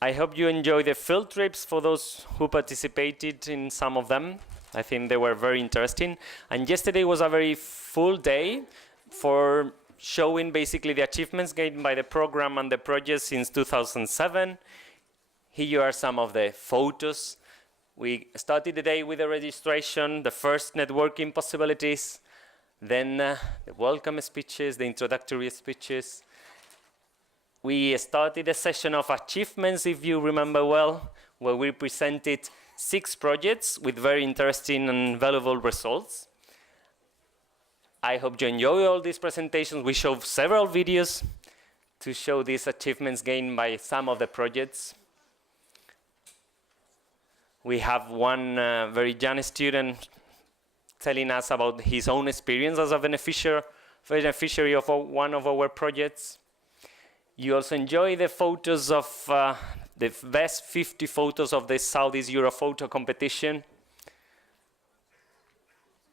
I hope you enjoy the field trips for those who participated in some of them. I think they were very interesting. And yesterday was a very full day for showing basically the achievements gained by the program and the project since 2007. Here you are some of the photos. We started the day with the registration, the first networking possibilities, then the welcome speeches, the introductory speeches. We started a session of achievements, if you remember well, where we presented 6 projects with very interesting and valuable results. I hope you enjoy all these presentations. We showed several videos to show these achievements gained by some of the projects. We have one very young student telling us about his own experience as a beneficiary of one of our projects. You also enjoy the photos of the best 50 photos of the Southeast Euro photo competition.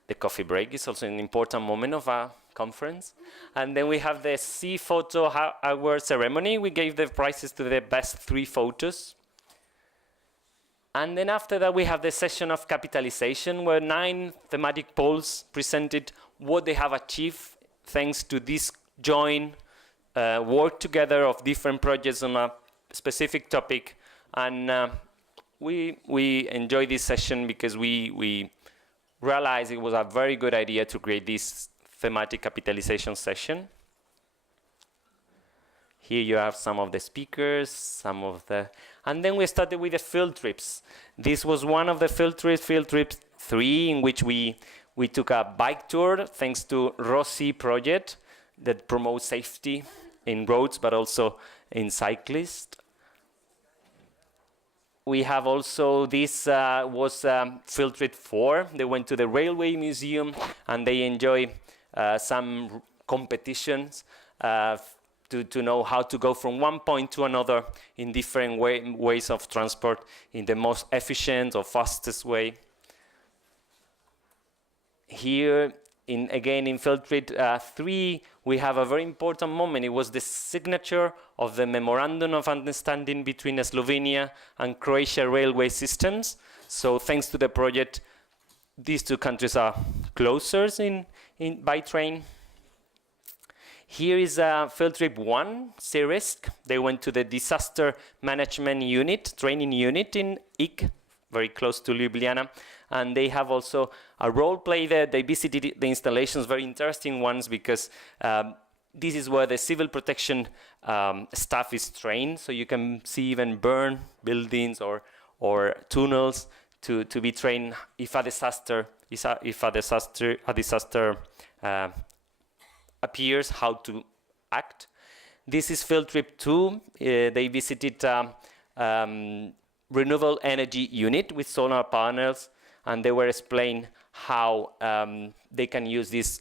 The coffee break is also an important moment of a conference. And then we have the C Photo Award ceremony. We gave the prizes to the best 3 photos. And then after that, we have the session of capitalization, where 9 thematic polls presented what they have achieved thanks to this joint work together of different projects on a specific topic. And we enjoyed this session because we realized it was a very good idea to create this thematic capitalization session. Here you have some of the speakers, and then we started with the field trips. This was one of the field trip 3, in which we took a bike tour thanks to Rossi project that promotes safety in roads, but also in cyclists. We have also, this was field trip 4. They went to the Railway Museum and they enjoy some competitions to know how to go from one point to another in different ways of transport in the most efficient or fastest way. Here, again in field trip 3, we have a very important moment. It was the signature of the Memorandum of Understanding between Slovenia and Croatia railway systems. So thanks to the project, these 2 countries are closer by train. Here is field trip 1, Serisk. They went to the Disaster Management Unit, training unit in IK, very close to Ljubljana. And they have also a role play there. They visited the installations, very interesting ones, because this is where the civil protection staff is trained. So you can see even burn buildings or tunnels to be trained if a disaster appears, how to act. This is field trip 2. They visited renewable energy unit with solar panels, and they were explained how they can use these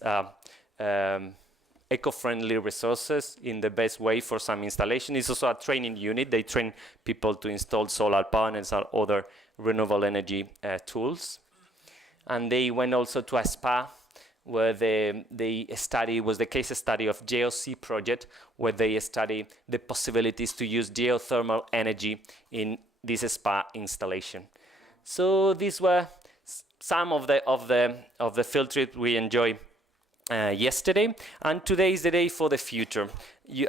eco-friendly resources in the best way for some installation. It's also a training unit. They train people to install solar panels or other renewable energy tools. And they went also to a spa, where the study was the case study of GeoC project, where they study the possibilities to use geothermal energy in this spa installation. So these were some of the field trip we enjoyed yesterday, and today is the day for the future.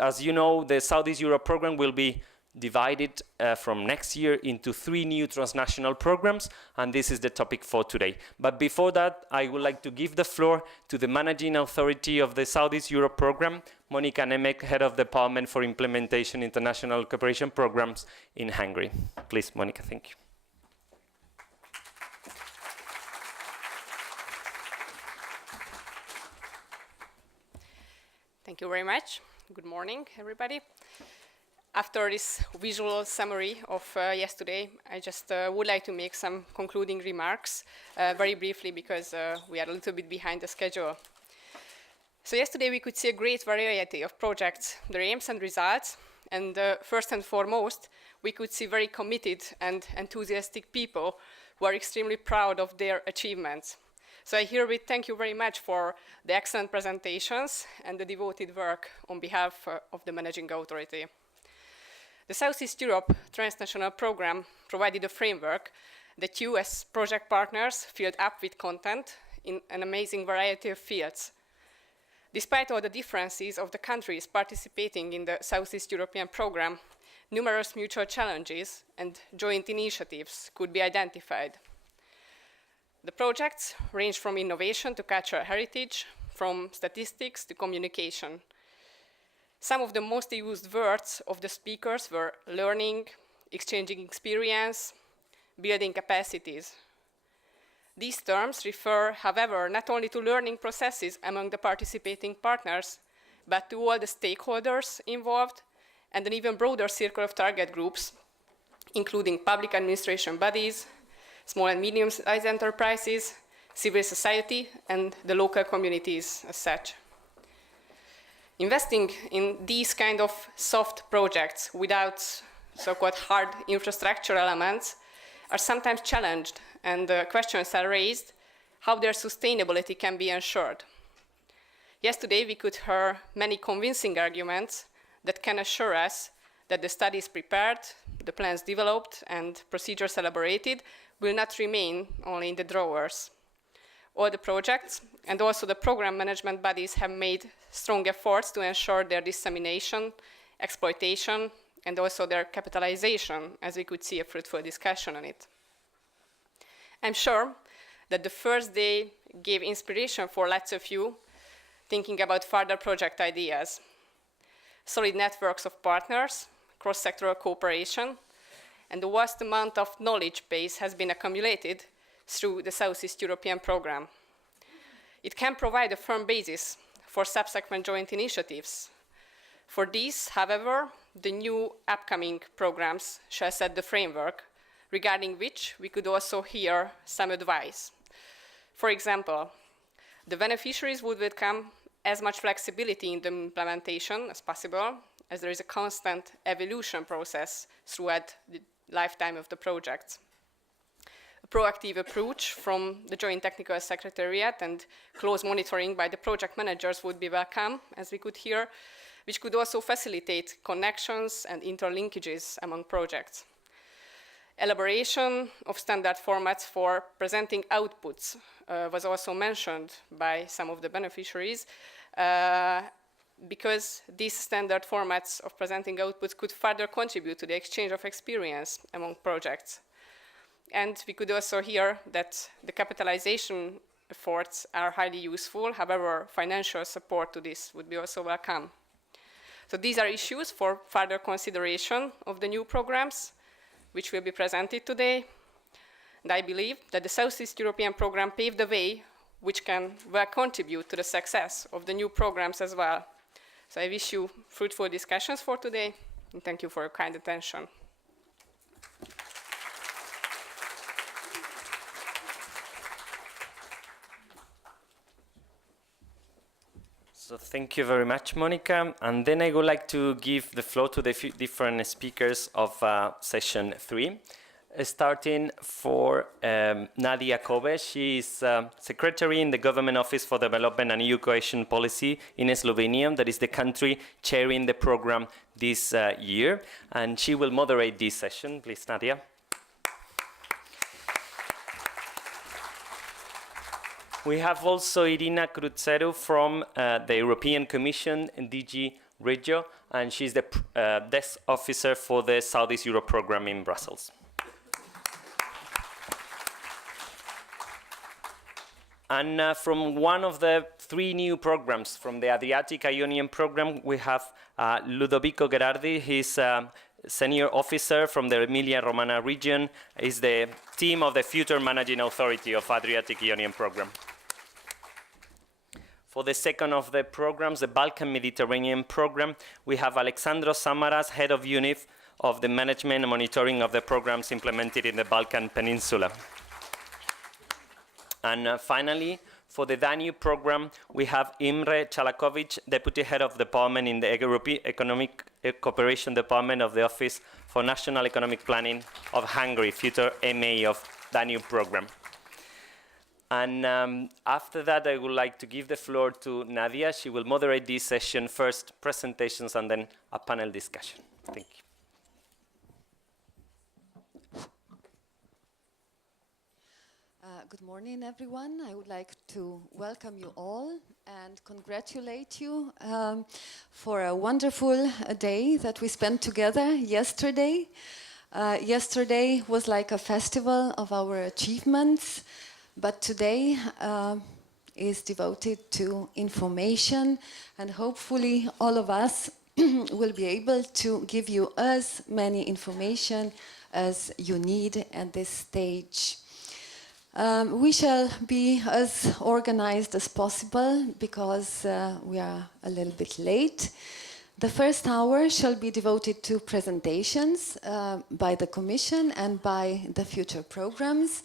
As you know, the Southeast Europe program will be divided from next year into 3 new transnational programs, and this is the topic for today. But before that, I would like to give the floor to the managing authority of the Southeast Europe program, Monika Nemek, Head of Department for Implementation International Cooperation Programs in Hungary. Please, Monika, thank you. Thank you very much. Good morning, everybody. After this visual summary of yesterday, I just would like to make some concluding remarks very briefly, because we are a little bit behind the schedule. So yesterday we could see a great variety of projects, their aims and results, and first and foremost, we could see very committed and enthusiastic people who are extremely proud of their achievements. So I herewith thank you very much for the excellent presentations and the devoted work on behalf of the managing authority. The Southeast Europe Transnational Programme provided a framework that you as project partners filled up with content in an amazing variety of fields. Despite all the differences of the countries participating in the Southeast European Programme, numerous mutual challenges and joint initiatives could be identified. The projects range from innovation to cultural heritage, from statistics to communication. Some of the most used words of the speakers were learning, exchanging experience, building capacities. These terms refer, however, not only to learning processes among the participating partners, but to all the stakeholders involved and an even broader circle of target groups, including public administration bodies, small and medium-sized enterprises, civil society, and the local communities as such. Investing in these kind of soft projects without so-called hard infrastructure elements are sometimes challenged, and questions are raised how their sustainability can be ensured. Yesterday, we could hear many convincing arguments that can assure us that the studies prepared, the plans developed, and procedures elaborated will not remain only in the drawers. All the projects and also the program management bodies have made strong efforts to ensure their dissemination, exploitation, and also their capitalization, as we could see a fruitful discussion on it. I'm sure that the first day gave inspiration for lots of you thinking about further project ideas. Solid networks of partners, cross-sectoral cooperation, and the vast amount of knowledge base has been accumulated through the Southeast European Programme. It can provide a firm basis for subsequent joint initiatives. For these, however, the new upcoming programs shall set the framework, regarding which we could also hear some advice. For example, the beneficiaries would welcome as much flexibility in the implementation as possible, as there is a constant evolution process throughout the lifetime of the project. A proactive approach from the Joint Technical Secretariat and close monitoring by the project managers would be welcome, as we could hear, which could also facilitate connections and interlinkages among projects. Elaboration of standard formats for presenting outputs was also mentioned by some of the beneficiaries, because these standard formats of presenting outputs could further contribute to the exchange of experience among projects. And we could also hear that the capitalization efforts are highly useful. However, financial support to this would be also welcome. So these are issues for further consideration of the new programs, which will be presented today. And I believe that the Southeast European Programme paved the way, which can well contribute to the success of the new programs as well. So I wish you fruitful discussions for today, and thank you for your kind attention. So thank you very much, Monica. And then I would like to give the floor to the different speakers of session 3. Starting for Nadia Kobe. She is Secretary in the Government Office for Development and EU Cohesion Policy in Slovenia. That is the country chairing the program this year. And she will moderate this session. Please, Nadia. We have also Irina Krutzeru from the European Commission in DG Regio, and she's the desk officer for the Southeast Europe program in Brussels. And from one of the 3 new programs from the Adriatic Ionian program, we have Ludovico Gherardi. He's senior officer from the Emilia-Romagna region. He's the team of the future managing authority of Adriatic Ionian program. For the second of the programs, the Balkan Mediterranean program, we have Alexandros Samaras, head of UNIF of the management and monitoring of the programs implemented in the Balkan Peninsula. And finally, for the Danube program, we have Imre Chalakovic, Deputy Head of Department in the European Economic Cooperation Department of the Office for National Economic Planning of Hungary, future MA of Danube program. And after that, I would like to give the floor to Nadia. She will moderate this session, first presentations and then a panel discussion. Thank you. Good morning, everyone. I would like to welcome you all and congratulate you for a wonderful day that we spent together yesterday. Yesterday was like a festival of our achievements, but today is devoted to information, and hopefully all of us will be able to give you as many information as you need at this stage. We shall be as organized as possible because we are a little bit late. The first hour shall be devoted to presentations by the Commission and by the future programs,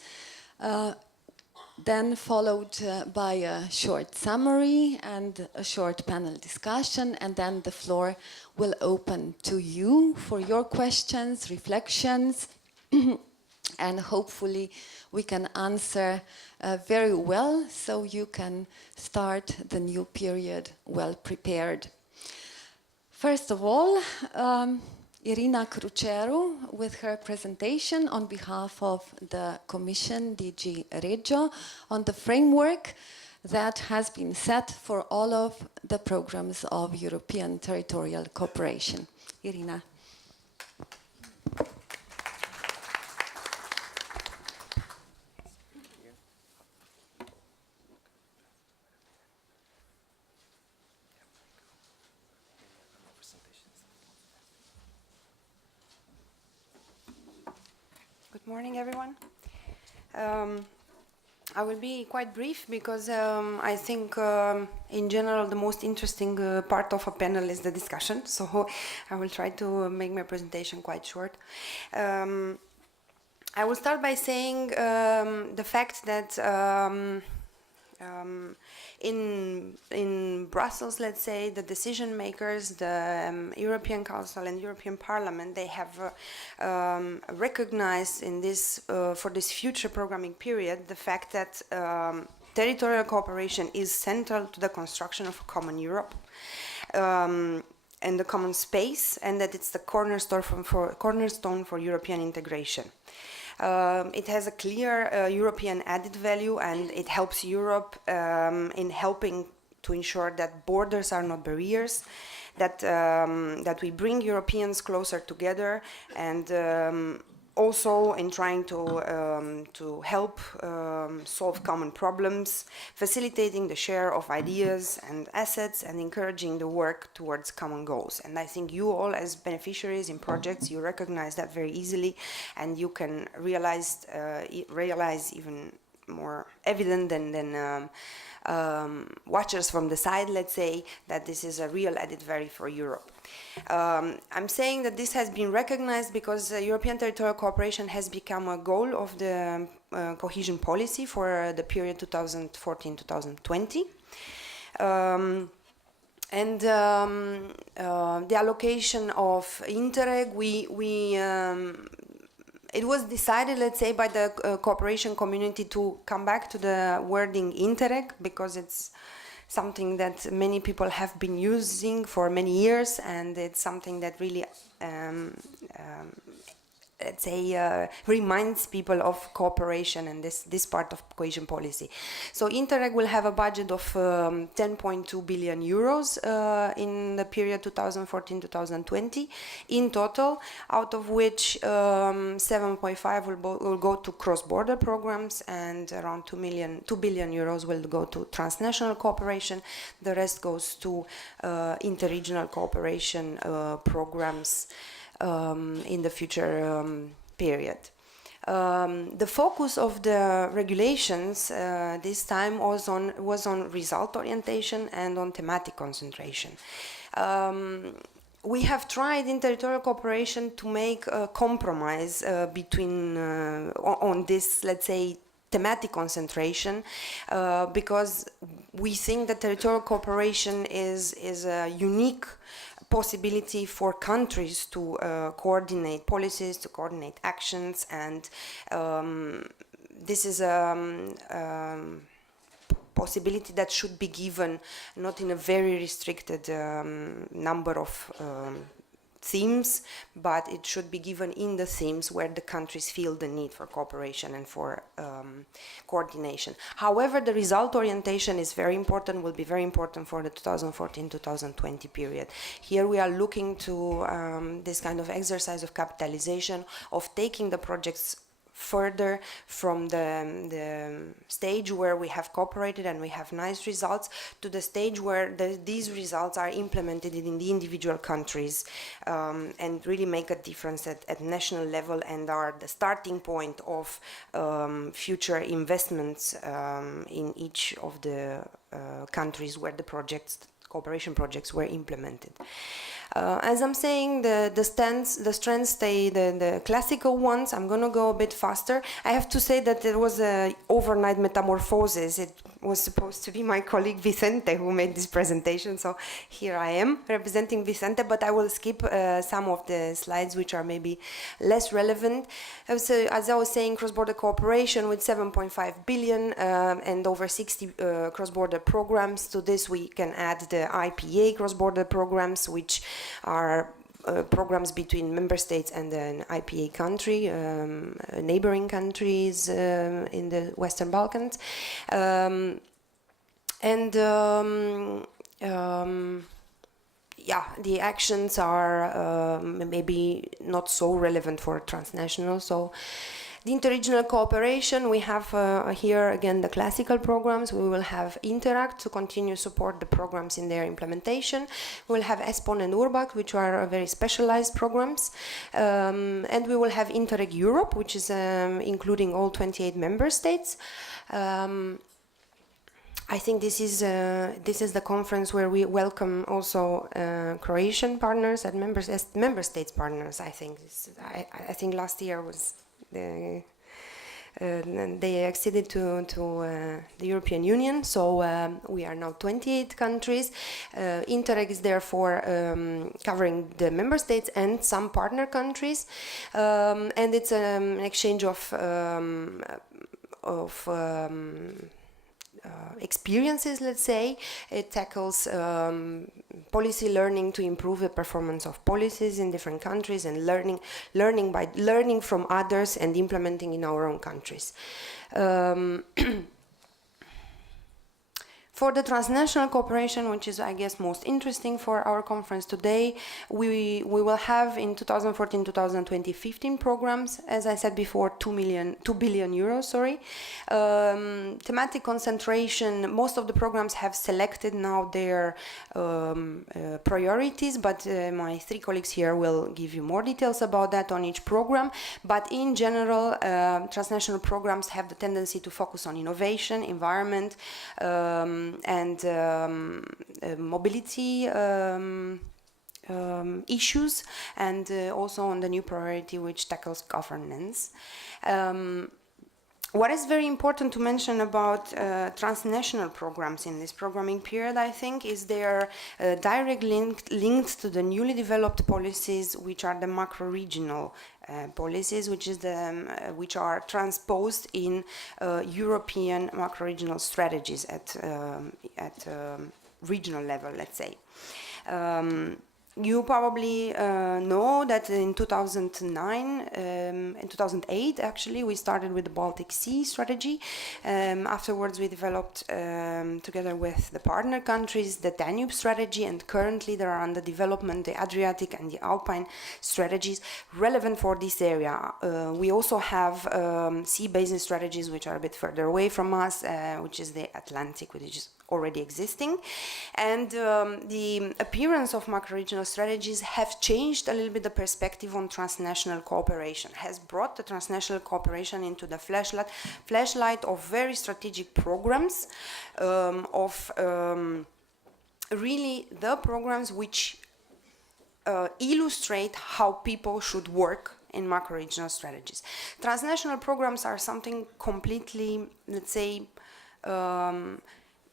then followed by a short summary and a short panel discussion, and then the floor will open to you for your questions, reflections, and hopefully we can answer very well, so you can start the new period well prepared. First of all, Irina Cruceru with her presentation on behalf of the Commission DG Regio on the framework that has been set for all of the programs of European territorial cooperation. Irina. Good morning, everyone. I will be quite brief because I think in general the most interesting part of a panel is the discussion, so I will try to make my presentation quite short. I will start by saying the fact that in Brussels, let's say, the decision makers, the European Council and European Parliament, they have recognized in this, for this future programming period, the fact that territorial cooperation is central to the construction of a common Europe and the common space, and that it's the cornerstone for European integration. It has a clear European added value, and it helps Europe in helping to ensure that borders are not barriers, that we bring Europeans closer together, and also in trying to help solve common problems, facilitating the share of ideas and assets, and encouraging the work towards common goals. And I think you all, as beneficiaries in projects, you recognize that very easily, and you can realize even more evident than watchers from the side, let's say, that this is a real added value for Europe. I'm saying that this has been recognized because European territorial cooperation has become a goal of the cohesion policy for the period 2014-2020. The allocation of Interreg, it was decided, let's say, by the cooperation community to come back to the wording Interreg because it's something that many people have been using for many years, and it's something that really, let's say, reminds people of cooperation and this part of cohesion policy. So Interreg will have a budget of 10.2 billion euros in the period 2014-2020 in total, out of which 7.5 will go to cross-border programs, and around 2 billion euros will go to transnational cooperation. The rest goes to interregional cooperation programs in the future period. The focus of the regulations this time was on result orientation and on thematic concentration. We have tried in territorial cooperation to make a compromise between on this, let's say, thematic concentration, because we think that territorial cooperation is a unique possibility for countries to coordinate policies, to coordinate actions, and this is a possibility that should be given not in a very restricted number of themes, but it should be given in the themes where the countries feel the need for cooperation and for coordination. However, the result orientation is very important, will be very important for the 2014-2020 period. Here we are looking to this kind of exercise of capitalization, of taking the projects further from the stage where we have cooperated and we have nice results to the stage where these results are implemented in the individual countries and really make a difference at national level and are the starting point of future investments in each of the countries where the cooperation projects were implemented. As I'm saying, the strengths stay the classical ones. I'm going to go a bit faster. I have to say that there was an overnight metamorphosis. It was supposed to be my colleague Vicente who made this presentation, so here I am representing Vicente, but I will skip some of the slides which are maybe less relevant. So, as I was saying, cross-border cooperation with 7.5 billion and over 60 cross-border programs. To this we can add the IPA cross-border programs, which are programs between member states and an IPA country, neighboring countries in the Western Balkans. Yeah, the actions are maybe not so relevant for transnational. So the interregional cooperation, we have here again the classical programs. We will have Interact to continue support the programs in their implementation. We will have ESPON and URBAC, which are very specialized programs. And we will have Interreg Europe, which is including all 28 member states. I think this is the conference where we welcome also Croatian partners and member states partners. I think last year was they acceded to the European Union, so we are now 28 countries. Interreg is therefore covering the member states and some partner countries, and it's an exchange of experiences, let's say. It tackles policy learning to improve the performance of policies in different countries and learning from others and implementing in our own countries. For the transnational cooperation, which is, I guess, most interesting for our conference today, we will have in 2014-2020 15 programs, as I said before, 2 billion euros, sorry. Thematic concentration, most of the programs have selected now their priorities, but my three colleagues here will give you more details about that on each program. But in general, transnational programs have the tendency to focus on innovation, environment, and mobility issues, and also on the new priority which tackles governance. What is very important to mention about transnational programs in this programming period, I think, is they are directly linked to the newly developed policies, which are the macro-regional policies, which are transposed in European macro-regional strategies at regional level, let's say. You probably know that in 2009, in 2008 actually, we started with the Baltic Sea strategy. Afterwards we developed, together with the partner countries, the Danube strategy, and currently there are under development the Adriatic and the Alpine strategies relevant for this area. We also have sea basin strategies which are a bit further away from us, which is the Atlantic, which is already existing, and the appearance of macro-regional strategies have changed a little bit the perspective on transnational cooperation, has brought the transnational cooperation into the flashlight of very strategic programs, really the programs which illustrate how people should work in macro-regional strategies. Transnational programs are something completely, let's say,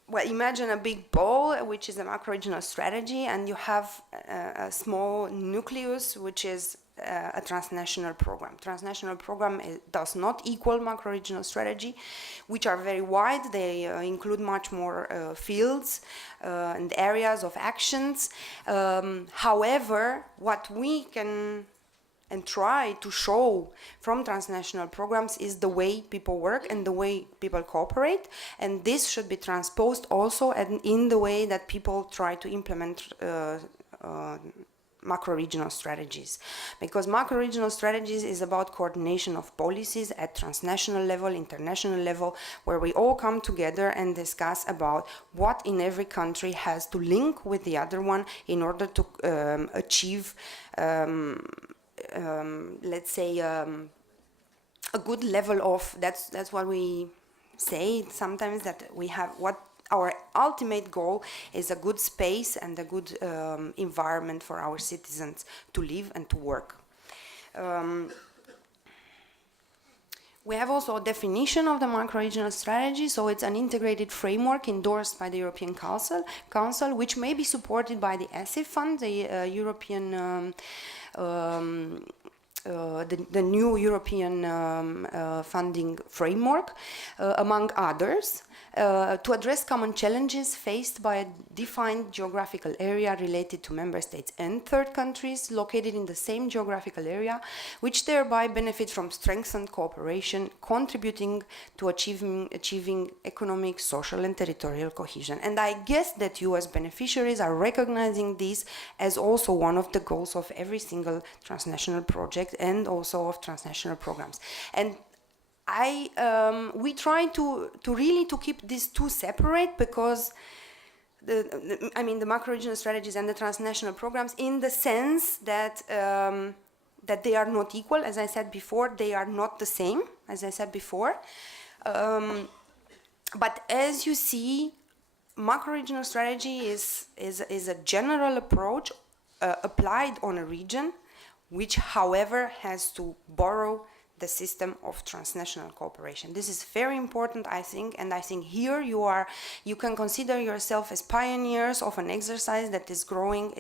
well, imagine a big ball, which is a macro-regional strategy, and you have a small nucleus, which is a transnational program. Transnational program does not equal macro-regional strategy, which are very wide. They include much more fields and areas of actions. However, what we can and try to show from transnational programs is the way people work and the way people cooperate, and this should be transposed also in the way that people try to implement macro-regional strategies, because macro-regional strategies is about coordination of policies at transnational level, international level, where we all come together and discuss about what in every country has to link with the other one in order to achieve let's say a good level of, that's what we say sometimes, that we have what our ultimate goal is, a good space and a good environment for our citizens to live and to work. We have also a definition of the macro-regional strategy, so it's an integrated framework endorsed by the European Council, which may be supported by the ESIF Fund, the European the new European funding framework, among others, to address common challenges faced by a defined geographical area related to member states and third countries located in the same geographical area, which thereby benefit from strengthened cooperation, contributing to achieving economic, social and territorial cohesion. And I guess that you as beneficiaries are recognizing this as also one of the goals of every single transnational project and also of transnational programs. And we try to really to keep these two separate, because the macro-regional strategies and the transnational programs, in the sense that that they are not equal, as I said before, they are not the same, as I said before. But as you see, macro-regional strategy is a general approach applied on a region, which, however, has to borrow the system of transnational cooperation. This is very important, I think, and I think here you can consider yourself as pioneers of an exercise that is growing,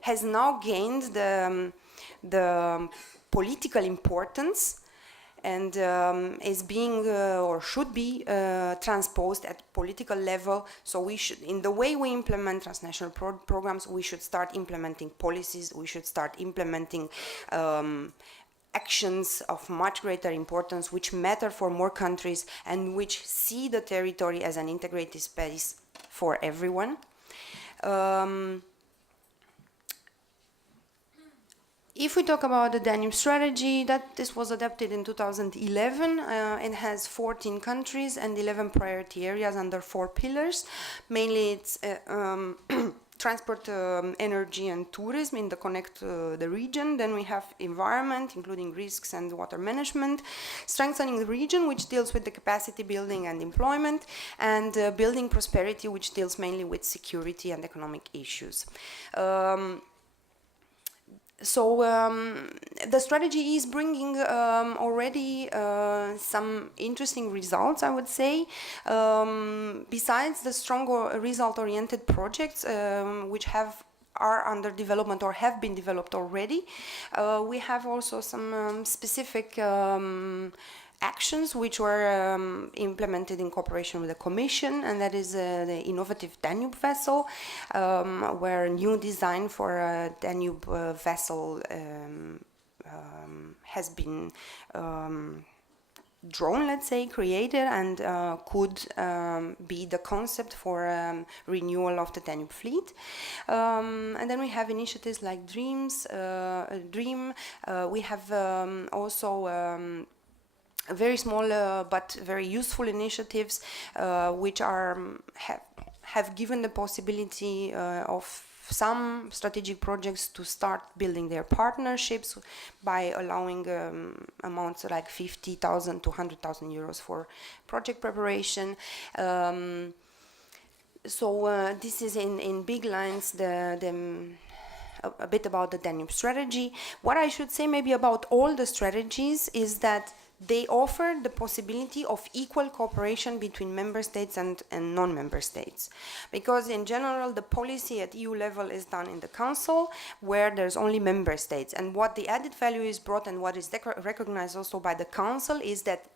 has now gained the political importance, and is being or should be transposed at political level. So we should, in the way we implement transnational programs, we should start implementing policies, we should start implementing actions of much greater importance, which matter for more countries and which see the territory as an integrated space for everyone. If we talk about the Danube strategy, this was adopted in 2011 and has 14 countries and 11 priority areas under 4 pillars. Mainly it's transport, energy and tourism in the Connect the region. Then we have environment, including risks and water management, strengthening the region, which deals with the capacity building and employment, and building prosperity, which deals mainly with security and economic issues. So the strategy is bringing already some interesting results, I would say. Besides the strong result-oriented projects, which are under development or have been developed already, we have also some specific actions which were implemented in cooperation with the Commission, and that is the innovative Danube vessel, where a new design for a Danube vessel has been drawn, let's say, created, and could be the concept for renewal of the Danube fleet. And then we have initiatives like Dream. We have also very small but very useful initiatives which have given the possibility of some strategic projects to start building their partnerships by allowing amounts like 50,000 to 100,000 euros for project preparation. So this is in big lines a bit about the Danube strategy. What I should say maybe about all the strategies is that they offer the possibility of equal cooperation between member states and non-member states. Because in general, the policy at EU level is done in the Council, where there's only member states. And what the added value is brought and what is recognized also by the Council is that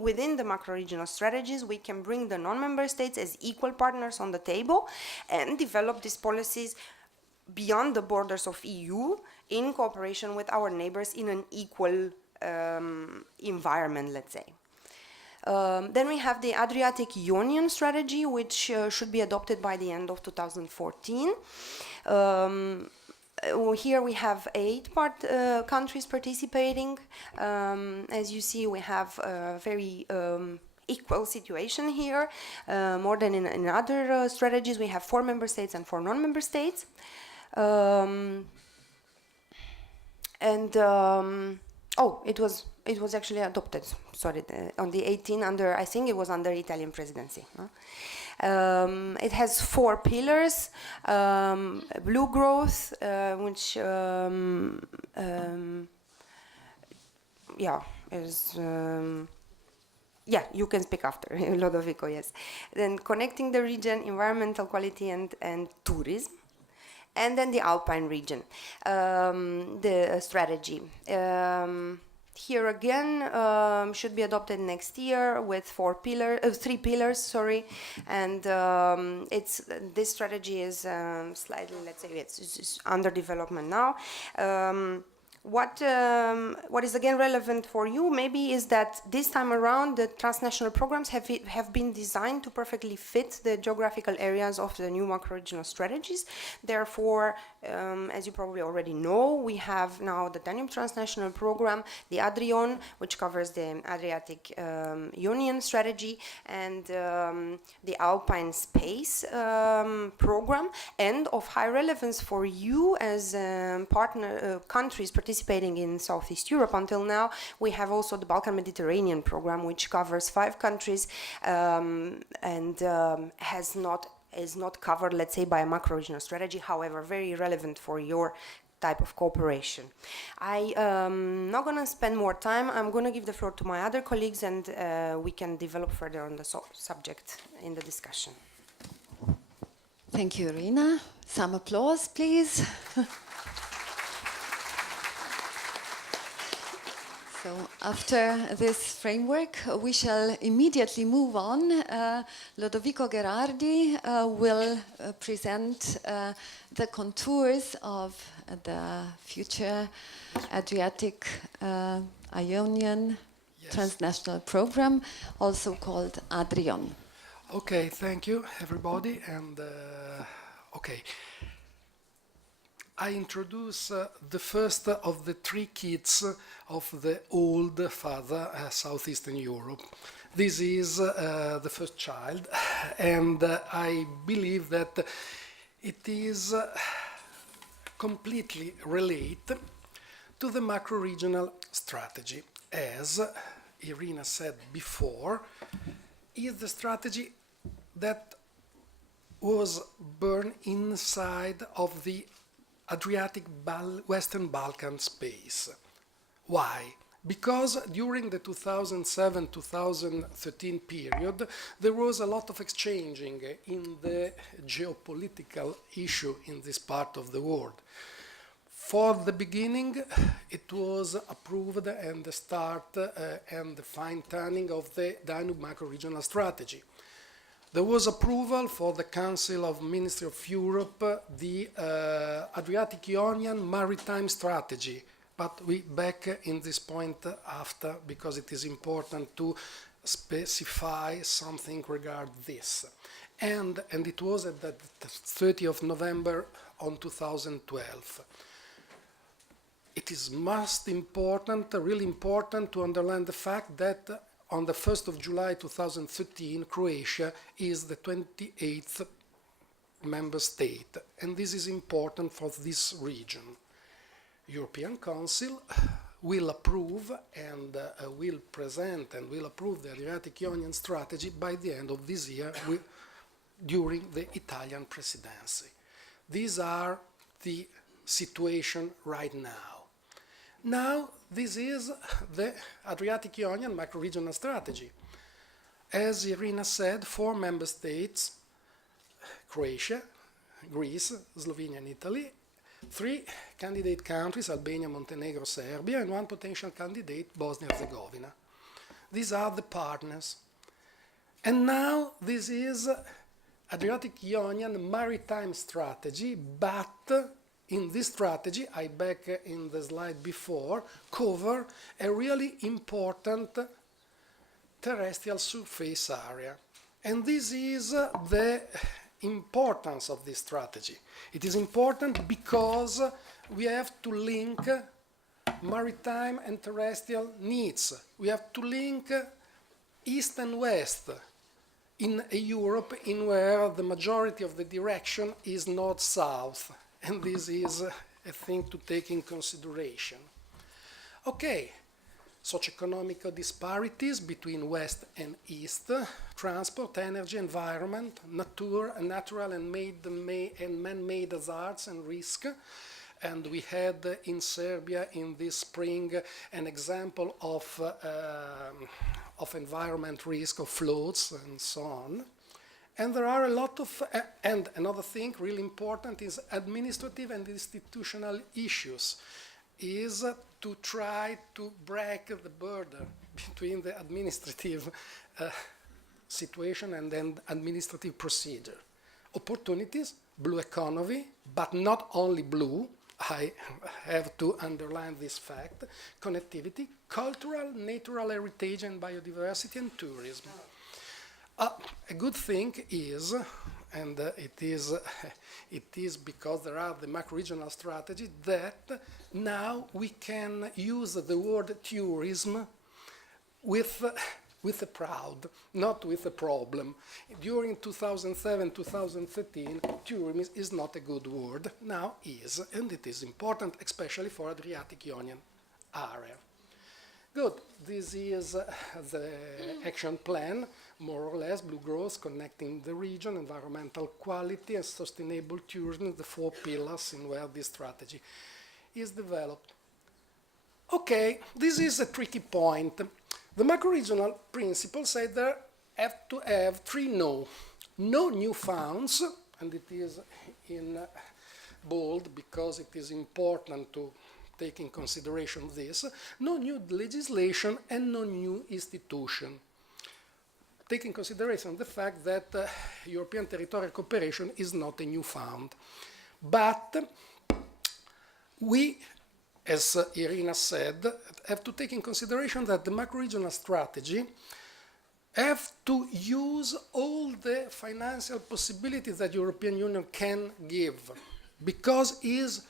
within the macro-regional strategies, we can bring the non-member states as equal partners on the table and develop these policies beyond the borders of EU in cooperation with our neighbors in an equal environment, let's say. Then we have the Adriatic Ionian strategy, which should be adopted by the end of 2014. Here we have 8 countries participating. As you see, we have a very equal situation here. More than in other strategies, we have 4 member states and 4 non-member states. Oh, it was actually adopted. Sorry, on the 18 under, I think it was under Italian presidency. It has 4 pillars: blue growth, which you can speak after Lodovico. Yes. Then connecting the region, environmental quality, and tourism. And then the Alpine region, the strategy. Here again should be adopted next year with 3 pillars. Sorry, and this strategy is slightly, let's say, it's under development now. What is again relevant for you maybe is that this time around the transnational programs have been designed to perfectly fit the geographical areas of the new macro-regional strategies. Therefore, as you probably already know, we have now the Danube transnational program, the Adrion, which covers the Adriatic Ionian strategy, and the Alpine Space program. And of high relevance for you as partner countries participating in Southeast Europe until now, we have also the Balkan Mediterranean program, which covers 5 countries and is not covered, let's say, by a macro-regional strategy, however, very relevant for your type of cooperation. I'm not going to spend more time. I'm going to give the floor to my other colleagues, and we can develop further on the subject in the discussion. Thank you, Irina. Some applause, please. So after this framework, we shall immediately move on. Lodovico Gherardi will present the contours of the future Adriatic Ionian transnational program, also called Adrion. Okay, thank you, everybody. And okay. I introduce the first of the 3 kids of the old father, Southeastern Europe. This is the first child, and I believe that it is completely related to the macro-regional strategy. As Irina said before, is the strategy that was born inside of the Adriatic Western Balkan space. Why? Because during the 2007-2013 period, there was a lot of exchanging in the geopolitical issue in this part of the world. For the beginning, it was approved and the start and the fine-tuning of the Danube macro-regional strategy. There was approval for the Council of Ministry of Europe, the Adriatic Ionian Maritime Strategy, but we back in this point after, because it is important to specify something regarding this. And it was at the 30th of November on 2012. It is most important, really important to underline the fact that on the 1st of July 2013, Croatia is the 28th member state, and this is important for this region. European Council will approve and will present and will approve the Adriatic Ionian strategy by the end of this year during the Italian presidency. These are the situation right now. Now, This is the Adriatic-Ionian macro-regional strategy. As Irina said, 4 member states, Croatia, Greece, Slovenia and Italy, 3 candidate countries, Albania, Montenegro, Serbia, and 1 potential candidate, Bosnia-Herzegovina. These are the partners. And now this is Adriatic-Ionian maritime strategy, but in this strategy, I back in the slide before, cover a really important terrestrial surface area. And this is the importance of this strategy. It is important because we have to link maritime and terrestrial needs. We have to link east and west in a Europe in where the majority of the direction is north-south. And this is a thing to take in consideration. Okay, socioeconomic disparities between west and east, transport, energy, environment, natural and man-made hazards and risk. And we had in Serbia in this spring an example of environment risk of floods and so on. And there are a lot of, and another thing really important is administrative and institutional issues, is to try to break the border between the administrative situation and then administrative procedure. Opportunities, blue economy, but not only blue, I have to underline this fact, connectivity, cultural, natural heritage and biodiversity and tourism. A good thing is, and it is because there are the macro-regional strategy, that now we can use the word tourism with a proud, not with a problem. During 2007-2013, tourism is not a good word, now is, and it is important, especially for Adriatic-Ionian area. Good, this is the action plan, more or less, blue growth, connecting the region, environmental quality and sustainable tourism, the 4 pillars in where this strategy is developed. Okay, this is a tricky point. The macro-regional principles say there have to have 3 no. No new founds, and it is in bold because it is important to take in consideration this, no new legislation and no new institution. Take in consideration the fact that European territorial cooperation is not a new found. But we, as Irina said, have to take in consideration that the macro-regional strategy have to use all the financial possibilities that the European Union can give, because it is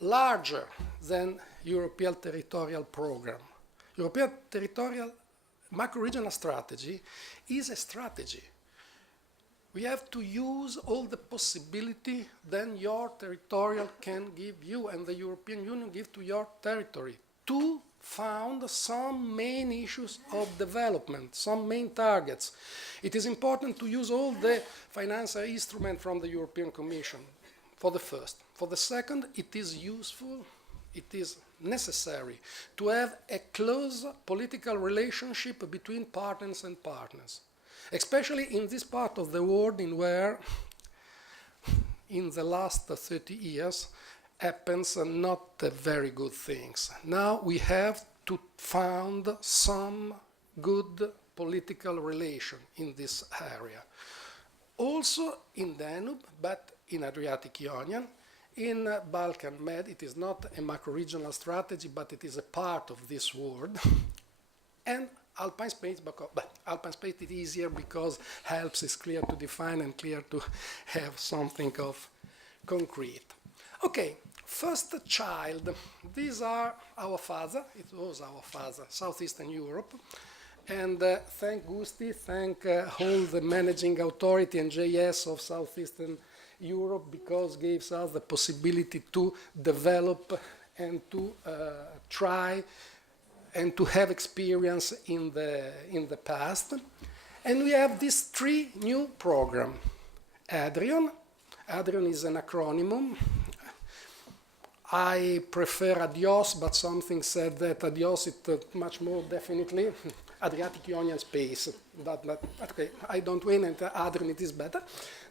larger than European territorial program. European territorial macro-regional strategy is a strategy. We have to use all the possibility that your territorial can give you and the European Union give to your territory to found some main issues of development, some main targets. It is important to use all the financial instruments from the European Commission, for the first. For the second, it is useful, it is necessary to have a close political relationship between partners and partners, especially in this part of the world in where in the last 30 years happens not very good things. Now we have to find some good political relation in this area. Also in Danube, but in Adriatic-Ionian, in Balkan Med, it is not a macro-regional strategy, but it is a part of this world. And Alpine space, but Alpine space is easier because Alps is clear to define and clear to have something of concrete. Okay, first child. These are our father. It was our father, Southeastern Europe. And thank Gusti, thank all the managing authority and JS of Southeastern Europe, because gives us the possibility to develop and to try and to have experience in the past. And we have these 3 new programs. Adrian is an acronym. I prefer Adios, but something said that Adios is much more definitely Adriatic Ionian space. Okay, I don't win, and Adrian it is better,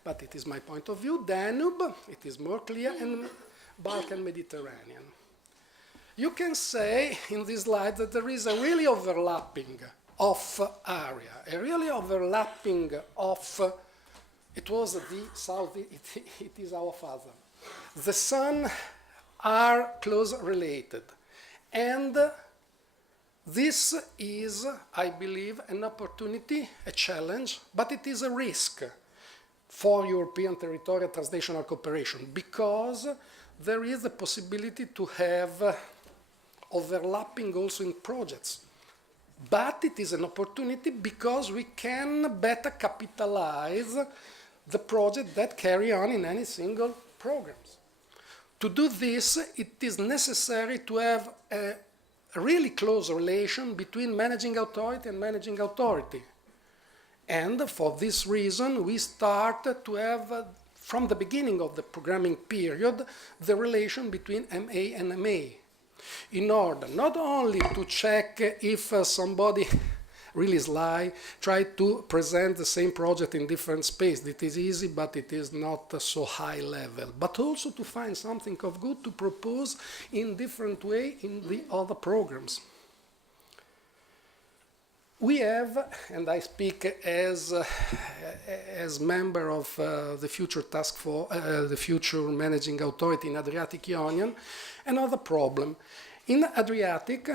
but it is my point of view. Danube, it is more clear, and Balkan Mediterranean. You can say in this slide that there is a really overlapping of area, a really overlapping of, it was the south, it is our father. The sun are close related, and this is, I believe, an opportunity, a challenge, but it is a risk for European territorial transnational cooperation, because there is the possibility to have overlapping also in projects. But it is an opportunity because we can better capitalize the project that carry on in any single programs. To do this, it is necessary to have a really close relation between managing authority and managing authority. And for this reason, we start to have, from the beginning of the programming period, the relation between MA and MA, in order not only to check if somebody really sly try to present the same project in different space. It is easy, but it is not so high level. But also to find something of good to propose in different way in the other programs. We have, and I speak as member of the future task force, the future managing authority in Adriatic Union, another problem. In Adriatic,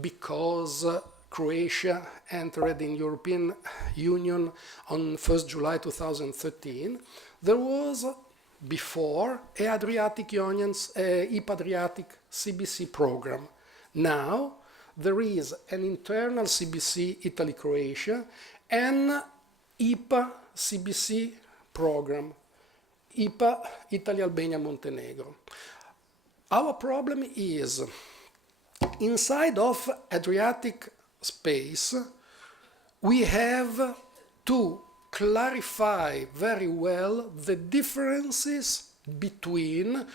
because Croatia entered in European Union on 1st July 2013, there was before a Adriatic Union's IPA Adriatic CBC program. Now there is an internal CBC Italy-Croatia and IPA CBC program, IPA Italy-Albania-Montenegro. Our problem is inside of Adriatic space, we have to clarify very well the differences between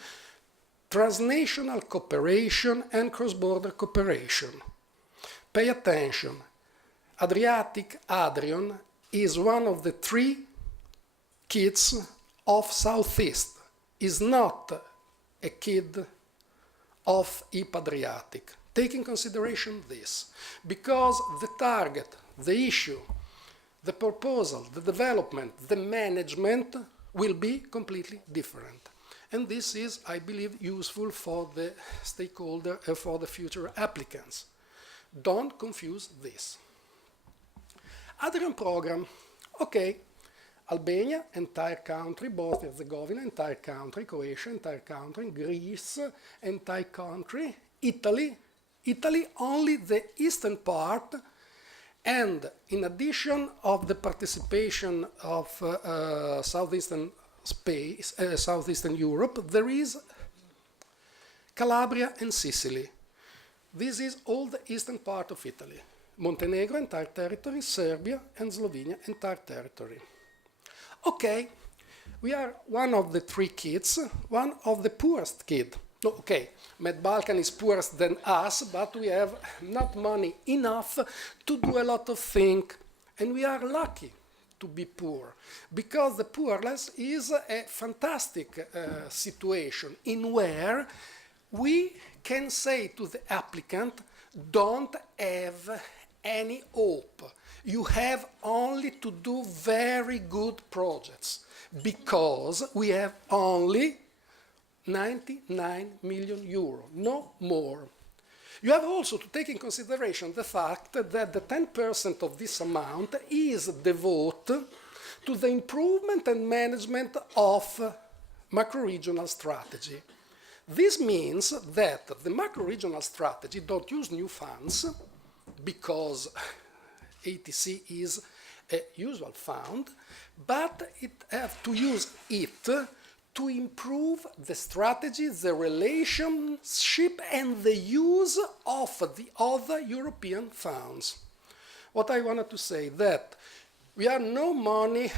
transnational cooperation and cross-border cooperation. Pay attention. Adriatic Adrian is one of the 3 kids of Southeast. Is not a kid of IPA Adriatic. Take in consideration this, because the target, the issue, the proposal, the development, the management will be completely different. And this is, I believe, useful for the stakeholder and for the future applicants. Don't confuse this. Adrian program, okay. Albania, entire country, Bosnia and Herzegovina, entire country, Croatia, entire country, Greece, entire country, Italy, only the eastern part, and in addition of the participation of southeastern Europe, there is Calabria and Sicily. This is all the eastern part of Italy. Montenegro, entire territory, Serbia and Slovenia, entire territory. Okay, we are one of the 3 kids, one of the poorest kids. No, okay, Med Balkan is poorer than us, but we have not money enough to do a lot of things, and we are lucky to be poor, because the poorness is a fantastic situation in where we can say to the applicant, don't have any hope. You have only to do very good projects, because we have only 99 million euro, no more. You have also to take in consideration the fact that the 10% of this amount is devoted to the improvement and management of macro-regional strategy. This means that the macro-regional strategy don't use new funds, because ATC is a usual fund, but it has to use it to improve the strategy, the relationship, and the use of the other European funds. What I wanted to say that we have no money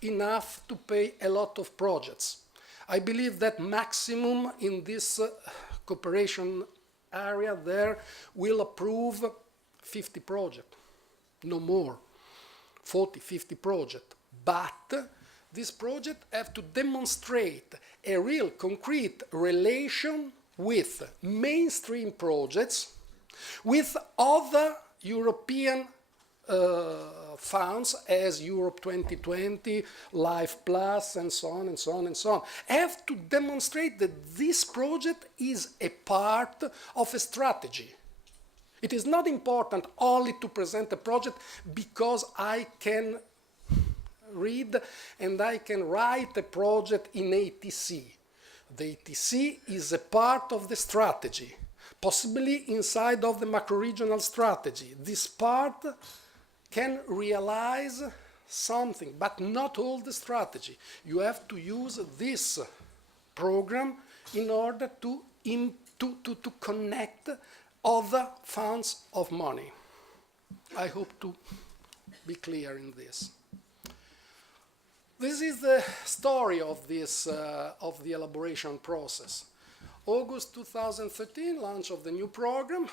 enough to pay a lot of projects. I believe that maximum in this cooperation area there will approve 50 projects, no more, 40, 50 projects. But this project have to demonstrate a real concrete relation with mainstream projects, with other European funds as Europe 2020, Life Plus, and so on and so on and so on, have to demonstrate that this project is a part of a strategy. It is not important only to present a project because I can read and I can write a project in ATC. The ATC is a part of the strategy, possibly inside of the macro-regional strategy. This part can realize something, but not all the strategy. You have to use this program in order to connect other funds of money. I hope to be clear in this. This is the story of this of the elaboration process. August 2013, launch of the new program.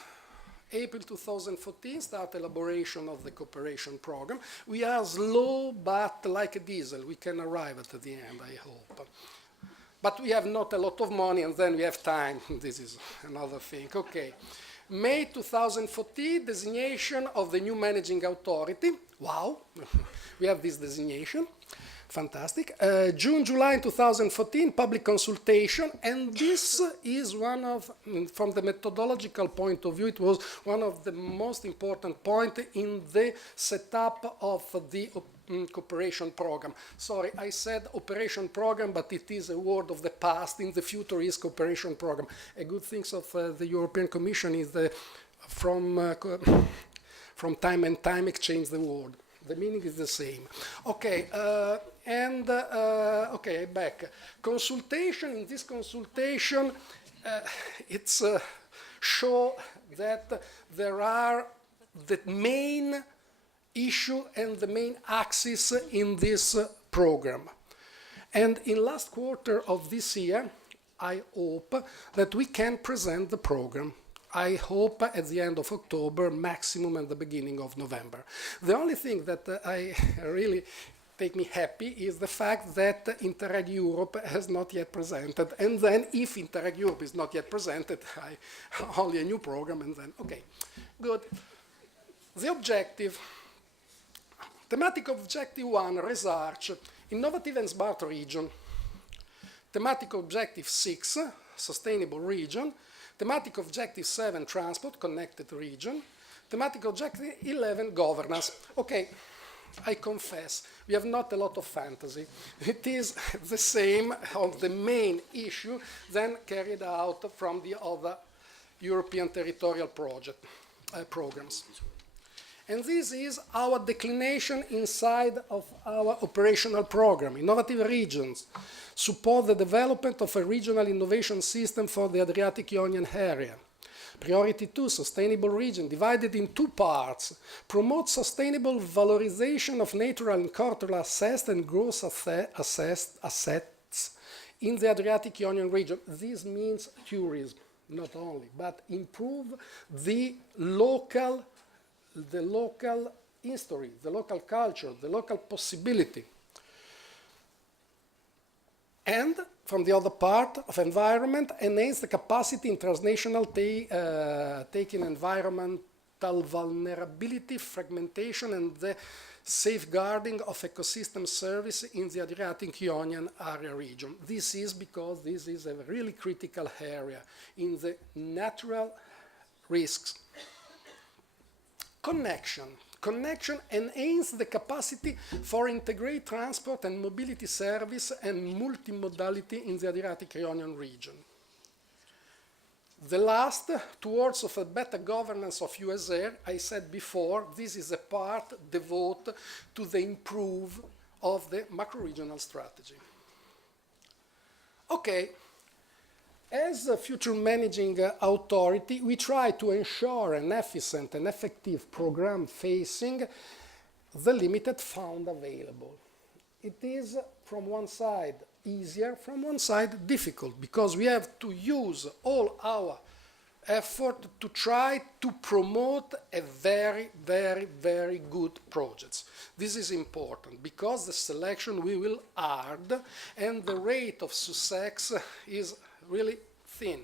April 2014, start elaboration of the cooperation program. We are slow, but like a diesel, we can arrive at the end, I hope. But we have not a lot of money, and then we have time. This is another thing. Okay. May 2014, designation of the new managing authority. Wow, we have this designation. Fantastic. June, July 2014, public consultation, and this is one of, from the methodological point of view, it was one of the most important points in the setup of the cooperation program. Sorry, I said operation program, but it is a word of the past. In the future is cooperation program. A good thing of the European Commission is the, from time and time exchange the word. The meaning is the same. Okay, okay, back. Consultation, in this consultation, it's show that there are the main issue and the main axis in this program. And in last quarter of this year, I hope that we can present the program. I hope at the end of October, maximum at the beginning of November. The only thing that I really make me happy is the fact that Interreg Europe has not yet presented. And then if Interreg Europe is not yet presented, only a new program, and then, okay, good. The objective, thematic objective 1, research, innovative and smart region. Thematic objective 6, sustainable region. Thematic objective 7, transport, connected region. Thematic objective 11, governance. Okay, I confess, we have not a lot of fantasy. It is the same of the main issue then carried out from the other European territorial programs. And this is our declination inside of our operational program. Innovative regions support the development of a regional innovation system for the Adriatic-Ionian area. Priority 2, sustainable region, divided in 2 parts, promote sustainable valorization of natural and cultural assets and gross assets in the Adriatic-Ionian region. This means tourism, not only, but improve the local history, the local culture, the local possibility. And from the other part of environment, enhance the capacity in transnational taking environmental vulnerability, fragmentation, and the safeguarding of ecosystem service in the Adriatic-Ionian area region. This is because this is a really critical area in the natural risks. Connection enhance the capacity for integrated transport and mobility service and multimodality in the Adriatic-Ionian region. The last, towards of a better governance of USA, I said before, this is a part devoted to the improve of the macro-regional strategy. Okay. As a future managing authority, we try to ensure an efficient and effective program facing the limited fund available. It is, from one side, easier, from one side difficult, because we have to use all our effort to try to promote a very, very, very good projects. This is important because the selection will hard and the rate of success is really thin.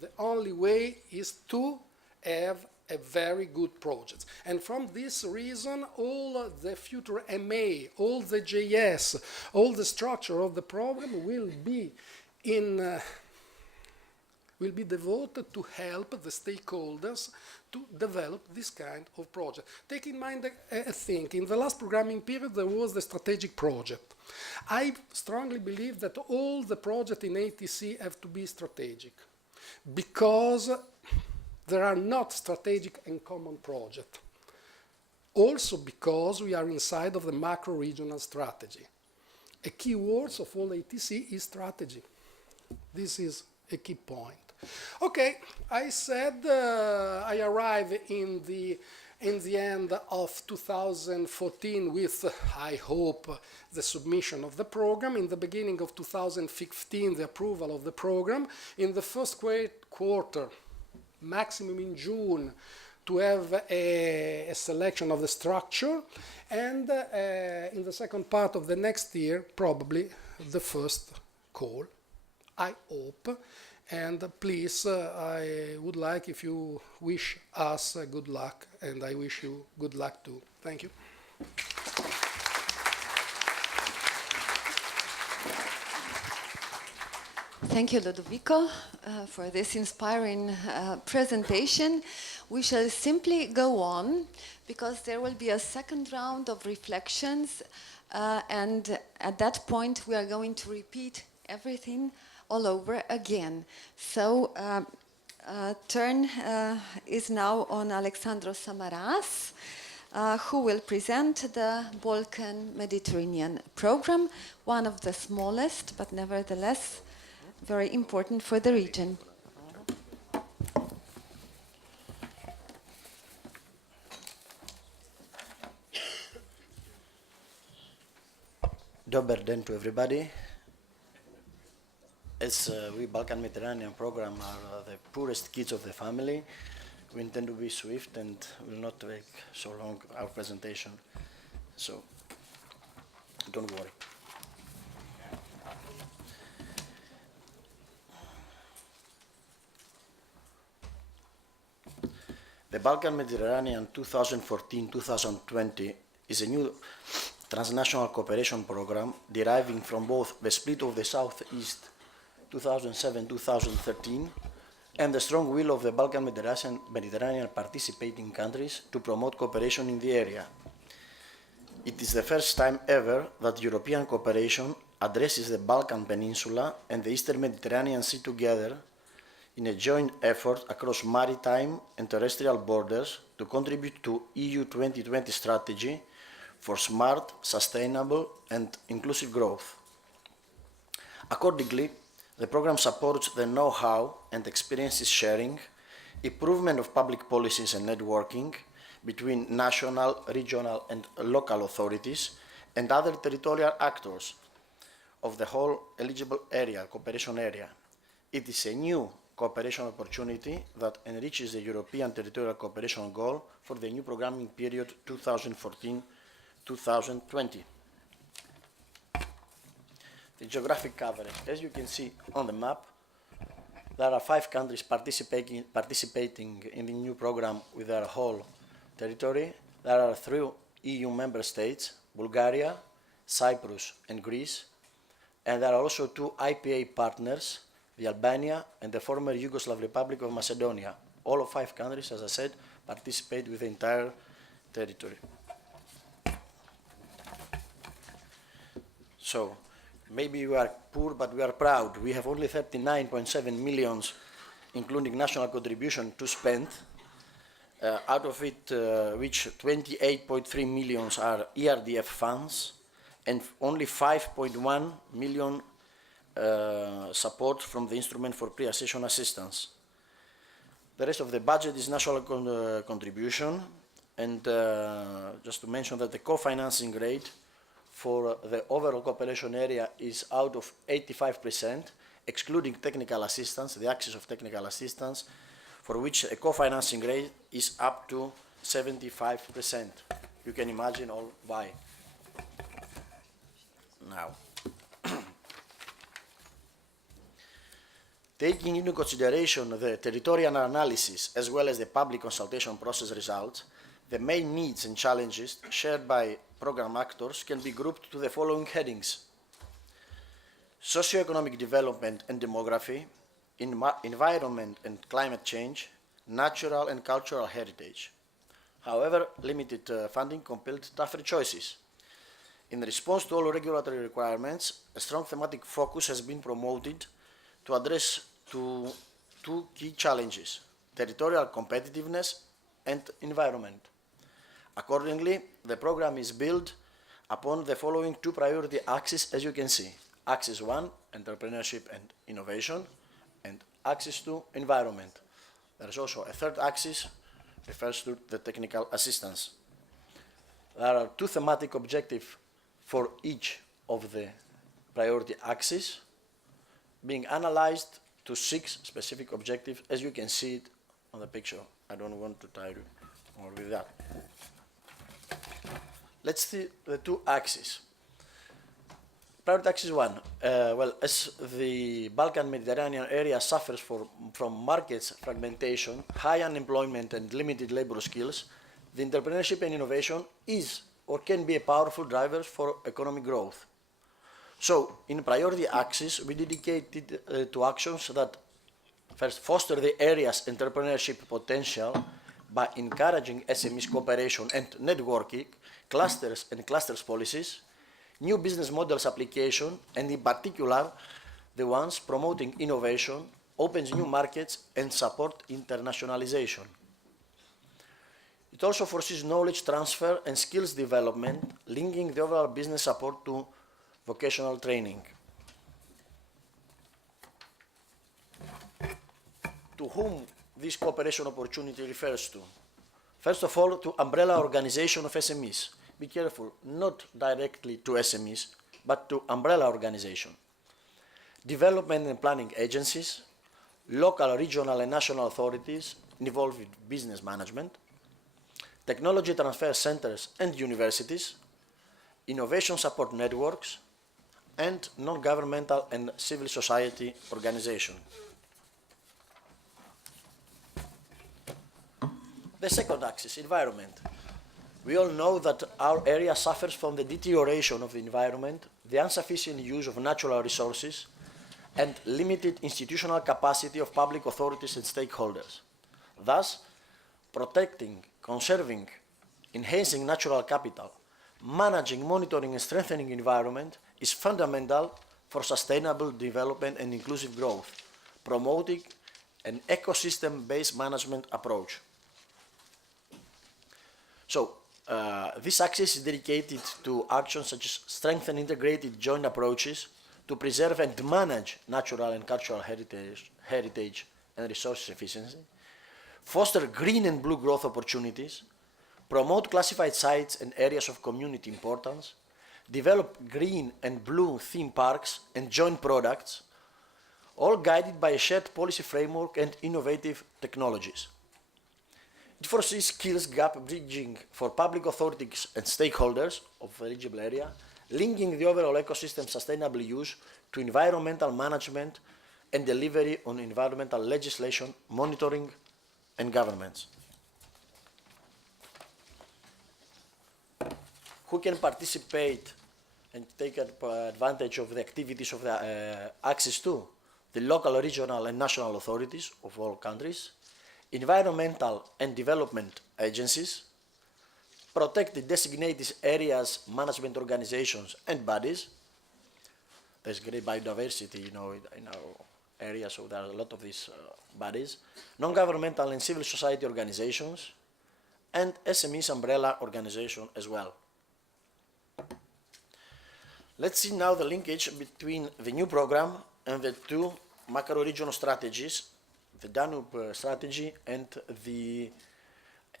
The only way is to have a very good project. And from this reason, all the future MA, all the JS, all the structure of the program will be devoted to help the stakeholders to develop this kind of project. Take in mind a thing, in the last programming period there was the strategic project. I strongly believe that all the projects in ATC have to be strategic, because there are not strategic and common projects. Also because we are inside of the macro-regional strategy. A key word of all ATC is strategy. This is a key point. Okay, I said I arrived in the end of 2014 with, I hope, the submission of the program. In the beginning of 2015, the approval of the program. In the first quarter, maximum in June, to have a selection of the structure, and in the second part of the next year, probably the first call, I hope. And please, I would like if you wish us good luck, and I wish you good luck too. Thank you. Thank you, Ludovico, for this inspiring presentation. We shall simply go on, because there will be a second round of reflections, and at that point we are going to repeat everything all over again. So turn is now on Alexandros Samaras, who will present the Balkan-Mediterranean program, one of the smallest, but nevertheless very important for the region. Dober den to everybody. As we Balkan Mediterranean program are the poorest kids of the family, we intend to be swift and will not take so long our presentation. So don't worry. The Balkan Mediterranean 2014-2020 is a new transnational cooperation program deriving from both the split of the Southeast 2007-2013 and the strong will of the Balkan Mediterranean participating countries to promote cooperation in the area. It is the first time ever that European cooperation addresses the Balkan Peninsula and the Eastern Mediterranean Sea together in a joint effort across maritime and terrestrial borders to contribute to EU 2020 strategy for smart, sustainable and inclusive growth. Accordingly, the program supports the know-how and experiences sharing, improvement of public policies and networking between national, regional and local authorities and other territorial actors of the whole eligible area, cooperation area. It is a new cooperation opportunity that enriches the European territorial cooperation goal for the new programming period 2014-2020. The geographic coverage. As you can see on the map, there are 5 countries participating in the new program with their whole territory. There are 3 EU member states, Bulgaria, Cyprus and Greece, and there are also 2 IPA partners, the Albania and the former Yugoslav Republic of Macedonia. All of 5 countries, as I said, participate with the entire territory. So, maybe we are poor, but we are proud. We have only 39.7 million, including national contribution, to spend. Out of it, which 28.3 million are ERDF funds, and only 5.1 million support from the Instrument for Pre-Accession Assistance. The rest of the budget is national contribution, and just to mention that the co-financing rate for the overall cooperation area is out of 85%, excluding technical assistance, the axis of technical assistance, for which a co-financing rate is up to 75%. You can imagine all why. Now, taking into consideration the territorial analysis as well as the public consultation process results, the main needs and challenges shared by program actors can be grouped to the following headings: socioeconomic development and demography, environment and climate change, natural and cultural heritage. However, limited funding compelled tougher choices. In response to all regulatory requirements, a strong thematic focus has been promoted to address two key challenges: territorial competitiveness and environment. Accordingly, the program is built upon the following two priority axes, as you can see. Axis 1, entrepreneurship and innovation, and axis 2, environment. There is also a third axis, refers to the technical assistance. There are two thematic objectives for each of the priority axes, being analyzed to 6 specific objectives, as you can see it on the picture. I don't want to tire you more with that. Let's see the two axes. Priority axis 1. Well, as the Balkan Mediterranean area suffers from markets fragmentation, high unemployment and limited labor skills, the entrepreneurship and innovation is or can be a powerful driver for economic growth. So, in priority axis, we dedicated to actions that first foster the area's entrepreneurship potential by encouraging SMEs cooperation and networking, clusters and clusters policies, new business models application, and in particular, the ones promoting innovation, opens new markets, and support internationalization. It also foresees knowledge transfer and skills development, linking the overall business support to vocational training. To whom this cooperation opportunity refers to? First of all, to umbrella organization of SMEs. Be careful, not directly to SMEs, but to umbrella organization. Development and planning agencies, local, regional, and national authorities involved with business management, technology transfer centers and universities, innovation support networks, and non-governmental and civil society organizations. The second axis, environment. We all know that our area suffers from the deterioration of the environment, the insufficient use of natural resources, and limited institutional capacity of public authorities and stakeholders. Thus, protecting, conserving, enhancing natural capital, managing, monitoring, and strengthening environment is fundamental for sustainable development and inclusive growth, promoting an ecosystem-based management approach. So, this axis is dedicated to actions such as strengthen integrated joint approaches to preserve and manage natural and cultural heritage and resource efficiency, foster green and blue growth opportunities, promote classified sites and areas of community importance, develop green and blue theme parks and joint products, all guided by a shared policy framework and innovative technologies. It foresees skills gap bridging for public authorities and stakeholders of the eligible area, linking the overall ecosystem sustainable use to environmental management and delivery on environmental legislation, monitoring, and governments. Who can participate and take advantage of the activities of the Axis 2? The local, regional, and national authorities of all countries, environmental and development agencies, protected designated areas, management organizations, and bodies. There's great biodiversity, in our area, so there are a lot of these bodies, non-governmental and civil society organizations, and SMEs umbrella organization as well. Let's see now the linkage between the new program and the two macro-regional strategies, the Danube strategy and the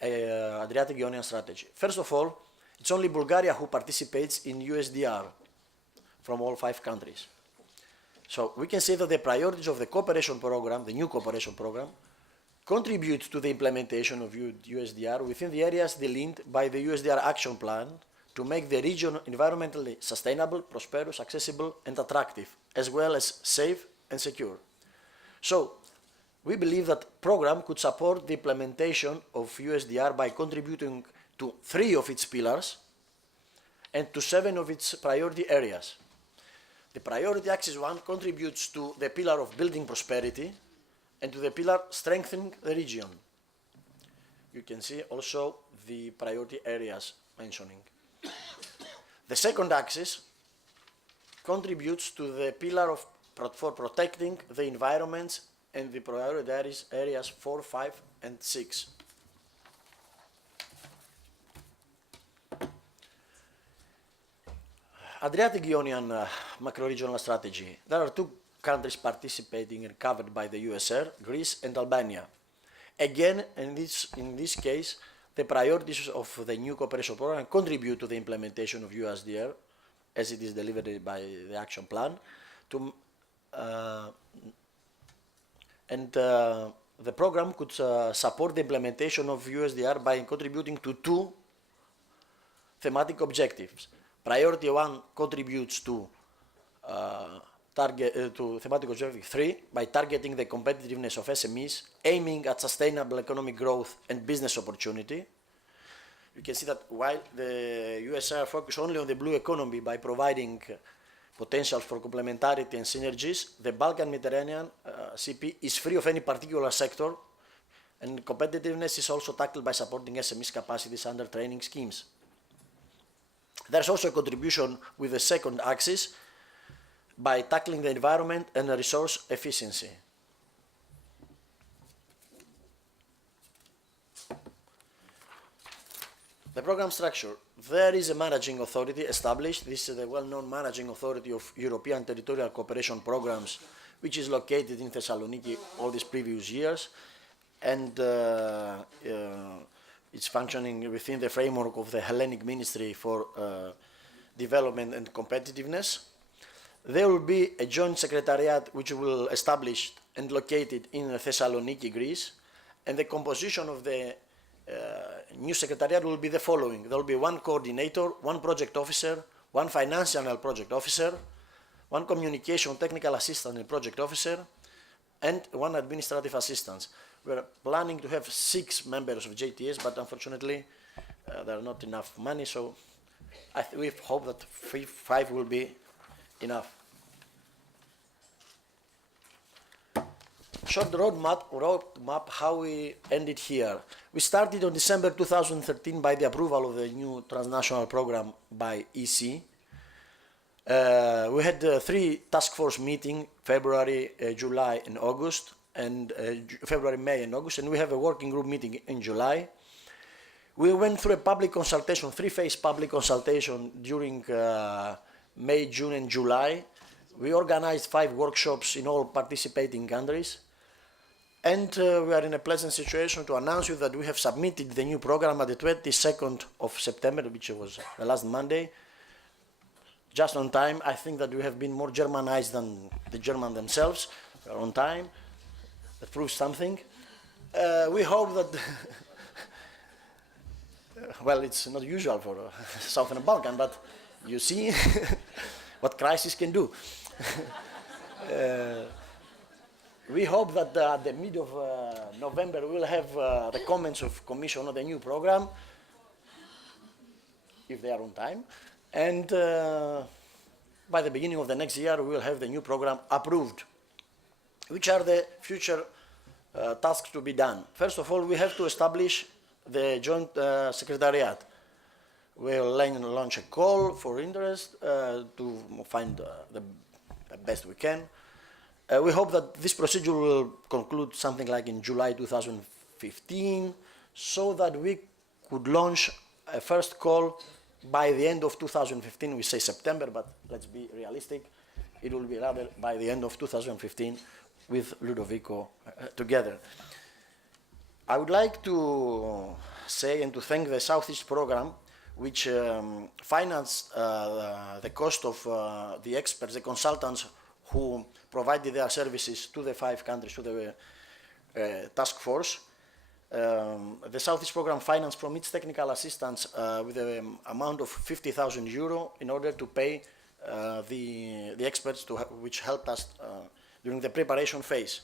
Adriatic Ionian strategy. First of all, It's only Bulgaria who participates in USDR from all 5 countries. So we can say that the priorities of the cooperation program, the new cooperation program, contribute to the implementation of USDR within the areas delineated by the USDR action plan to make the region environmentally sustainable, prosperous, accessible, and attractive, as well as safe and secure. So, we believe that program could support the implementation of USDR by contributing to 3 of its pillars and to 7 of its priority areas. The priority axis 1 contributes to the pillar of building prosperity and to the pillar strengthening the region. You can see also the priority areas mentioning. The second axis contributes to the pillar for protecting the environments and the priority areas 4, 5, and 6. Adriatic-Ionian macro-regional strategy. There are 2 countries participating and covered by the USR, Greece and Albania. Again, in this case, the priorities of the new cooperation program contribute to the implementation of USDR as it is delivered by the action plan. The program could support the implementation of USDR by contributing to 2 thematic objectives. Priority 1 contributes to thematic objective 3 by targeting the competitiveness of SMEs, aiming at sustainable economic growth and business opportunity. You can see that while the USR focus only on the blue economy by providing potentials for complementarity and synergies, the Balkan Mediterranean CP is free of any particular sector, and competitiveness is also tackled by supporting SMEs capacities under training schemes. There's also a contribution with the second axis by tackling the environment and resource efficiency. The program structure. There is a managing authority established. This is the well-known managing authority of European territorial cooperation programs, which is located in Thessaloniki all these previous years, and it's functioning within the framework of the Hellenic Ministry for Development and Competitiveness. There will be a joint secretariat which will establish and located in Thessaloniki, Greece, and the composition of the new secretariat will be the following. There will be 1 coordinator, 1 project officer, 1 financial project officer, 1 communication technical assistant and project officer, and 1 administrative assistant. We are planning to have 6 members of JTS, but unfortunately there are not enough money, so we hope that 5 will be enough. Short roadmap how we ended here. We started on December 2013 by the approval of the new transnational program by EC. We had 3 task force meetings, February, July, and August, and February, May, and August, and we have a working group meeting in July. We went through a public consultation, 3-phase public consultation during May, June, and July. We organized 5 workshops in all participating countries. And we are in a pleasant situation to announce you that we have submitted the new program at the 22nd of September, which was the last Monday, just on time. I think that we have been more Germanized than the Germans themselves. We are on time. That proves something. We hope that, well, it's not usual for Southern Balkan, but you see what crisis can do. We hope that at the mid of November we will have the comments of Commission on the new program, if they are on time, and by the beginning of the next year we will have the new program approved. Which are the future tasks to be done? First of all, we have to establish the joint secretariat. We will launch a call for interest to find the best we can. We hope that this procedure will conclude something like in July 2015, so that we could launch a first call by the end of 2015. We say September, but let's be realistic. It will be rather by the end of 2015 with Ludovico together. I would like to say and to thank the Southeast Program, which financed the cost of the experts, the consultants who provided their services to the 5 countries, to the task force. The Southeast Programme financed from its technical assistance with an amount of €50,000 in order to pay the experts which helped us during the preparation phase.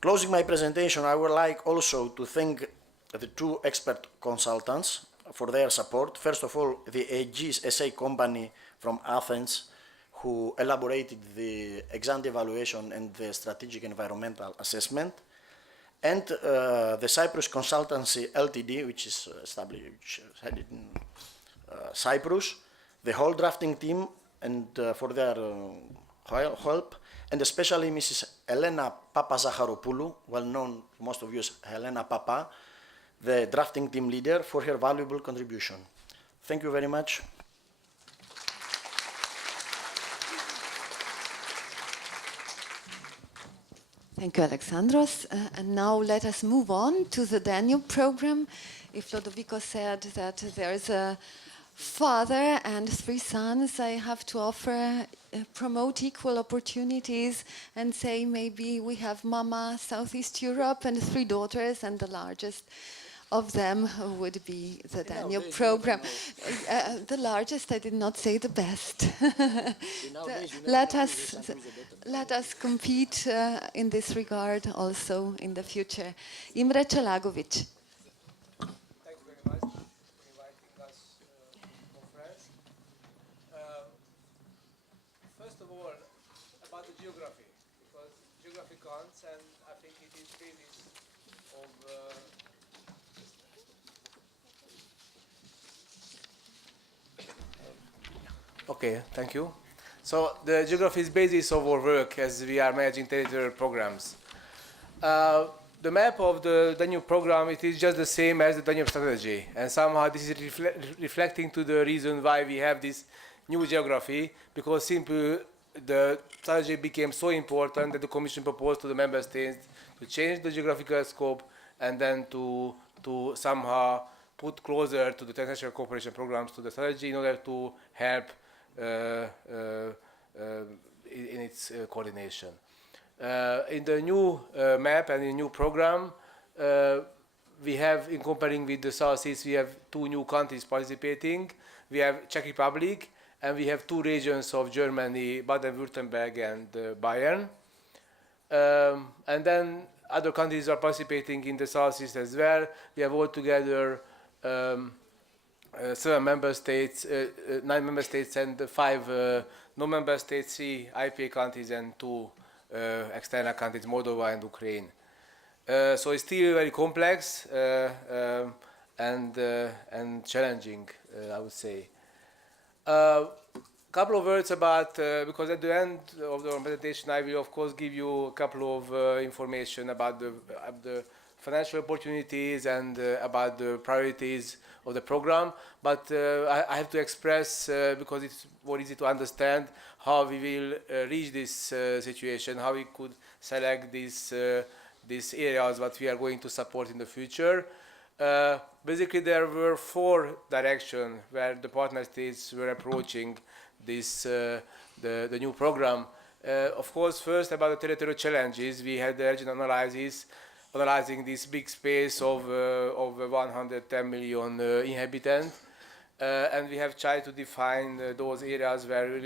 Closing my presentation, I would like also to thank the 2 expert consultants for their support. First of all, the Aegis SA company from Athens, who elaborated the ex-ante evaluation and the strategic environmental assessment, and the Cyprus Consultancy Ltd, which is established headed in Cyprus, the whole drafting team, and for their help, and especially Mrs. Elena Papazacharopoulou, well known to most of you as Helena Papa, the drafting team leader, for her valuable contribution. Thank you very much. Thank you, Alexandros. And now let us move on to the Danube program. If Lodovico said that there is a father and 3 sons, I have to offer promote equal opportunities and say maybe we have Mama Southeast Europe and 3 daughters, and the largest of them would be the Danube program. The largest, I did not say the best. Let us compete in this regard also in the future. Imre Čelagović. Thank you very much for inviting us to the conference. First of all, about the geography, because geography counts, and I think it is basis of Okay, thank you. So the geography is basis of our work as we are managing territorial programs. The map of the Danube program, it is just the same as the Danube strategy, and somehow this is reflecting to the reason why we have this new geography, because simply the strategy became so important that the Commission proposed to the member states to change the geographical scope and then to somehow put closer to the international cooperation programs to the strategy in order to help in its coordination. In the new map and the new program, we have, in comparing with the Southeast, we have 2 new countries participating. We have Czech Republic, and we have 2 regions of Germany, Baden-Württemberg and Bayern. And then other countries are participating in the Southeast as well. We have altogether 7 member states, 9 member states, and 5 non-member states, 3 IPA countries, and 2 external countries, Moldova and Ukraine. So it's still very complex and challenging, I would say. Couple of words about, because at the end of the presentation I will of course give you a couple of information about the financial opportunities and about the priorities of the program, but I have to express, because it's more easy to understand, how we will reach this situation, how we could select these areas that we are going to support in the future. Basically, there were 4 directions where the partner states were approaching this the new program. Of course, first about the territorial challenges, we had the regional analysis analyzing this big space of 110 million inhabitants, and we have tried to define those areas where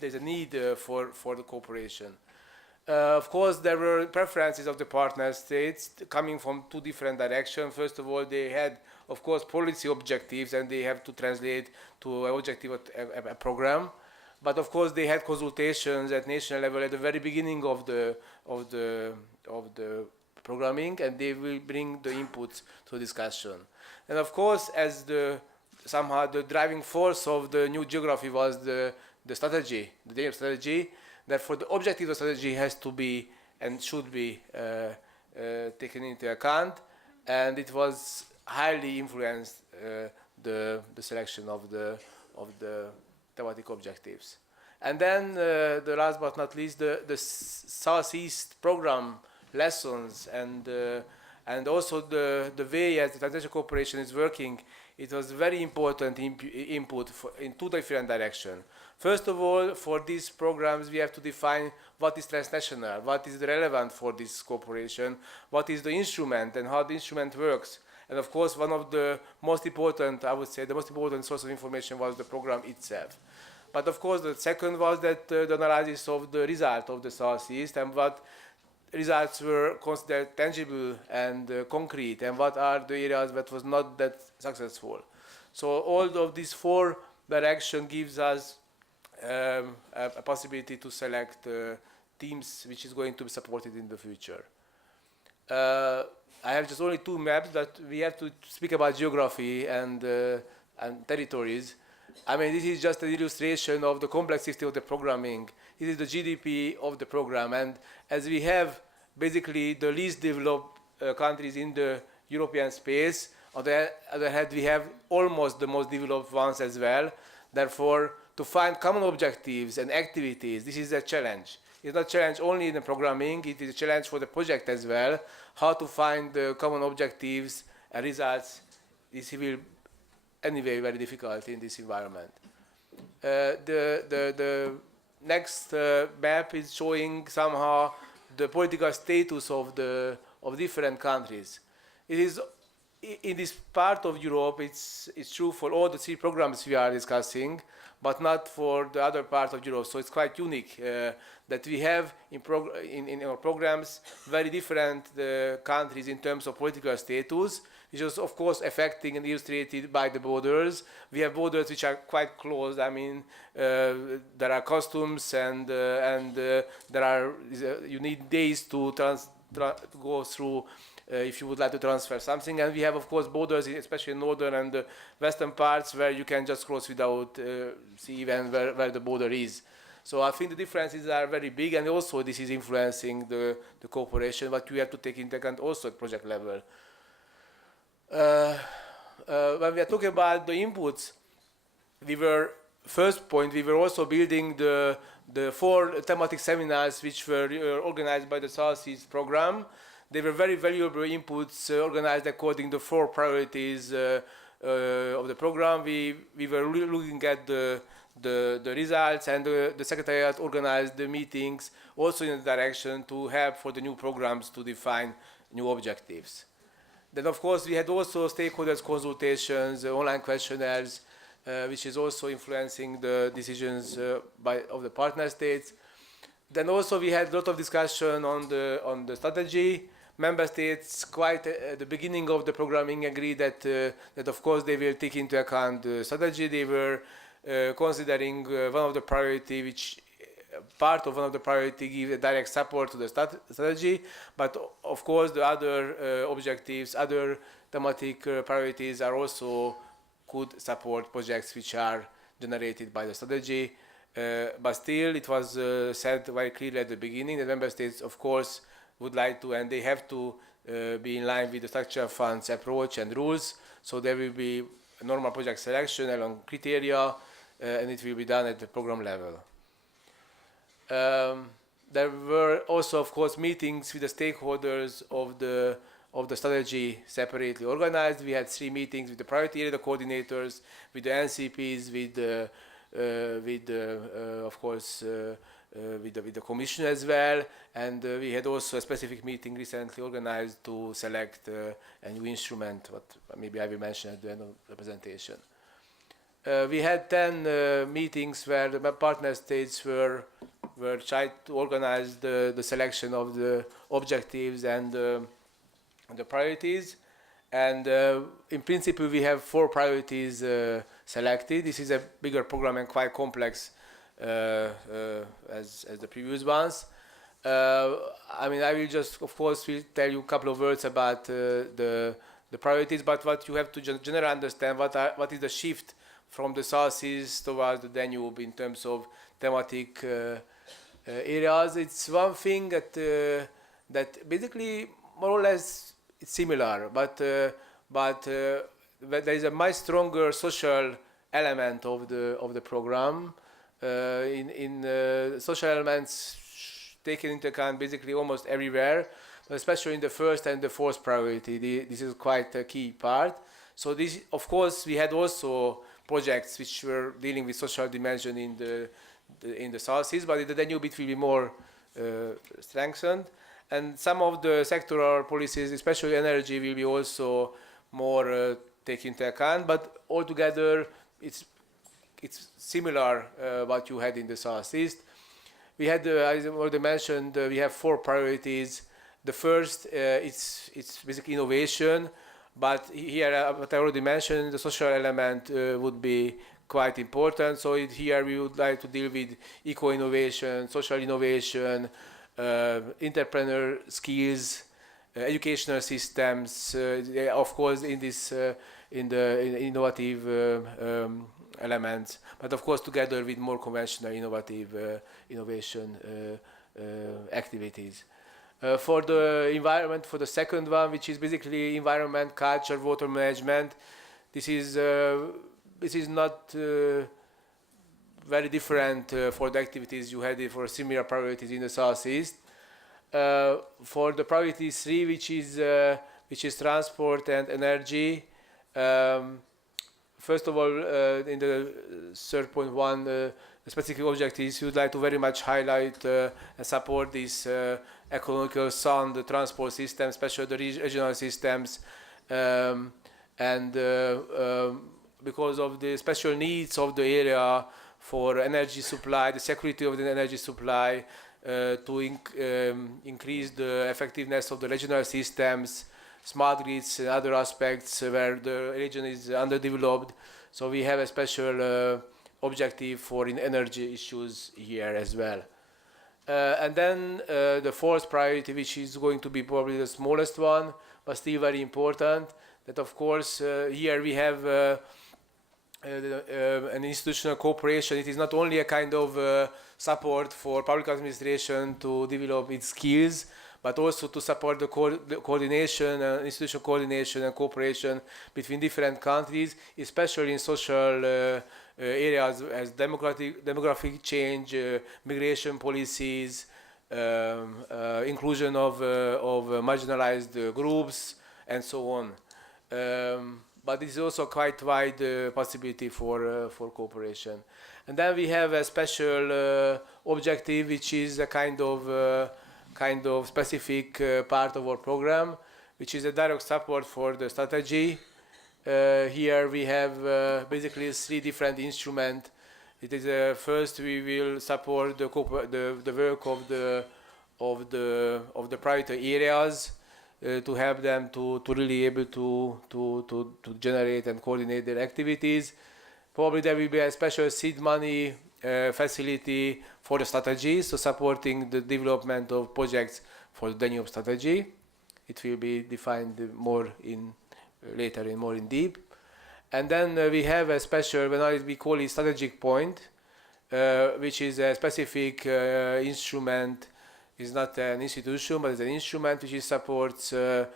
there's a need for the cooperation. Of course, there were preferences of the partner states coming from 2 different directions. First of all, they had, of course, policy objectives, and they have to translate to an objective of a program. But of course, they had consultations at national level at the very beginning of the programming, and they will bring the inputs to discussion. And of course, as somehow the driving force of the new geography was the strategy, the Danube strategy. Therefore, the objective of the strategy has to be and should be taken into account, and it was highly influenced the selection of the thematic objectives. And then the last but not least, the Southeast program lessons and also the way as the international cooperation is working it was very important input in two different directions. First of all, for these programs, we have to define what is transnational, what is relevant for this cooperation, what is the instrument and how the instrument works. And of course, one of the most important, I would say, the most important source of information was the program itself. But of course, the second was that the analysis of the result of the Southeast and what results were considered tangible and concrete, and what are the areas that was not that successful. So all of these four directions gives us a possibility to select teams which is going to be supported in the future. I have just only two maps that we have to speak about geography and territories. I mean, this is just an illustration of the complexity of the programming. It is the GDP of the program, and as we have basically the least developed countries in the European space, on the other hand, we have almost the most developed ones as well. Therefore, to find common objectives and activities, this is a challenge. It's not a challenge only in the programming, it is a challenge for the project as well. How to find the common objectives and results, this will anyway very difficult in this environment. The next map is showing somehow the political status of different countries. It is in this part of Europe, it's true for all the three programs we are discussing, but not for the other part of Europe. So it's quite unique that we have in our programs very different countries in terms of political status, which is of course affecting and illustrated by the borders. We have borders which are quite close. I mean, there are customs and there are you need days to go through if you would like to transfer something. And we have of course borders, especially in northern and the western parts, where you can just cross without see even where the border is. So I think the differences are very big, and also this is influencing the cooperation, but we have to take into account also at project level. When we are talking about the inputs, we were also building the 4 thematic seminars which were organized by the Southeast program. They were very valuable inputs organized according to 4 priorities of the program. We were looking at the results, and the Secretariat organized the meetings also in the direction to help for the new programs to define new objectives. Then of course we had also stakeholders consultations, online questionnaires, which is also influencing the decisions of the partner states. Then also we had a lot of discussion on the strategy. Member states quite at the beginning of the programming agreed that of course they will take into account the strategy. They were considering one of the priority, part of one of the priority give a direct support to the strategy, but of course the other objectives, other thematic priorities are also could support projects which are generated by the strategy. But still it was said very clearly at the beginning that member states of course would like to, and they have to be in line with the structural funds approach and rules. So there will be a normal project selection along criteria, and it will be done at the program level. There were also, of course, meetings with the stakeholders of the strategy separately organized. We had 3 meetings with the priority area coordinators, with the NCPs, of course, with the Commission as well, and we had also a specific meeting recently organized to select a new instrument, what maybe I will mention at the end of the presentation. We had 10 meetings where the partner states were trying to organize the selection of the objectives and the priorities. And in principle, we have 4 priorities selected. This is a bigger program and quite complex as the previous ones. I mean, I will just, of course, will tell you a couple of words about the priorities, but what you have to generally understand, what is the shift from the Southeast towards the Danube in terms of thematic areas. It's one thing that basically more or less it's similar, but there is a much stronger social element of the program. In social elements taken into account basically almost everywhere, but especially in the first and the fourth priority. This is quite a key part. So this, of course, we had also projects which were dealing with social dimension in the Southeast, but the Danube it will be more strengthened. And some of the sectoral policies, especially energy, will be also more taken into account. But altogether, it's similar what you had in the Southeast. We had, as I already mentioned, we have 4 priorities. The first, it's basically innovation, but here, what I already mentioned, the social element would be quite important. So here we would like to deal with eco-innovation, social innovation, entrepreneur skills, educational systems, of course, in this in the innovative elements, but of course together with more conventional innovative innovation activities. For the environment, for the second one, which is basically environment, culture, water management, this is not very different for the activities you had for similar priorities in the Southeast. For the priority 3, which is transport and energy, first of all, in the 3.1 the specific objectives, we would like to very much highlight and support this economical sound transport system, especially the regional systems, and because of the special needs of the area for energy supply, the security of the energy supply, to increase the effectiveness of the regional systems, smart grids and other aspects where the region is underdeveloped. So we have a special objective for energy issues here as well. And then the fourth priority, which is going to be probably the smallest one, but still very important, that of course here we have an institutional cooperation. It is not only a kind of support for public administration to develop its skills, but also to support the coordination, institutional coordination and cooperation between different countries, especially in social areas as demographic change, migration policies, inclusion of marginalized groups, and so on. But it's also quite wide possibility for cooperation. And then we have a special objective, which is a kind of specific part of our program, which is a direct support for the strategy. Here we have basically 3 different instruments. It is first we will support the work of the priority areas to help them to really able to generate and coordinate their activities. Probably there will be a special seed money facility for the strategy, so supporting the development of projects for the Danube strategy. It will be defined more later in more in deep. And then we have a special, we call it strategic point, which is a specific instrument. It's not an institution, but it's an instrument which supports the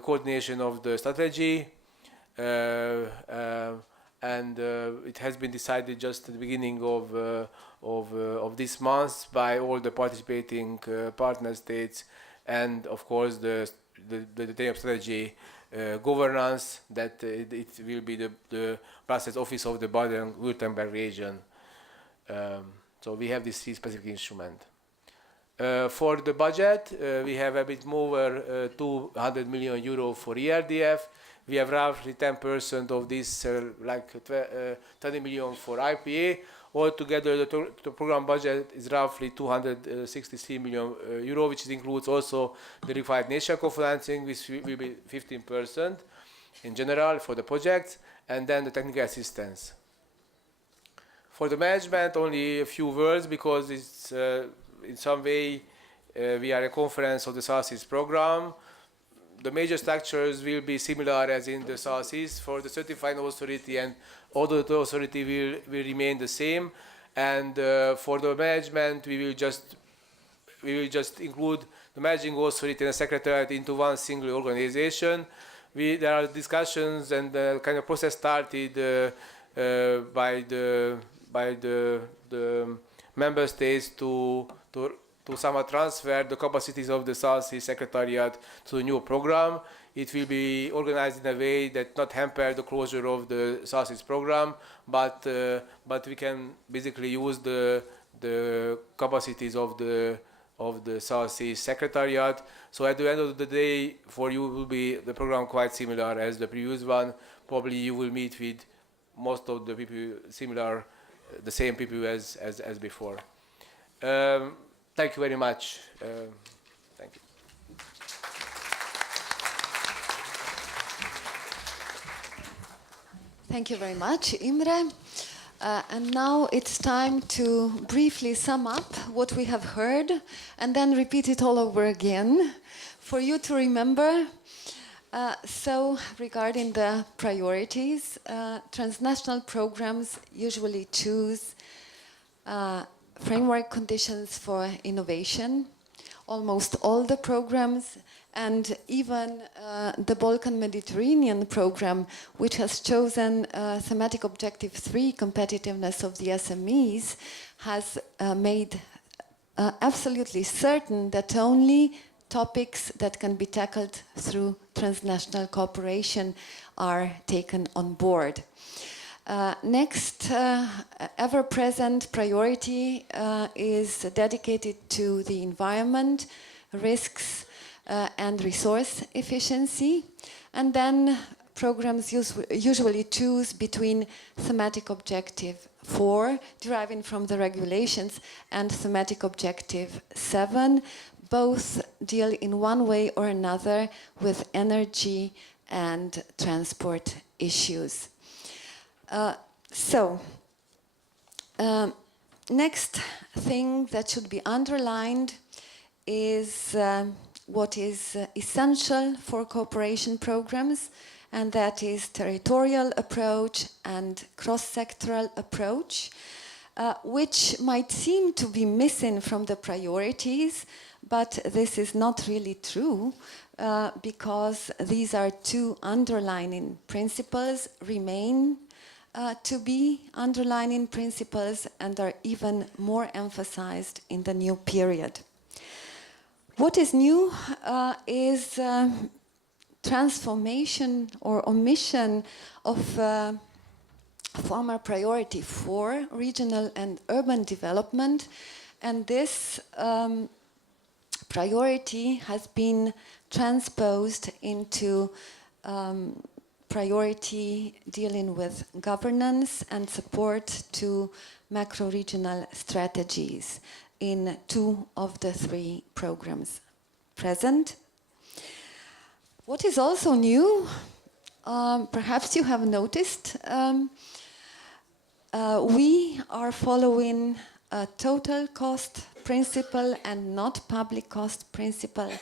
coordination of the strategy. And it has been decided just at the beginning of this month by all the participating partner states, and of course the Danube strategy governance, that it will be the Brussels office of the Baden-Württemberg region. So we have this specific instrument. For the budget, we have a bit more 200 million euro for ERDF. We have roughly 10% of this, like 20 million for IPA. Altogether, the program budget is roughly 263 million euro, which includes also the required national co-financing, which will be 15% in general for the projects, and then the technical assistance. For the management, only a few words, because it's in some way we are a conference of the Southeast program. The major structures will be similar as in the Southeast. For the certifying authority and audit authority will remain the same. And for the management, we will just include the managing authority and the secretariat into one single organization. There are discussions and the kind of process started by the member states to somewhat transfer the capacities of the Southeast Secretariat to the new program. it will be organized in a way that not hamper the closure of the South East program, but we can basically use the capacities of the South East Secretariat. So at the end of the day, for you will be the program quite similar as the previous one. Probably you will meet with most of the people similar, the same people as before. Thank you very much. Thank you. Thank you very much, Imre. And now it's time to briefly sum up what we have heard and then repeat it all over again for you to remember. So regarding the priorities, transnational programs usually choose framework conditions for innovation. Almost all the programs, and even the Balkan Mediterranean program, which has chosen thematic objective 3, competitiveness of the SMEs, has made absolutely certain that only topics that can be tackled through transnational cooperation are taken on board. Next, ever-present priority is dedicated to the environment, risks, and resource efficiency. And then programs usually choose between thematic objective 4, deriving from the regulations, and thematic objective 7. Both deal in one way or another with energy and transport issues. Next thing that should be underlined is what is essential for cooperation programs, and that is territorial approach and cross-sectoral approach, which might seem to be missing from the priorities, but this is not really true, because these are two underlining principles, remain to be underlining principles, and are even more emphasized in the new period. What is new is transformation or omission of former priority 4, regional and urban development, and this priority has been transposed into priority dealing with governance and support to macro-regional strategies in 2 of the 3 programs present. What is also new, perhaps you have noticed, we are following a total cost principle and not public cost principle.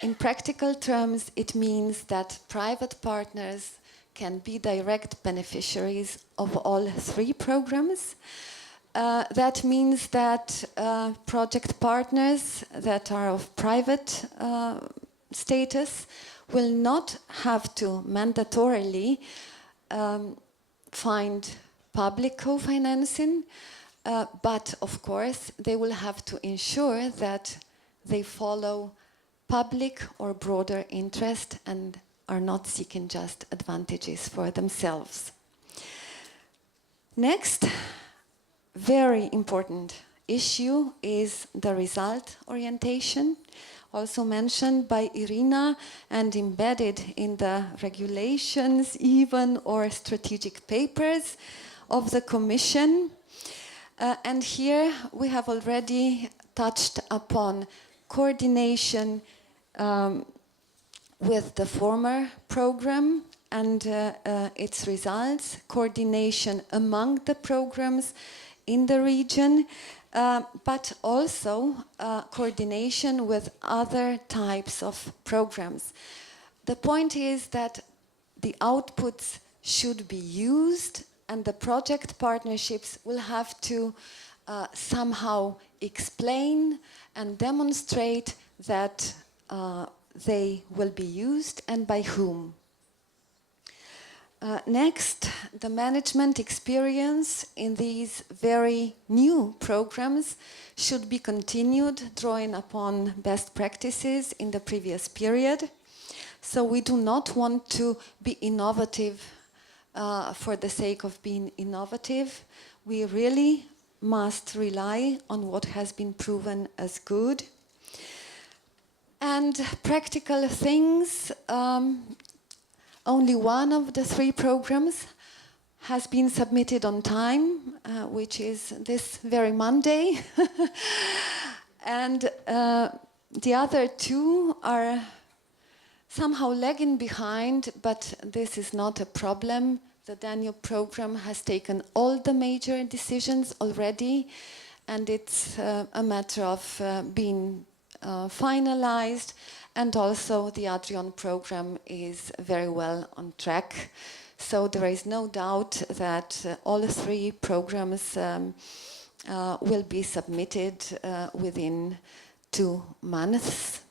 In practical terms, it means that private partners can be direct beneficiaries of all 3 programs. That means that project partners that are of private status will not have to mandatorily find public co-financing, but of course they will have to ensure that they follow public or broader interest and are not seeking just advantages for themselves. Next, very important issue is the result orientation, also mentioned by Irina and embedded in the regulations even or strategic papers of the Commission. And here we have already touched upon coordination with the former program and its results, coordination among the programs in the region, but also coordination with other types of programs. The point is that the outputs should be used, and the project partnerships will have to somehow explain and demonstrate that they will be used and by whom. Next, the management experience in these very new programs should be continued, drawing upon best practices in the previous period. So we do not want to be innovative for the sake of being innovative. We really must rely on what has been proven as good. And practical things, only one of the 3 programs has been submitted on time, which is this very Monday. And the other 2 are somehow lagging behind, but this is not a problem. The Danube program has taken all the major decisions already, and it's a matter of being finalized, and also the Adrian program is very well on track. So there is no doubt that all 3 programs will be submitted within 2 months.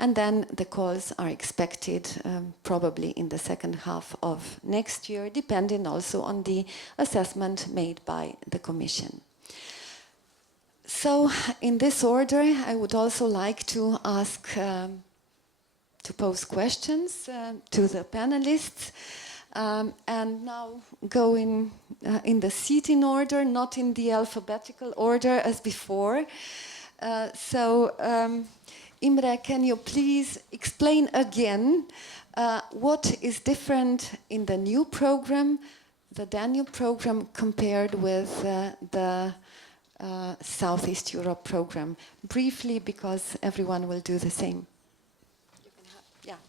And then the calls are expected probably in the second half of next year, depending also on the assessment made by the Commission. So in this order, I would also like to ask, to pose questions to the panelists. And now going in the seating order, not in the alphabetical order as before. Imre, can you please explain again what is different in the new program, the Danube program, compared with the Southeast Europe program? Briefly, because everyone will do the same. You can have,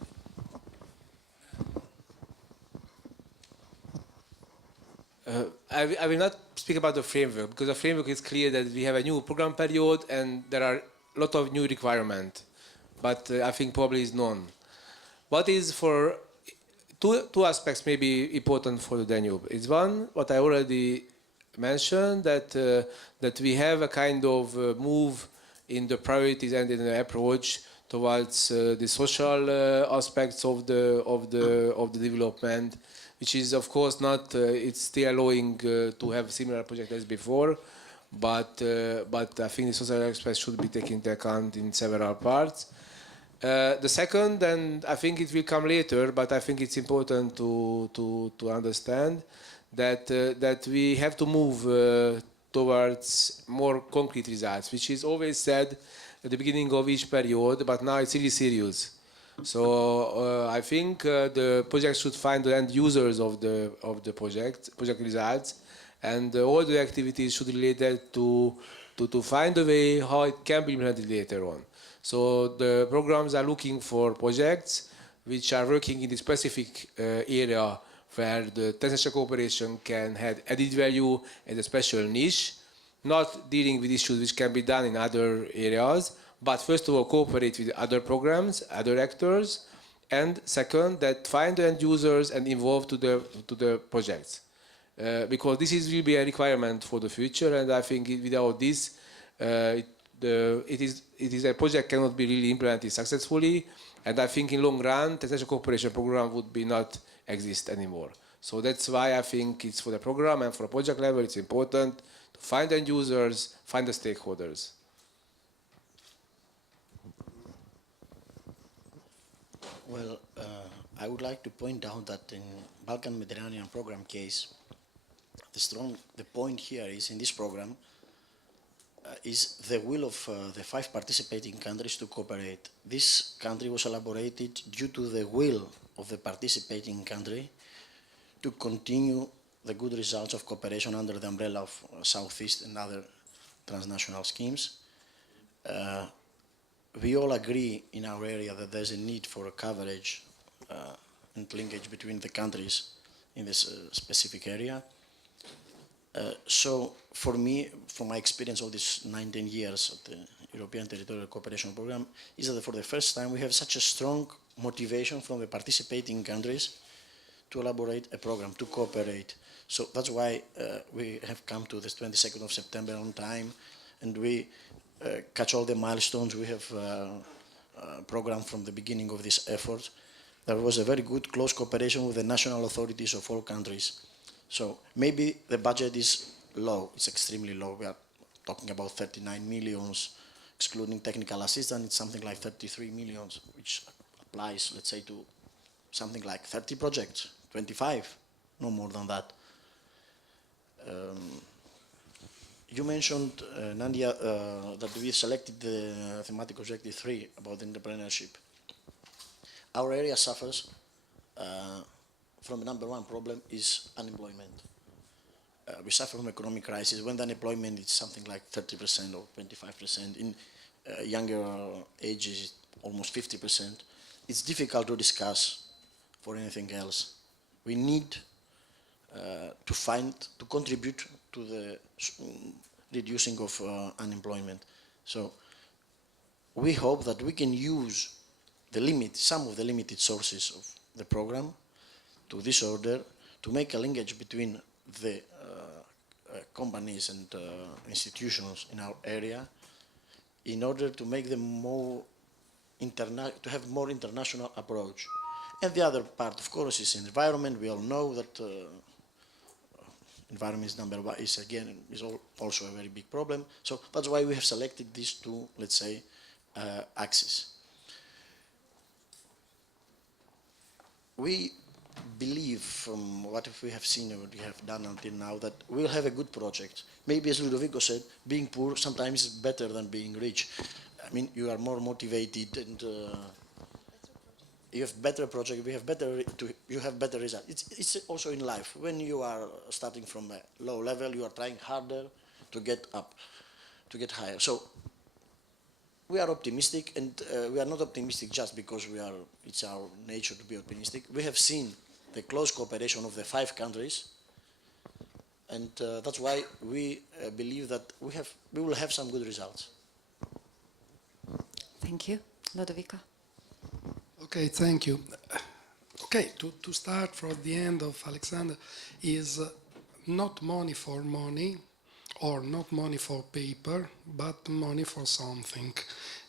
yeah. I will not speak about the framework, because the framework is clear that we have a new program period and there are a lot of new requirements, but I think probably is none. What is for two aspects maybe important for the Danube is one, what I already mentioned, that we have a kind of move in the priorities and in the approach towards the social aspects of the development, which is of course not, it's still allowing to have similar projects as before, but I think the social aspects should be taken into account in several parts. The second, and I think it will come later, but I think it's important to understand that we have to move towards more concrete results, which is always said at the beginning of each period, but now it's really serious. So I think the project should find the end users of the project results, and all the activities should be related to find a way how it can be implemented later on. So the programs are looking for projects which are working in the specific area where the international cooperation can have added value and a special niche, not dealing with issues which can be done in other areas, but first of all cooperate with other programs, other actors, and second, that find the end users and involve to the projects. Because this will be a requirement for the future, and I think without this, it is a project cannot be really implemented successfully, and I think in long run, the international cooperation program would be not exist anymore. So that's why I think it's for the program and for the project level, it's important to find end users, find the stakeholders. Well, I would like to point out that in Balkan Mediterranean program case, the point here is in this program is the will of the 5 participating countries to cooperate. This country was elaborated due to the will of the participating country to continue the good results of cooperation under the umbrella of Southeast and other transnational schemes. We all agree in our area that there's a need for a coverage and linkage between the countries in this specific area. So for me, from my experience of these 19 years of the European Territorial Cooperation Program, is that for the first time we have such a strong motivation from the participating countries to elaborate a program, to cooperate. So that's why we have come to this 22nd of September on time, and we catch all the milestones we have programmed from the beginning of this effort. There was a very good close cooperation with the national authorities of all countries. So maybe the budget is low, it's extremely low. We are talking about 39 millions, excluding technical assistance, it's something like 33 millions, which applies, let's say, to something like 30 projects, 25, no more than that. You mentioned, Nadia, that we selected the thematic objective 3 about entrepreneurship. Our area suffers from the number one problem is unemployment. We suffer from economic crisis when the unemployment is something like 30% or 25%. In younger ages, almost 50%. It's difficult to discuss for anything else. We need to contribute to the reducing of unemployment. So we hope that we can use some of the limited sources of the program to this order to make a linkage between the companies and institutions in our area in order to make them more to have more international approach. And the other part, of course, is environment. We all know that environment is also a very big problem. So that's why we have selected these two, let's say, axes. We believe from what we have seen and what we have done until now that we'll have a good project. Maybe, as Ludovico said, being poor sometimes is better than being rich. I mean, you are more motivated and you have better project, you have better results. It's also in life. When you are starting from a low level, you are trying harder to get up, to get higher. So we are optimistic, and we are not optimistic just because it's our nature to be optimistic. We have seen the close cooperation of the 5 countries, and that's why we believe that we will have some good results. Thank you. Lodovico. Okay, thank you. Okay, to start from the end of Alexander is not money for money or not money for paper, but money for something.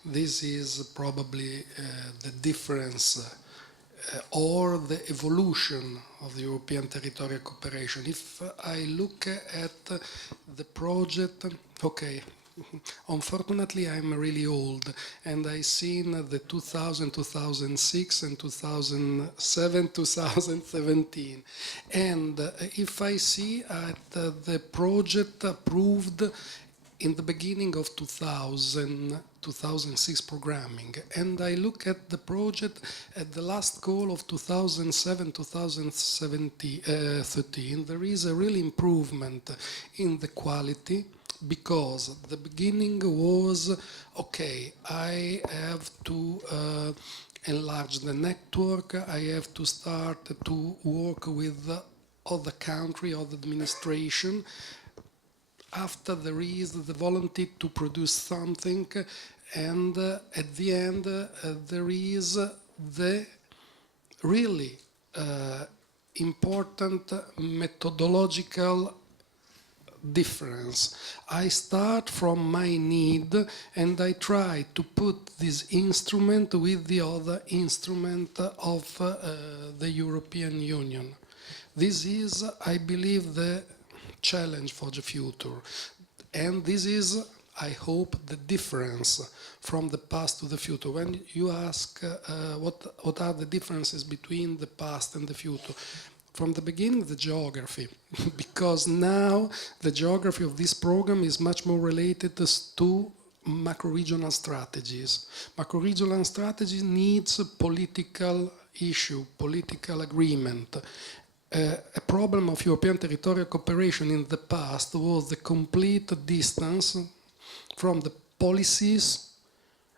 This is probably the difference or the evolution of the European territorial cooperation. If I look at the project, okay, unfortunately I'm really old and I've seen the 2000, 2006 and 2007, 2017. And if I see at the project approved in the beginning of 2006 programming, and I look at the project at the last call of 2007, 2013, there is a real improvement in the quality, because the beginning was, okay, I have to enlarge the network, I have to start to work with other country, other administration. After there is the volunteer to produce something, and at the end there is the really important methodological difference. I start from my need and I try to put this instrument with the other instrument of the European Union. This is, I believe, the challenge for the future. And this is, I hope, the difference from the past to the future. When you ask what are the differences between the past and the future, from the beginning, the geography, because now the geography of this program is much more related to macro-regional strategies. Macro-regional strategy needs political issue, political agreement. A problem of European territorial cooperation in the past was the complete distance from the policies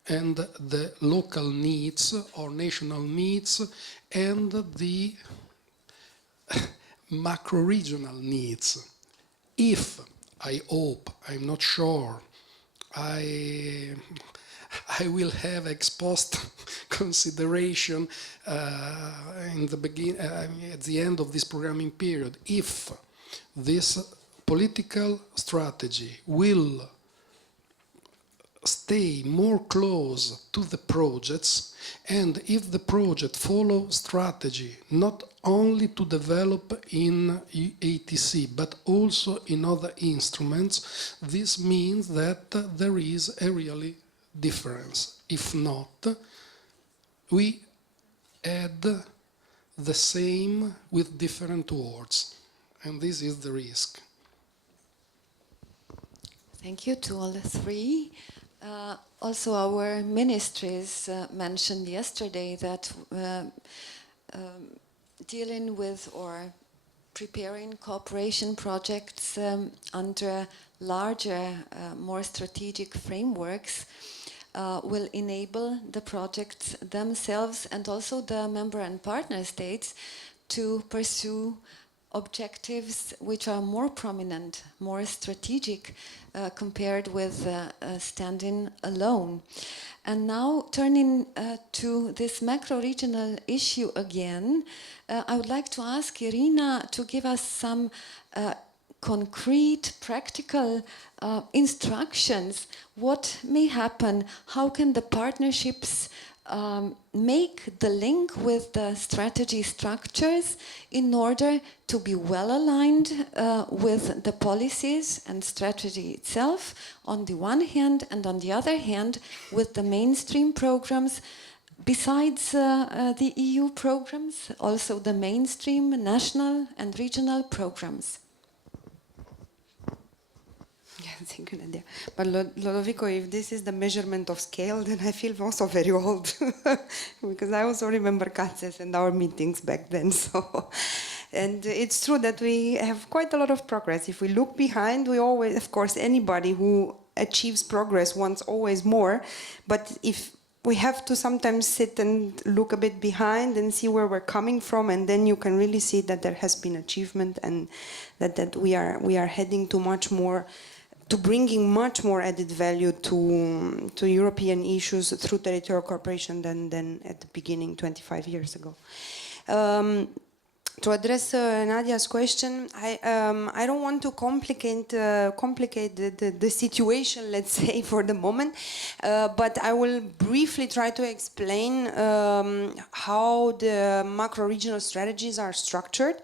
and the local needs or national needs and the macro-regional needs. If, I hope, I'm not sure, I will have ex post consideration in the at the end of this programming period, if this political strategy will stay more close to the projects, and if the project follow strategy not only to develop in ATC but also in other instruments, this means that there is a really difference. If not, we had the same with different words. And this is the risk. Thank you to all three. Also, our ministries mentioned yesterday that dealing with or preparing cooperation projects under larger, more strategic frameworks will enable the projects themselves and also the member and partner states to pursue objectives which are more prominent, more strategic compared with standing alone. And now turning to this macro-regional issue again, I would like to ask Irina to give us some concrete, practical instructions. What may happen? How can the partnerships make the link with the strategy structures in order to be well aligned with the policies and strategy itself on the one hand, and on the other hand with the mainstream programs besides the EU programs, also the mainstream national and regional programs? That's a good idea. But Lodovico, if this is the measurement of scale, then I feel also very old because I also remember CACES and our meetings back then. So, and it's true that we have quite a lot of progress. If we look behind, we always, of course, anybody who achieves progress wants always more. But if we have to sometimes sit and look a bit behind and see where we're coming from, and then you can really see that there has been achievement and that we are heading to much more, to bringing much more added value to European issues through territorial cooperation than at the beginning 25 years ago. To address Nadia's question, I don't want to complicate the situation, let's say, for the moment, but I will briefly try to explain how the macro-regional strategies are structured.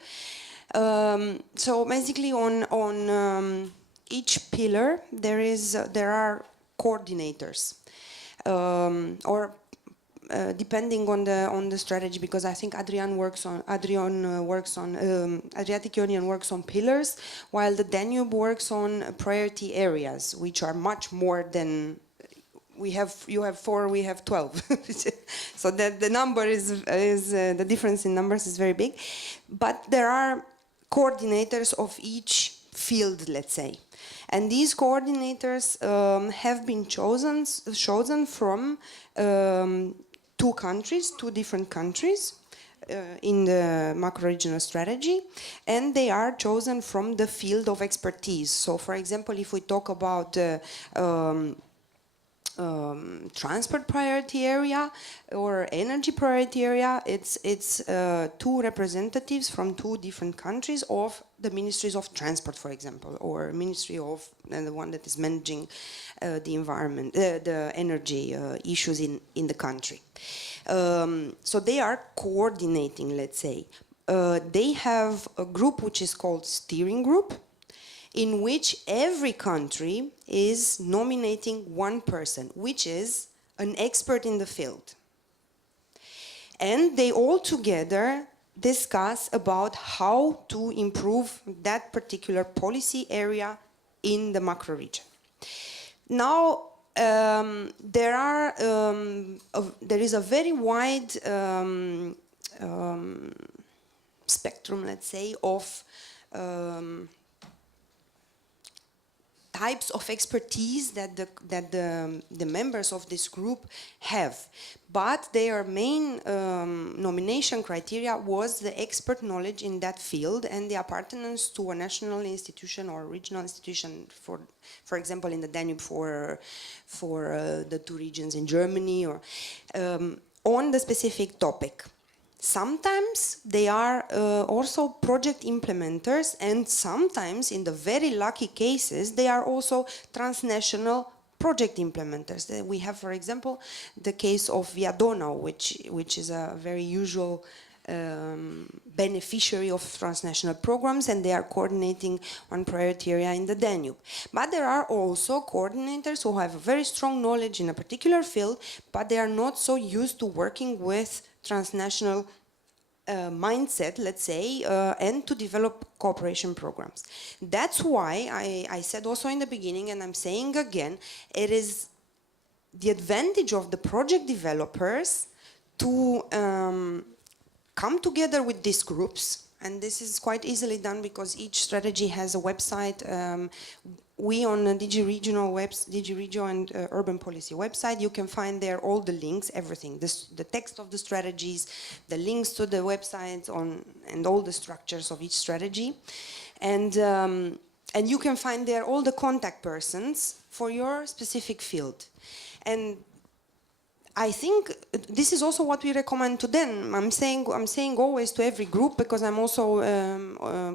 So basically, on each pillar there are coordinators, or depending on the strategy, because I think Adriatic Union works on pillars, while the Danube works on priority areas, which are much more than you have 4, we have 12. So the number is the difference in numbers is very big, but there are coordinators of each field, let's say. And these coordinators have been chosen from two different countries in the macro-regional strategy, and they are chosen from the field of expertise. So, for example, if we talk about transport priority area or energy priority area, it's two representatives from two different countries of the ministries of transport, for example, or ministry of the one that is managing the environment, the energy issues in the country. So they are coordinating, let's say. They have a group which is called steering group, in which every country is nominating one person, which is an expert in the field. And they all together discuss about how to improve that particular policy area in the macro region. Now, there is a very wide spectrum, let's say, of types of expertise that the members of this group have. But their main nomination criteria was the expert knowledge in that field and the appartenance to a national institution or regional institution, for example, in the Danube for the two regions in Germany, or on the specific topic. Sometimes they are also project implementers, and sometimes, in the very lucky cases, they are also transnational project implementers. We have, for example, the case of Via Donau, which is a very usual beneficiary of transnational programs, and they are coordinating one priority area in the Danube. But there are also coordinators who have a very strong knowledge in a particular field, but they are not so used to working with transnational mindset, let's say, and to develop cooperation programs. That's why I said also in the beginning, and I'm saying again, it is the advantage of the project developers to come together with these groups, and this is quite easily done because each strategy has a website. We on the DigiRegio and Urban Policy website, you can find there all the links, everything, the text of the strategies, the links to the websites and all the structures of each strategy. And you can find there all the contact persons for your specific field. And I think this is also what we recommend to them. I'm saying always to every group, because I'm also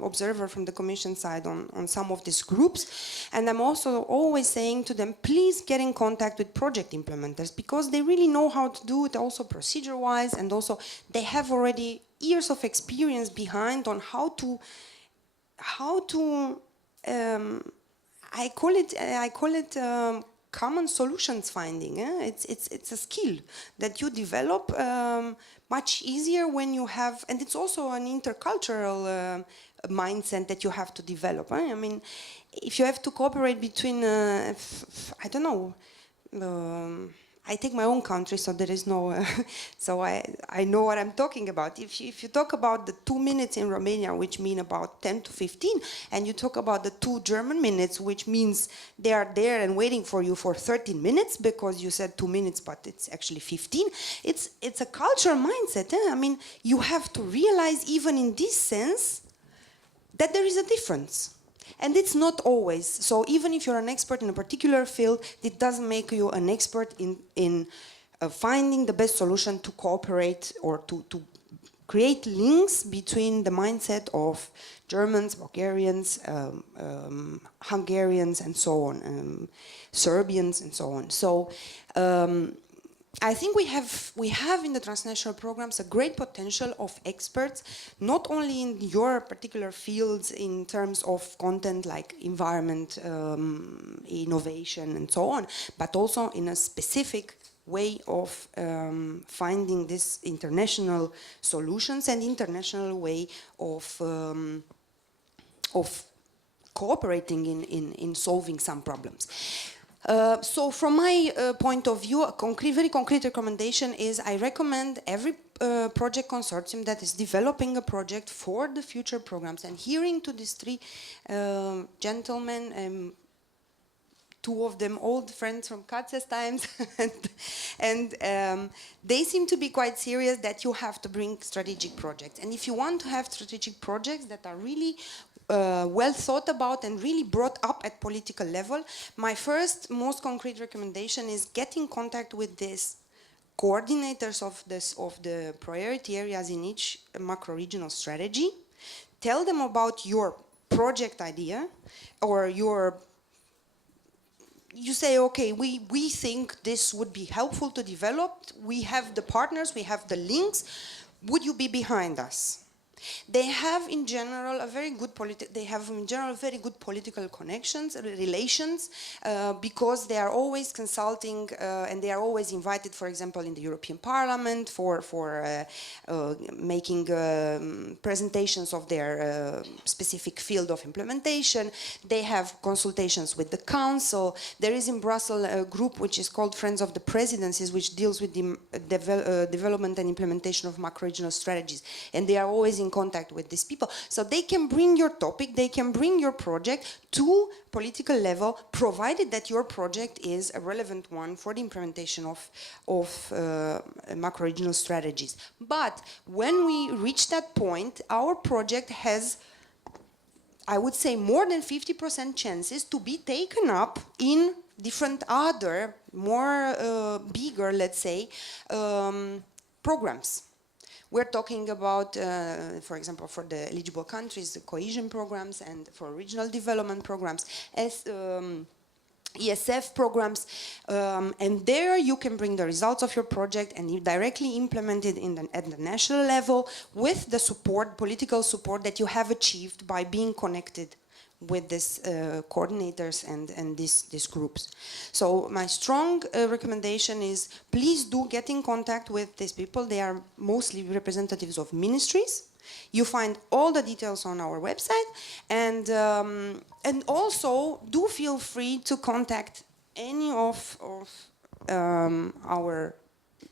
observer from the Commission side on some of these groups, and I'm also always saying to them, please get in contact with project implementers, because they really know how to do it, also procedure-wise, and also they have already years of experience behind on how to I call it common solutions finding. It's a skill that you develop much easier when you have, and it's also an intercultural mindset that you have to develop. I mean, if you have to cooperate between, I don't know, I take my own country, so there is no, so I know what I'm talking about. If you talk about the 2 minutes in Romania, which mean about 10 to 15, and you talk about the 2 German minutes, which means they are there and waiting for you for 13 minutes, because you said 2 minutes, but it's actually 15. It's a cultural mindset. I mean, you have to realize, even in this sense, that there is a difference. And it's not always. So even if you're an expert in a particular field, it doesn't make you an expert in finding the best solution to cooperate or to create links between the mindset of Germans, Bulgarians, Hungarians, and so on, Serbians, and so on. So I think we have in the transnational programs a great potential of experts, not only in your particular fields in terms of content like environment, innovation, and so on, but also in a specific way of finding these international solutions and international way of cooperating in solving some problems. So from my point of view, a very concrete recommendation is I recommend every project consortium that is developing a project for the future programs, and hearing to these 3 gentlemen, 2 of them old friends from Katz's times, and they seem to be quite serious that you have to bring strategic projects. And if you want to have strategic projects that are really well thought about and really brought up at political level, my first most concrete recommendation is get in contact with these coordinators of the priority areas in each macro-regional strategy. Tell them about your project idea, or you say, okay, we think this would be helpful to develop. We have the partners, we have the links. Would you be behind us? They have in general very good political connections, relations, because they are always consulting and they are always invited, for example, in the European Parliament for making presentations of their specific field of implementation. They have consultations with the Council. There is in Brussels a group which is called Friends of the Presidencies, which deals with the development and implementation of macro-regional strategies, and they are always in contact with these people. So they can bring your topic, they can bring your project to political level, provided that your project is a relevant one for the implementation of macro-regional strategies. But when we reach that point, our project has, I would say, more than 50% chances to be taken up in different other, more bigger, let's say, programs. We're talking about, for example, for the eligible countries, the cohesion programs, and for regional development programs, as ESF programs, and there you can bring the results of your project and you directly implement it at the national level with the support, political support that you have achieved by being connected with these coordinators and these groups. So my strong recommendation is please do get in contact with these people. They are mostly representatives of ministries. You find all the details on our website, and also do feel free to contact any of our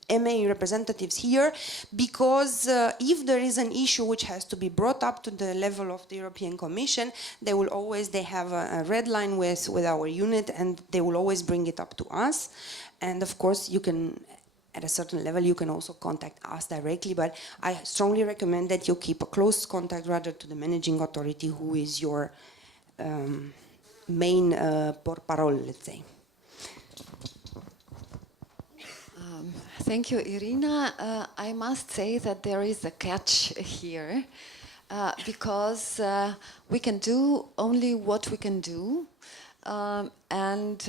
MA representatives here, because if there is an issue which has to be brought up to the level of the European Commission, they have a red line with our unit, and they will always bring it up to us. And of course, you can, at a certain level, you can also contact us directly, but I strongly recommend that you keep a close contact rather to the managing authority, who is your main porte-parole, let's say. Thank you, Irina. I must say that there is a catch here, because we can do only what we can do, and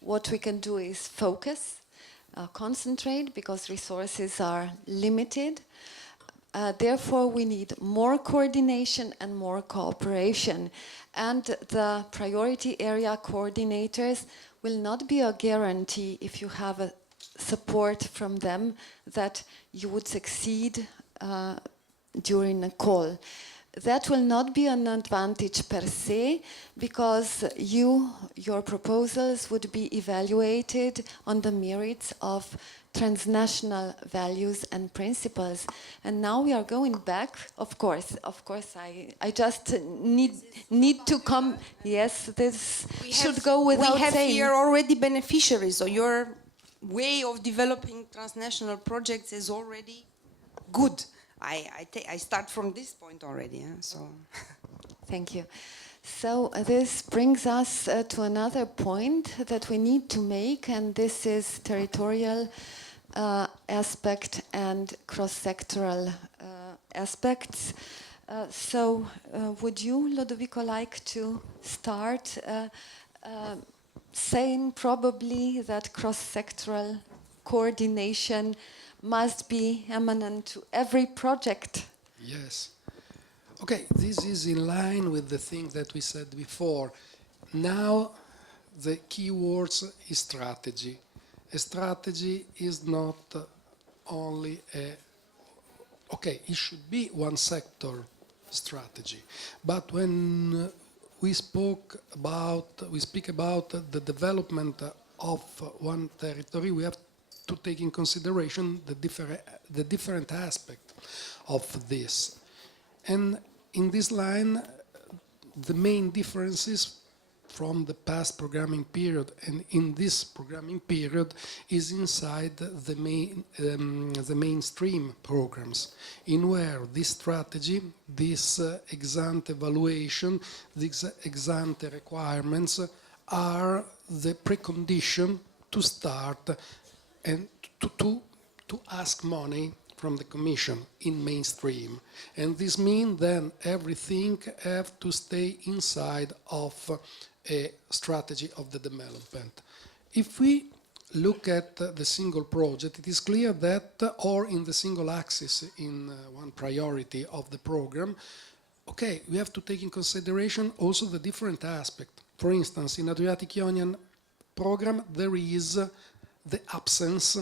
what we can do is focus, concentrate, because resources are limited. Therefore, we need more coordination and more cooperation. And the priority area coordinators will not be a guarantee if you have a support from them that you would succeed during a call. That will not be an advantage per se, because your proposals would be evaluated on the merits of transnational values and principles. And now we are going back, of course, I just need to come, yes, this should go without saying. We have here already beneficiaries, so your way of developing transnational projects is already good. I start from this point already, so. Thank you. So this brings us to another point that we need to make, and this is territorial aspect and cross-sectoral aspects. So would you, Lodovico, like to start saying probably that cross-sectoral coordination must be eminent to every project? Yes. Okay, this is in line with the thing that we said before. Now the key words is strategy. A strategy is not only it should be one sector strategy, but when we speak about the development of one territory, we have to take in consideration the different aspect of this. And in this line, the main differences from the past programming period and in this programming period is inside the mainstream programs, in where this strategy, this ex-ante evaluation, these ex-ante requirements are the precondition to start and to ask money from the Commission in mainstream. And this means then everything have to stay inside of a strategy of the development. If we look at the single project, it is clear that, or in the single axis in one priority of the program, okay, we have to take in consideration also the different aspect. For instance, in Adriatic-Ionian program, there is the absence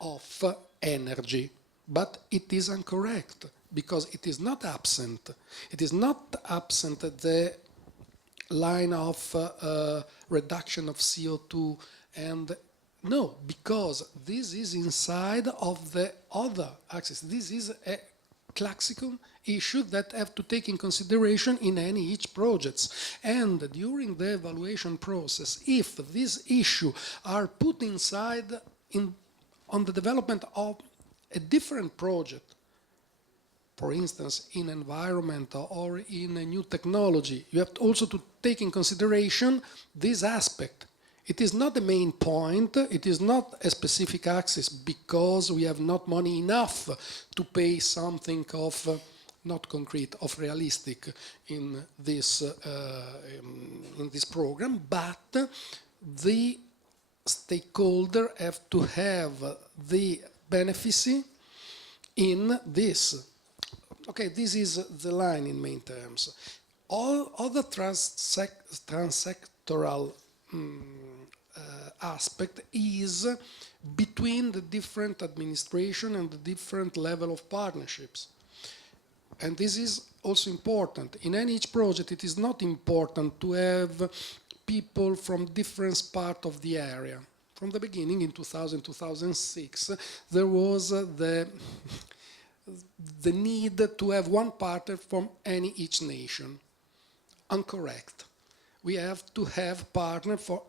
of energy, but it is incorrect, because it is not absent. It is not absent the line of reduction of CO2, and no, because this is inside of the other axis. This is a classical issue that have to take in consideration in each projects. And during the evaluation process, if these issues are put inside on the development of a different project, for instance, in environment or in a new technology, you have also to take in consideration this aspect. It is not the main point, it is not a specific axis, because we have not money enough to pay something of not concrete, of realistic in this program, but the stakeholder have to have the beneficy in this. Okay, this is the line in main terms. All other transsectoral aspect is between the different administration and the different level of partnerships. And this is also important. In each project, it is not important to have people from different parts of the area. From the beginning, in 2000, 2006, there was the need to have one partner from each nation. Incorrect. We have to have partner for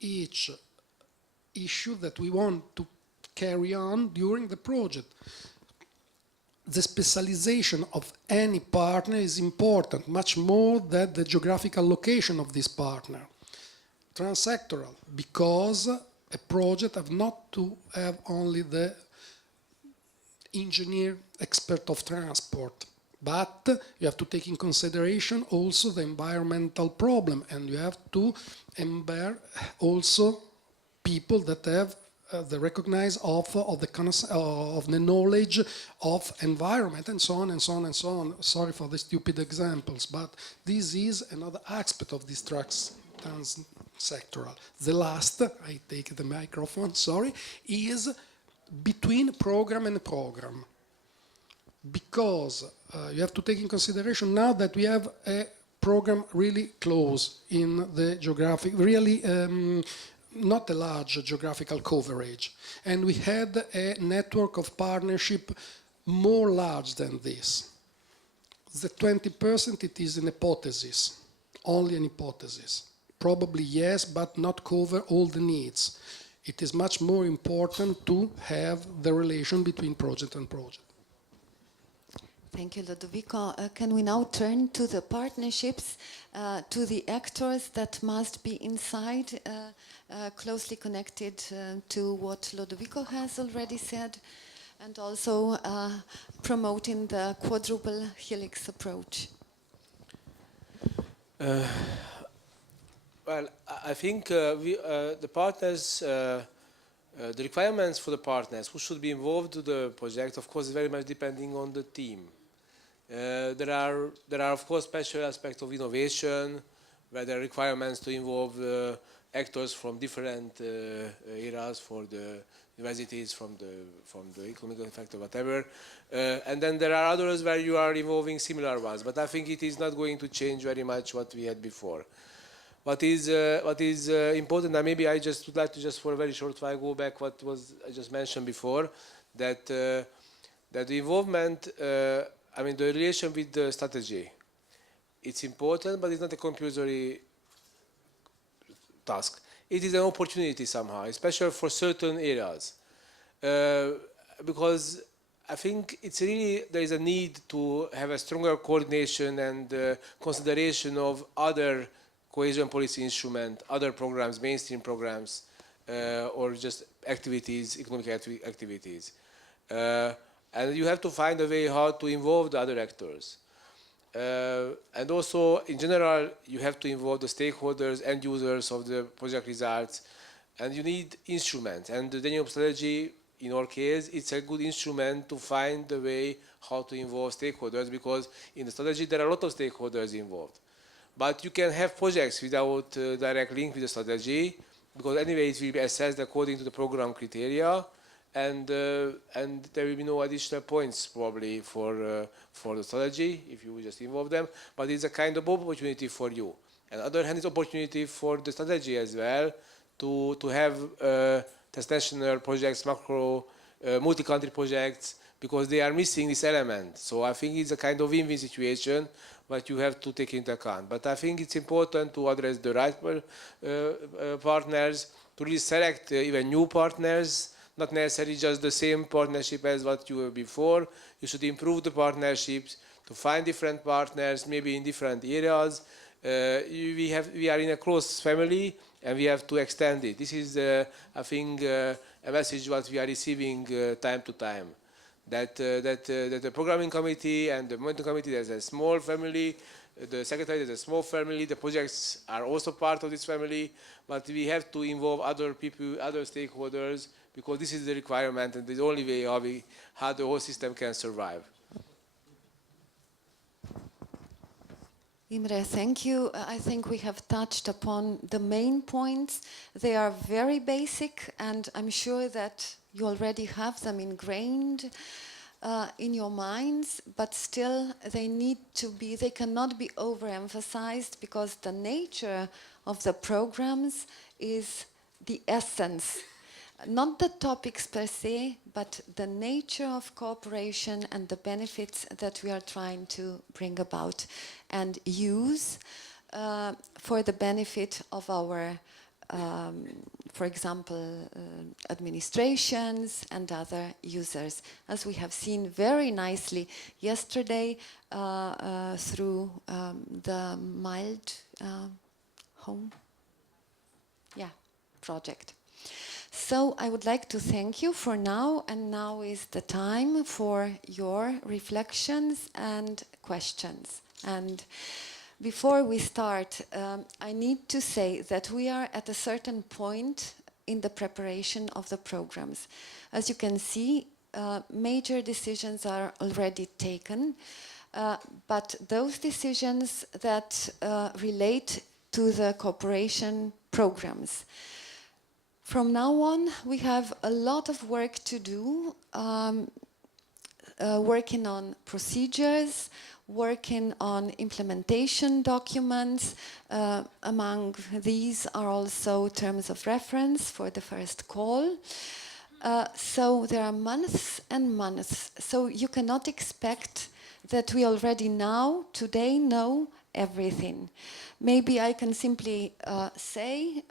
each issue that we want to carry on during the project. The specialization of any partner is important, much more than the geographical location of this partner. Transsectoral, because a project have not to have only the engineer expert of transport, but you have to take in consideration also the environmental problem, and you have to embed also people that have the recognize of the knowledge of environment, and so on and so on and so on. Sorry for the stupid examples, but this is another aspect of this transsectoral. The last, I take the microphone, sorry, is between program and program. Because you have to take in consideration now that we have a program really close in the geographic, really not a large geographical coverage. And we had a network of partnership more large than this. The 20%, it is an hypothesis, only an hypothesis. Probably yes, but not cover all the needs. It is much more important to have the relation between project and project. Thank you, Lodovico. Can we now turn to the partnerships, to the actors that must be inside, closely connected to what Lodovico has already said, and also promoting the quadruple helix approach? Well, I think the partners, the requirements for the partners who should be involved in the project, of course, is very much depending on the team. There are of course special aspects of innovation, where there are requirements to involve actors from different areas for the universities, from the economic factor, whatever. And then there are others where you are involving similar ones. But I think it is not going to change very much what we had before. What is important, and maybe I just would like to just for a very short while go back what was I just mentioned before, that the involvement, I mean the relation with the strategy, it's important, but it's not a compulsory task. It is an opportunity somehow, especially for certain areas, because I think it's really there is a need to have a stronger coordination and consideration of other cohesion policy instrument, other programs, mainstream programs, or just activities, economic activities. And you have to find a way how to involve the other actors. And also, in general, you have to involve the stakeholders and users of the project results. And you need instruments. And the Danube strategy, in our case, it's a good instrument to find the way how to involve stakeholders, because in the strategy there are a lot of stakeholders involved. But you can have projects without direct link with the strategy, because anyway it will be assessed according to the program criteria, and there will be no additional points probably for the strategy if you just involve them. But it's a kind of opportunity for you. And on the other hand, it's opportunity for the strategy as well to have transnational projects, macro, multi-country projects, because they are missing this element. So I think it's a kind of win-win situation, but you have to take into account. But I think it's important to address the right partners, to really select even new partners, not necessarily just the same partnership as what you were before. You should improve the partnerships to find different partners, maybe in different areas. We are in a close family, and we have to extend it. This is, I think, a message what we are receiving time to time. That the programming committee and the monitoring committee, there's a small family, the secretary is a small family, the projects are also part of this family, but we have to involve other people, other stakeholders, because this is the requirement and the only way how the whole system can survive. Imre, thank you. I think we have touched upon the main points. They are very basic, and I'm sure that you already have them ingrained in your minds, but still they cannot be overemphasized, because the nature of the programs is the essence. Not the topics per se, but the nature of cooperation and the benefits that we are trying to bring about and use for the benefit of our, for example, administrations and other users, as we have seen very nicely yesterday through the Mild Home project. So I would like to thank you for now, and now is the time for your reflections and questions. And before we start, I need to say that we are at a certain point in the preparation of the programs. As you can see, major decisions are already taken, but those decisions that relate to the cooperation programs. From now on, we have a lot of work to do, working on procedures, working on implementation documents. Among these are also terms of reference for the first call. So there are months and months. So you cannot expect that we already now, today, know everything. Maybe I can simply say,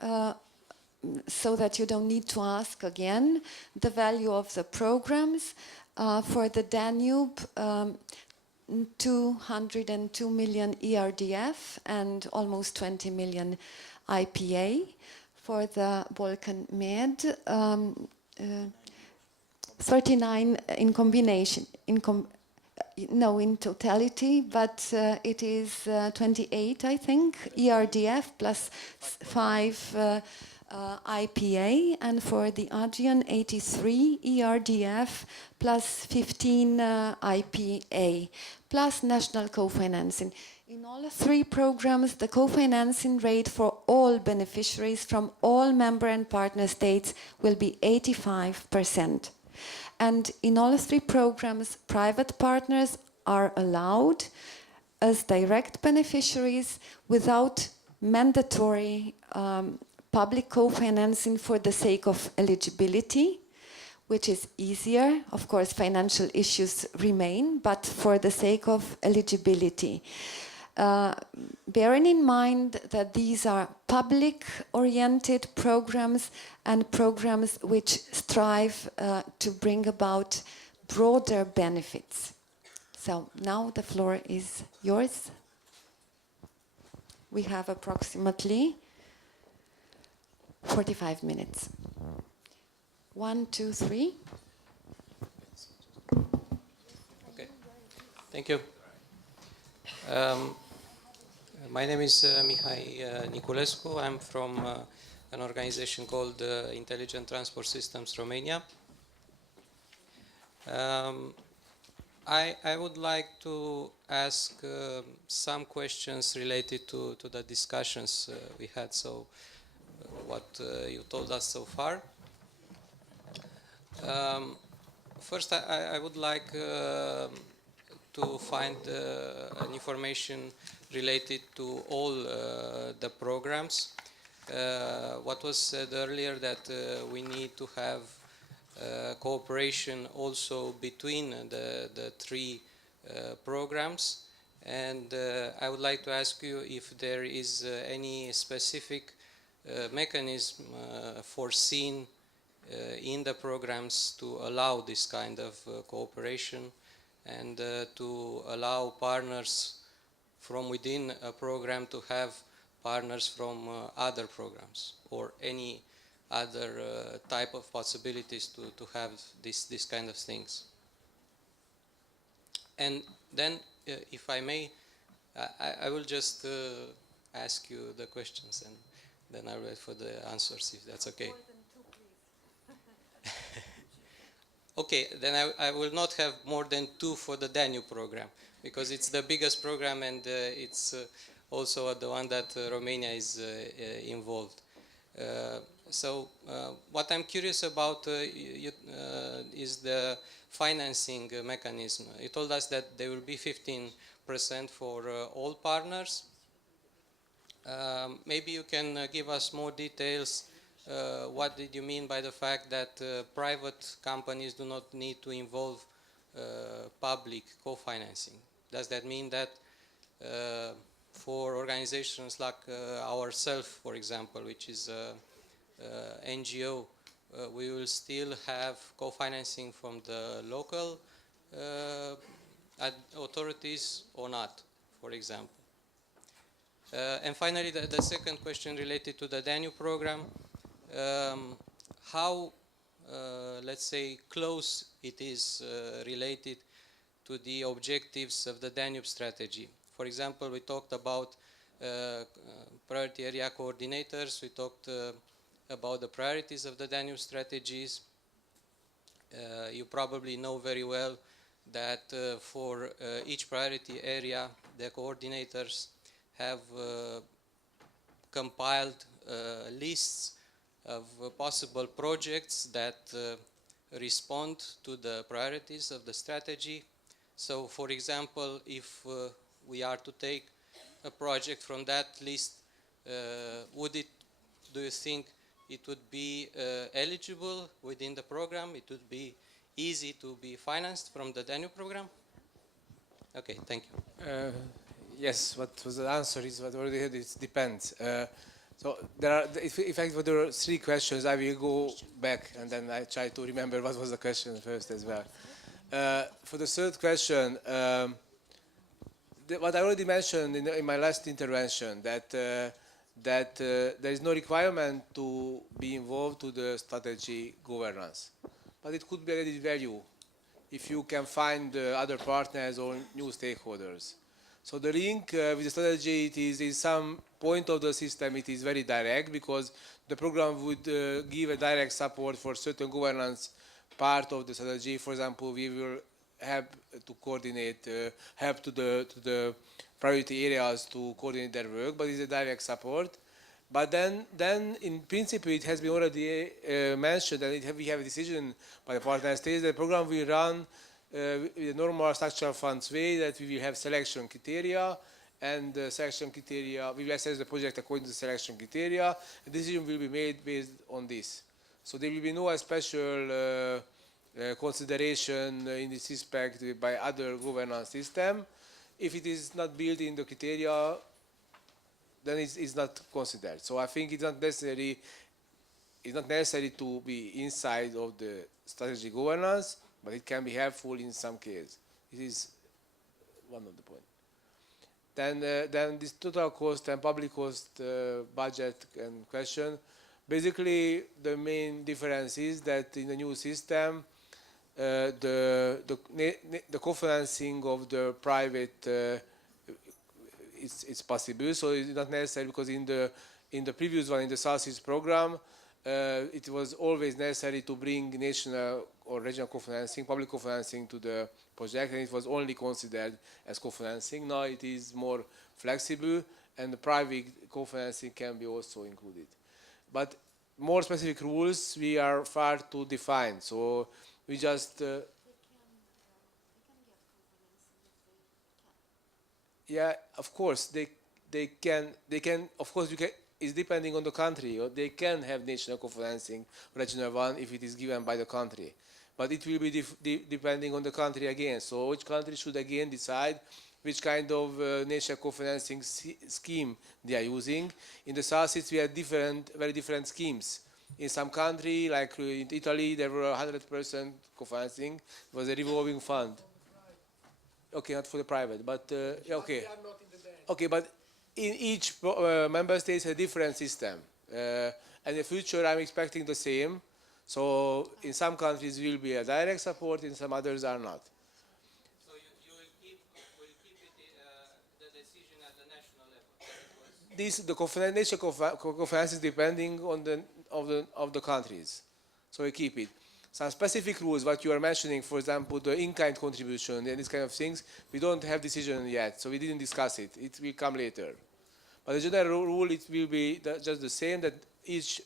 so that you don't need to ask again, the value of the programs for the Danube, 202 million ERDF and almost 20 million IPA. For the Balkan Med, 39 in combination, in totality, but it is 28, I think, ERDF plus 5 IPA, and for the Adrian 83 ERDF plus 15 IPA plus national co-financing. In all three programs, the co-financing rate for all beneficiaries from all member and partner states will be 85%. And in all three programs, private partners are allowed as direct beneficiaries without mandatory public co-financing for the sake of eligibility, which is easier. Of course, financial issues remain, but for the sake of eligibility. Bearing in mind that these are public-oriented programs and programs which strive to bring about broader benefits. So now the floor is yours. We have approximately 45 minutes. 1, 2, 3. Okay, thank you. My name is Mihai Niculescu. I'm from an organization called Intelligent Transport Systems Romania. I would like to ask some questions related to the discussions we had, so what you told us so far. First, I would like to find an information related to all the programs. What was said earlier that we need to have cooperation also between the three programs, and I would like to ask you if there is any specific mechanism foreseen in the programs to allow this kind of cooperation and to allow partners from within a program to have partners from other programs, or any other type of possibilities to have this kind of things. And then, if I may, I will just ask you the questions, and then I'll wait for the answers, if that's okay. More than 2, please. Okay, then I will not have more than 2 for the Danube program. because it's the biggest program and it's also the one that Romania is involved. So what I'm curious about is the financing mechanism. You told us that there will be 15% for all partners. Maybe you can give us more details. What did you mean by the fact that private companies do not need to involve public co-financing? Does that mean that for organizations like ourselves, for example, which is NGO, we will still have co-financing from the local authorities or not, for example? And finally, the second question related to the Danube program. How, let's say, close it is related to the objectives of the Danube strategy. For example, we talked about priority area coordinators, we talked about the priorities of the Danube strategies. You probably know very well that for each priority area, the coordinators have compiled lists of possible projects that respond to the priorities of the strategy. So, for example, if we are to take a project from that list, do you think it would be eligible within the program? It would be easy to be financed from the Danube program? Okay, thank you. Yes, what was the answer is what already heard, it depends. So there are, in fact, there are three questions. I will go back and then I try to remember what was the question first as well. For the third question, what I already mentioned in my last intervention, that there is no requirement to be involved to the strategy governance, but it could be added value if you can find other partners or new stakeholders. So the link with the strategy, it is in some point of the system, it is very direct because the program would give a direct support for certain governance part of the strategy. For example, we will have to coordinate, help to the priority areas to coordinate their work, but it's a direct support. But then in principle, it has been already mentioned that we have a decision by the partner states that the program will run with a normal structural funds way, that we will have selection criteria, and selection criteria, we will assess the project according to the selection criteria. A decision will be made based on this. So there will be no special consideration in this respect by other governance system. If it is not built in the criteria, then it's not considered. So I think it's not necessary to be inside of the strategy governance, but it can be helpful in some case. It is one of the points. Then this total cost and public cost budget and question. Basically, the main difference is that in the new system, the co-financing of the private it's possible. So it's not necessary, because in the previous one, in the SASIS program, it was always necessary to bring national or regional co-financing, public co-financing to the project, and it was only considered as co-financing. Now it is more flexible, and the private co-financing can be also included. But more specific rules we are far to define. So we just yeah, of course they can. Of course, you can. It's depending on the country. Or they can have national co-financing, regional one, if it is given by the country. But it will be depending on the country again. So each country should again decide which kind of national co-financing scheme they are using. In the SASIS, we had very different schemes. In some country, like in Italy, there were 100% co-financing. It was a revolving fund. Okay, not for the private, but yeah, okay. Okay, but in each member state has a different system. And in the future, I'm expecting the same. So in some countries will be a direct support, in some others are not. So you will keep the decision at the national level? The national co-finance is depending on of the countries. So we keep it. some specific rules, what you are mentioning, for example, the in-kind contribution and these kind of things, we don't have decision yet, so we didn't discuss it. It will come later. But the general rule, it will be just the same, that each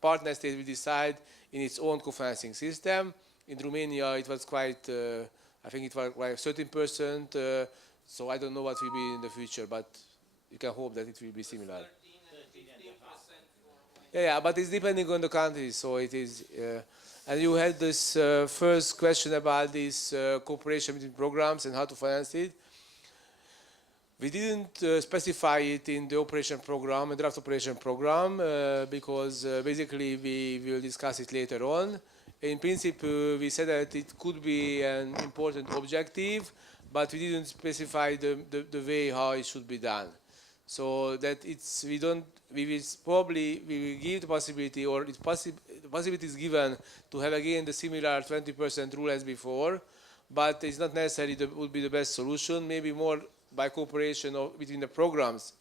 partner state will decide in its own co-financing system. In Romania, it was quite, I think it was like 13%, so I don't know what will be in the future, but you can hope that it will be similar. Yeah, but it's depending on the country, so it is. And you had this first question about this cooperation between programs and how to finance it. We didn't specify it in the operation program, the draft operation program, because basically we will discuss it later on. In principle, we said that it could be an important objective, but we didn't specify the way how it should be done. So that it's, we will give the possibility, or the possibility is given to have again the similar 20% rule as before, but it's not necessarily would be the best solution. Maybe more by cooperation between the programs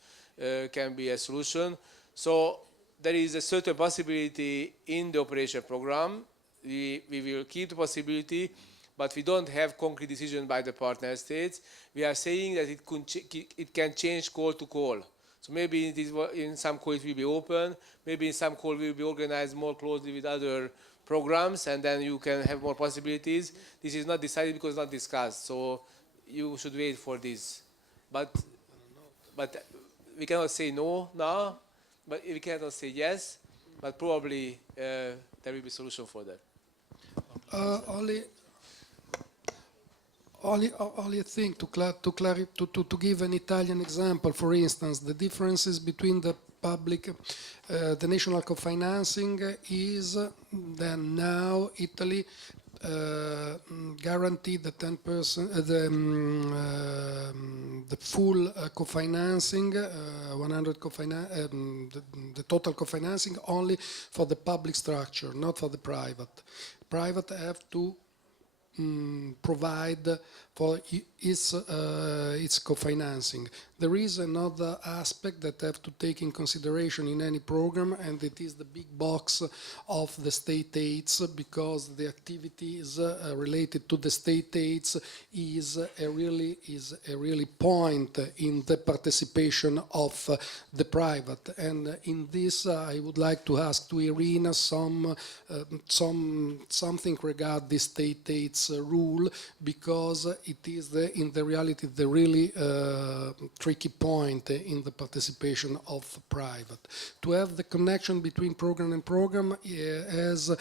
can be a solution. So there is a certain possibility in the operation program. We will keep the possibility, but we don't have concrete decision by the partner states. We are saying that it can change call to call. So maybe in some call it will be open, maybe in some call it will be organized more closely with other programs, and then you can have more possibilities. This is not decided because it's not discussed, so you should wait for this. But we cannot say no now, but we cannot say yes, but probably there will be a solution for that. Only a thing to give an Italian example. For instance, the differences between the public, the national co-financing is that now Italy guaranteed the 10%, the full co-financing, 100 the total co-financing only for the public structure, not for the private. Private have to provide for its co-financing. There is another aspect that have to take in consideration in any program, and it is the big box of the state aids, because the activities related to the state aids is a really point in the participation of the private. And in this, I would like to ask to Irina something regarding the state aids rule, because it is in the reality the really tricky point in the participation of private. To have the connection between program and program, as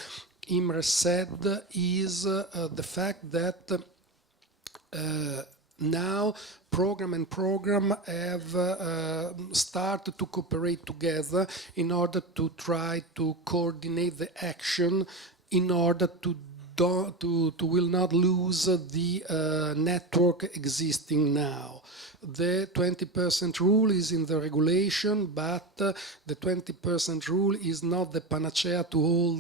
Imre said, is the fact that now program and program have started to cooperate together in order to try to coordinate the action in order to will not lose the network existing now. The 20% rule is in the regulation, but the 20% rule is not the panacea to all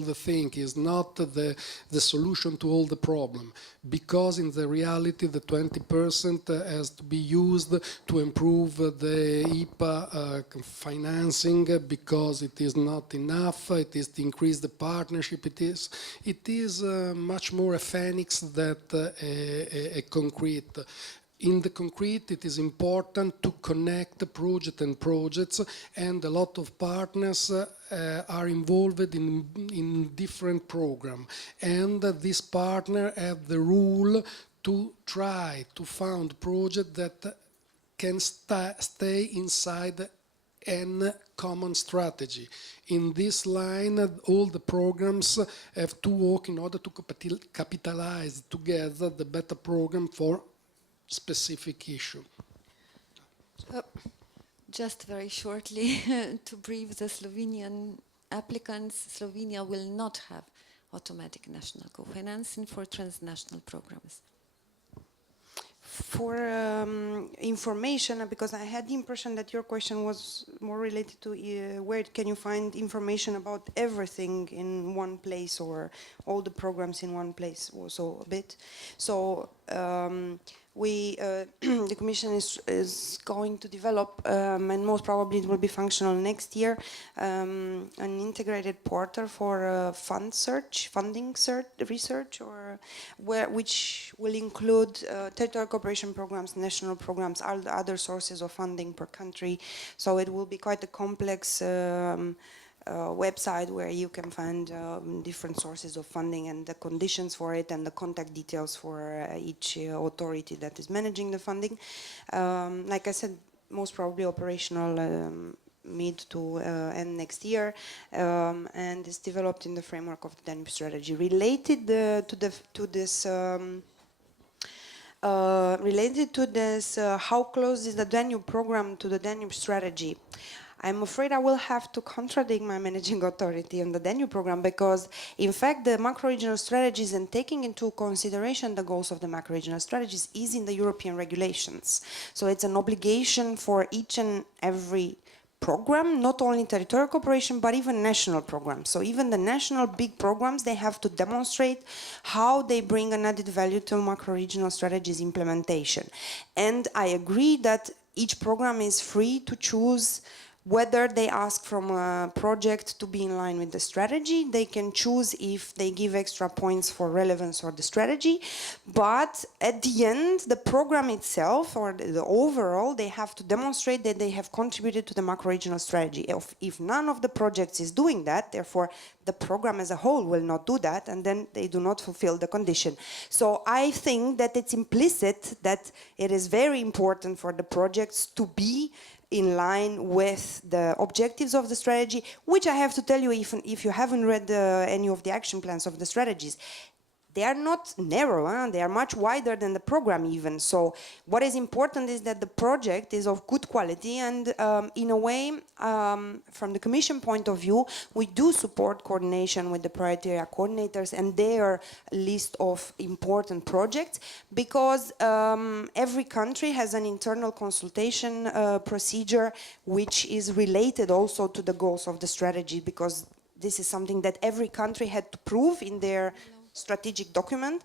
the thing, is not the solution to all the problem, because in the reality the 20% has to be used to improve the IPA financing, because it is not enough. It is to increase the partnership. It is much more a phoenix than a concrete. In the concrete, it is important to connect the project and projects, and a lot of partners are involved in different programs. And this partner have the rule to try to found project that can stay inside a common strategy. In this line, all the programs have to work in order to capitalize together the better program for specific issue. Just very shortly, to brief the Slovenian applicants, Slovenia will not have automatic national co-financing for transnational programs. For information, because I had the impression that your question was more related to where can you find information about everything in one place, or all the programs in one place, also a bit. So the Commission is going to develop, and most probably it will be functional next year, an integrated portal for funding research, or which will include territorial cooperation programs, national programs, all the other sources of funding per country. So it will be quite a complex website where you can find different sources of funding and the conditions for it and the contact details for each authority that is managing the funding. Like I said, most probably operational mid to end next year, and is developed in the framework of the Danube strategy. Related to this, how close is the Danube program to the Danube strategy? I'm afraid I will have to contradict my managing authority on the Danube program, because in fact the macro-regional strategies and taking into consideration the goals of the macro-regional strategies is in the European regulations. So it's an obligation for each and every program, not only territorial cooperation, but even national programs. So even the national big programs, they have to demonstrate how they bring an added value to macro-regional strategies implementation. And I agree that each program is free to choose whether they ask from a project to be in line with the strategy. They can choose if they give extra points for relevance or the strategy, but at the end, the program itself or the overall, they have to demonstrate that they have contributed to the macro-regional strategy. If none of the projects is doing that, therefore the program as a whole will not do that, and then they do not fulfill the condition. So I think that it's implicit that it is very important for the projects to be in line with the objectives of the strategy, which I have to tell you, if you haven't read any of the action plans of the strategies, they are not narrow, they are much wider than the program even. So what is important is that the project is of good quality, and in a way, from the Commission point of view, we do support coordination with the priority area coordinators and their list of important projects, because every country has an internal consultation procedure which is related also to the goals of the strategy, because this is something that every country had to prove in their strategic document,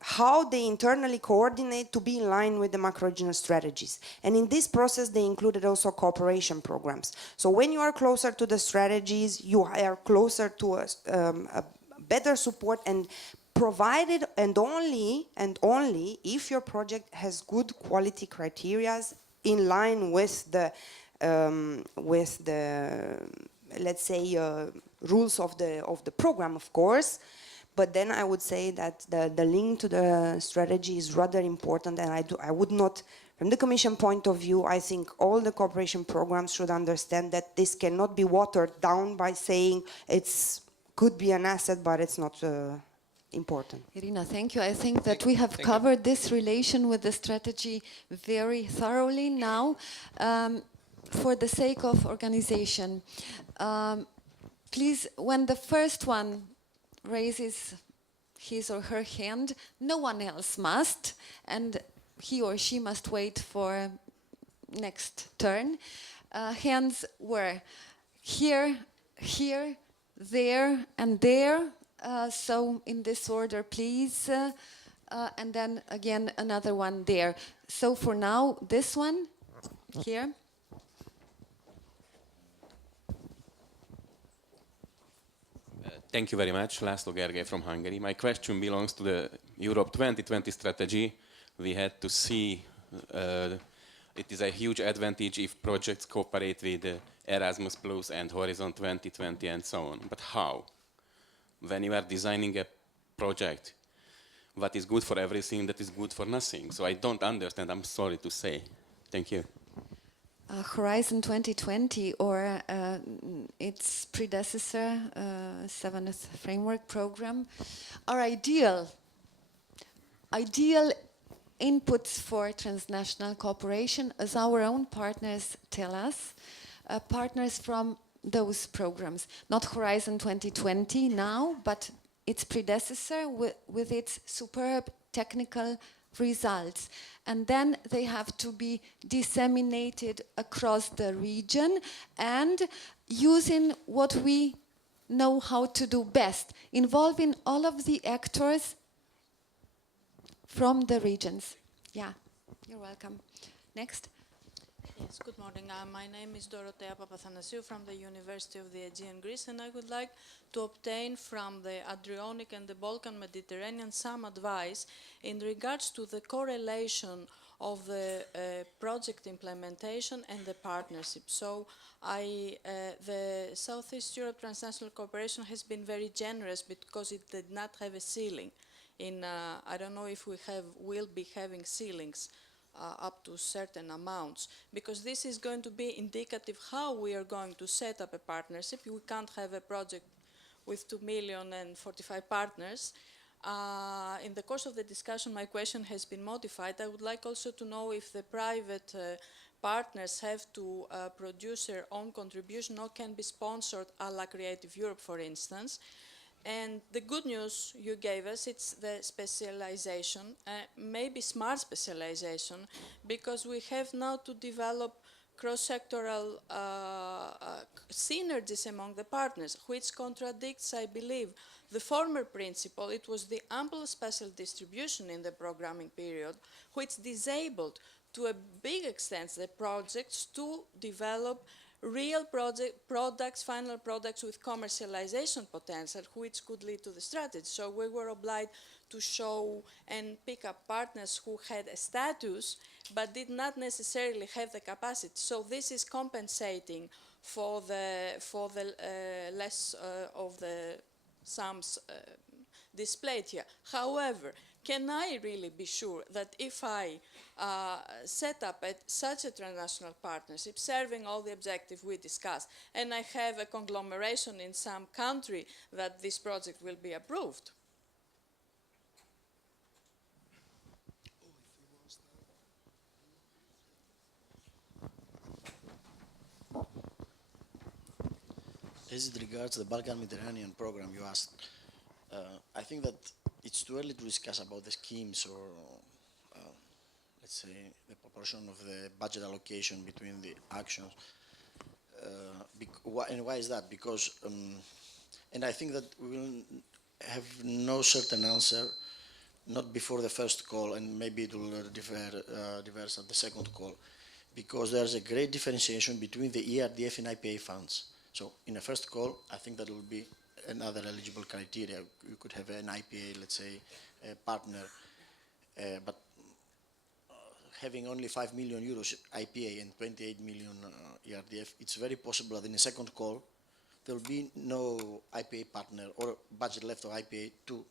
how they internally coordinate to be in line with the macro-regional strategies. And in this process, they included also cooperation programs. So when you are closer to the strategies, you are closer to a better support, and provided and only if your project has good quality criteria in line with the let's say rules of the program, of course. But then I would say that the link to the strategy is rather important, and I would not, from the Commission point of view, I think all the cooperation programs should understand that this cannot be watered down by saying it could be an asset, but it's not important. Irina, thank you. I think that we have covered this relation with the strategy very thoroughly now. For the sake of organization, please, when the first one raises his or her hand, no one else must, and he or she must wait for next turn. Hands were here, there, and there. So in this order, please. And then again, another one there. So for now, this one here. Thank you very much, László Gergely from Hungary. My question belongs to the Europe 2020 strategy. We had to see it is a huge advantage if projects cooperate with Erasmus Plus and Horizon 2020 and so on. But how? When you are designing a project, what is good for everything, that is good for nothing. So I don't understand, I'm sorry to say. Thank you. Horizon 2020 or its predecessor, 7th Framework Program, are ideal inputs for transnational cooperation, as our own partners tell us, partners from those programs. Not Horizon 2020 now, but its predecessor with its superb technical results. And then they have to be disseminated across the region and using what we know how to do best, involving all of the actors from the regions. Yeah, You're welcome. Next. Yes, good morning. My name is Dorothea Papathanasiou from the University of the Aegean, Greece, and I would like to obtain from the Adriatic and the Balkan Mediterranean some advice in regards to the correlation of the project implementation and the partnership. So the Southeast Europe Transnational Cooperation has been very generous because it did not have a ceiling. I don't know if will be having ceilings up to certain amounts, because this is going to be indicative how we are going to set up a partnership. We can't have a project with 2 million and 45 partners. In the course of the discussion, my question has been modified. I would like also to know if the private partners have to produce their own contribution or can be sponsored a la Creative Europe, for instance. And the good news you gave us, it's the specialization, maybe smart specialization, because we have now to develop cross-sectoral synergies among the partners, which contradicts, I believe, the former principle. It was the ample spatial distribution in the programming period, which disabled to a big extent the projects to develop real products, final products with commercialization potential, which could lead to the strategy. So we were obliged to show and pick up partners who had a status, but did not necessarily have the capacity. So this is compensating for the less of the sums displayed here. However, can I really be sure that if I set up such a transnational partnership, serving all the objectives we discussed, and I have a conglomeration in some country, that this project will be approved? As it regards the Balkan Mediterranean program you asked, I think that it's too early to discuss about the schemes or, let's say, the proportion of the budget allocation between the actions. And why is that? Because, and I think that we will have no certain answer, not before the first call, and maybe it will diverse at the second call, because there's a great differentiation between the ERDF and IPA funds. So in the first call, I think that will be another eligible criteria. You could have an IPA, let's say, partner, but having only 5 million euros IPA and 28 million ERDF, it's very possible that in the second call, there will be no IPA partner or budget left of IPA to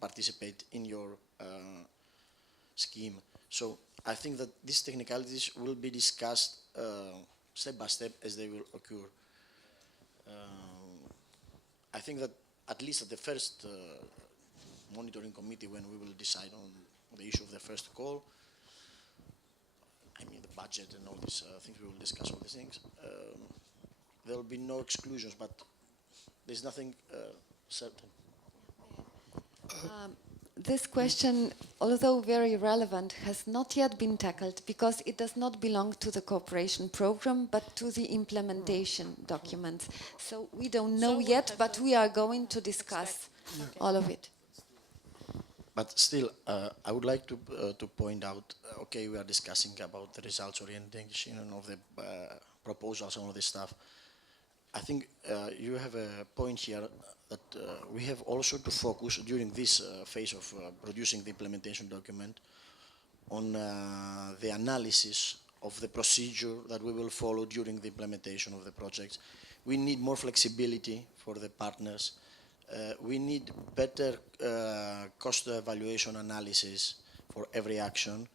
participate in your scheme. So I think that these technicalities will be discussed step by step as they will occur. I think that at least at the first monitoring committee, when we will decide on the issue of the first call, I mean the budget and all these things, we will discuss all these things. There will be no exclusions, but there's nothing certain. This question, although very relevant, has not yet been tackled because it does not belong to the cooperation program, but to the implementation documents. So we don't know yet, but we are going to discuss all of it. But still, I would like to point out, okay, we are discussing about the results orientation of the proposals and all this stuff. I think you have a point here that we have also to focus during this phase of producing the implementation document on the analysis of the procedure that we will follow during the implementation of the projects. We need more flexibility for the partners. We need better cost evaluation analysis for every action,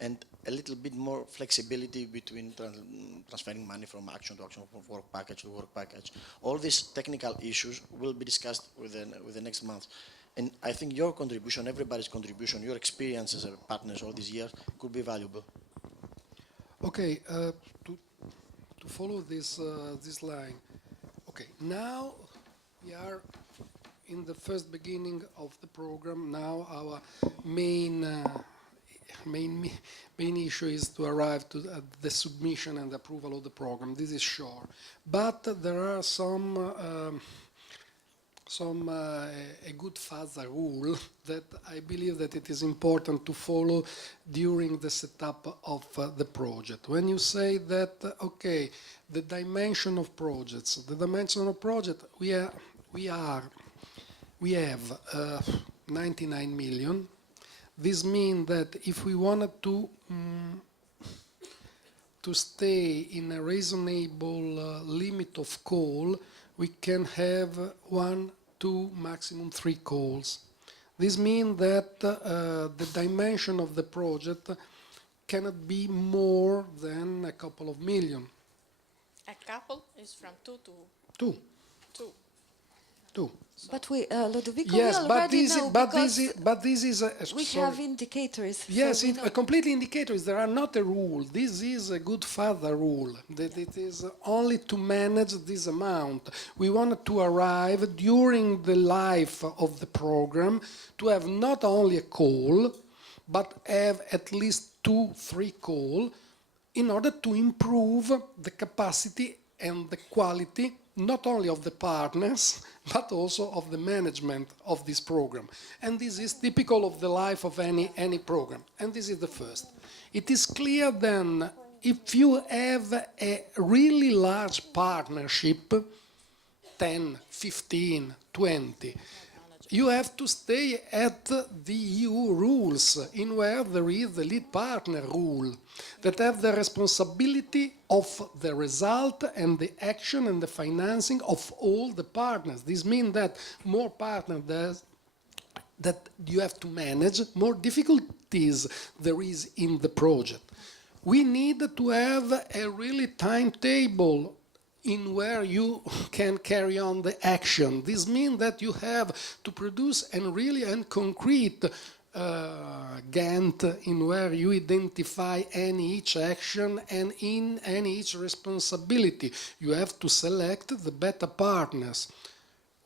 and a little bit more flexibility between transferring money from action to action, from work package to work package. All these technical issues will be discussed within the next month. And I think your contribution, everybody's contribution, your experience as a partners all these years could be valuable. Okay, to follow this line. Okay, now we are in the first beginning of the program. Now our main issue is to arrive to the submission and approval of the program. This is sure. But there are some a good father rule that I believe that it is important to follow during the setup of the project. When you say that, okay, the dimension of projects, we have 99 million. This means that if we wanted to stay in a reasonable limit of call, we can have 1, 2, maximum 3 calls. This means that the dimension of the project cannot be more than a couple of million. A couple is from 2 to 2. 2. 2. But we, Ludovico, Yes, we but already know because this is we sorry. have indicators. Yes, so we know. completely indicators. There are not a rule. This is a good father rule, that it is only to manage this amount. We wanted to arrive during the life of the program to have not only a call, but have at least 2, 3 calls in order to improve the capacity and the quality not only of the partners, but also of the management of this program. And this is typical of the life of any program. And this is the first. It is clear then, if you have a really large partnership, 10, 15, 20, you have to stay at the EU rules, in where there is the lead partner rule, that have the responsibility of the result and the action and the financing of all the partners. This means that more partners that you have to manage, more difficulties there is in the project. We need to have a really timetable in where you can carry on the action. This means that you have to produce a really and concrete Gantt in where you identify each action and in each responsibility. You have to select the better partners.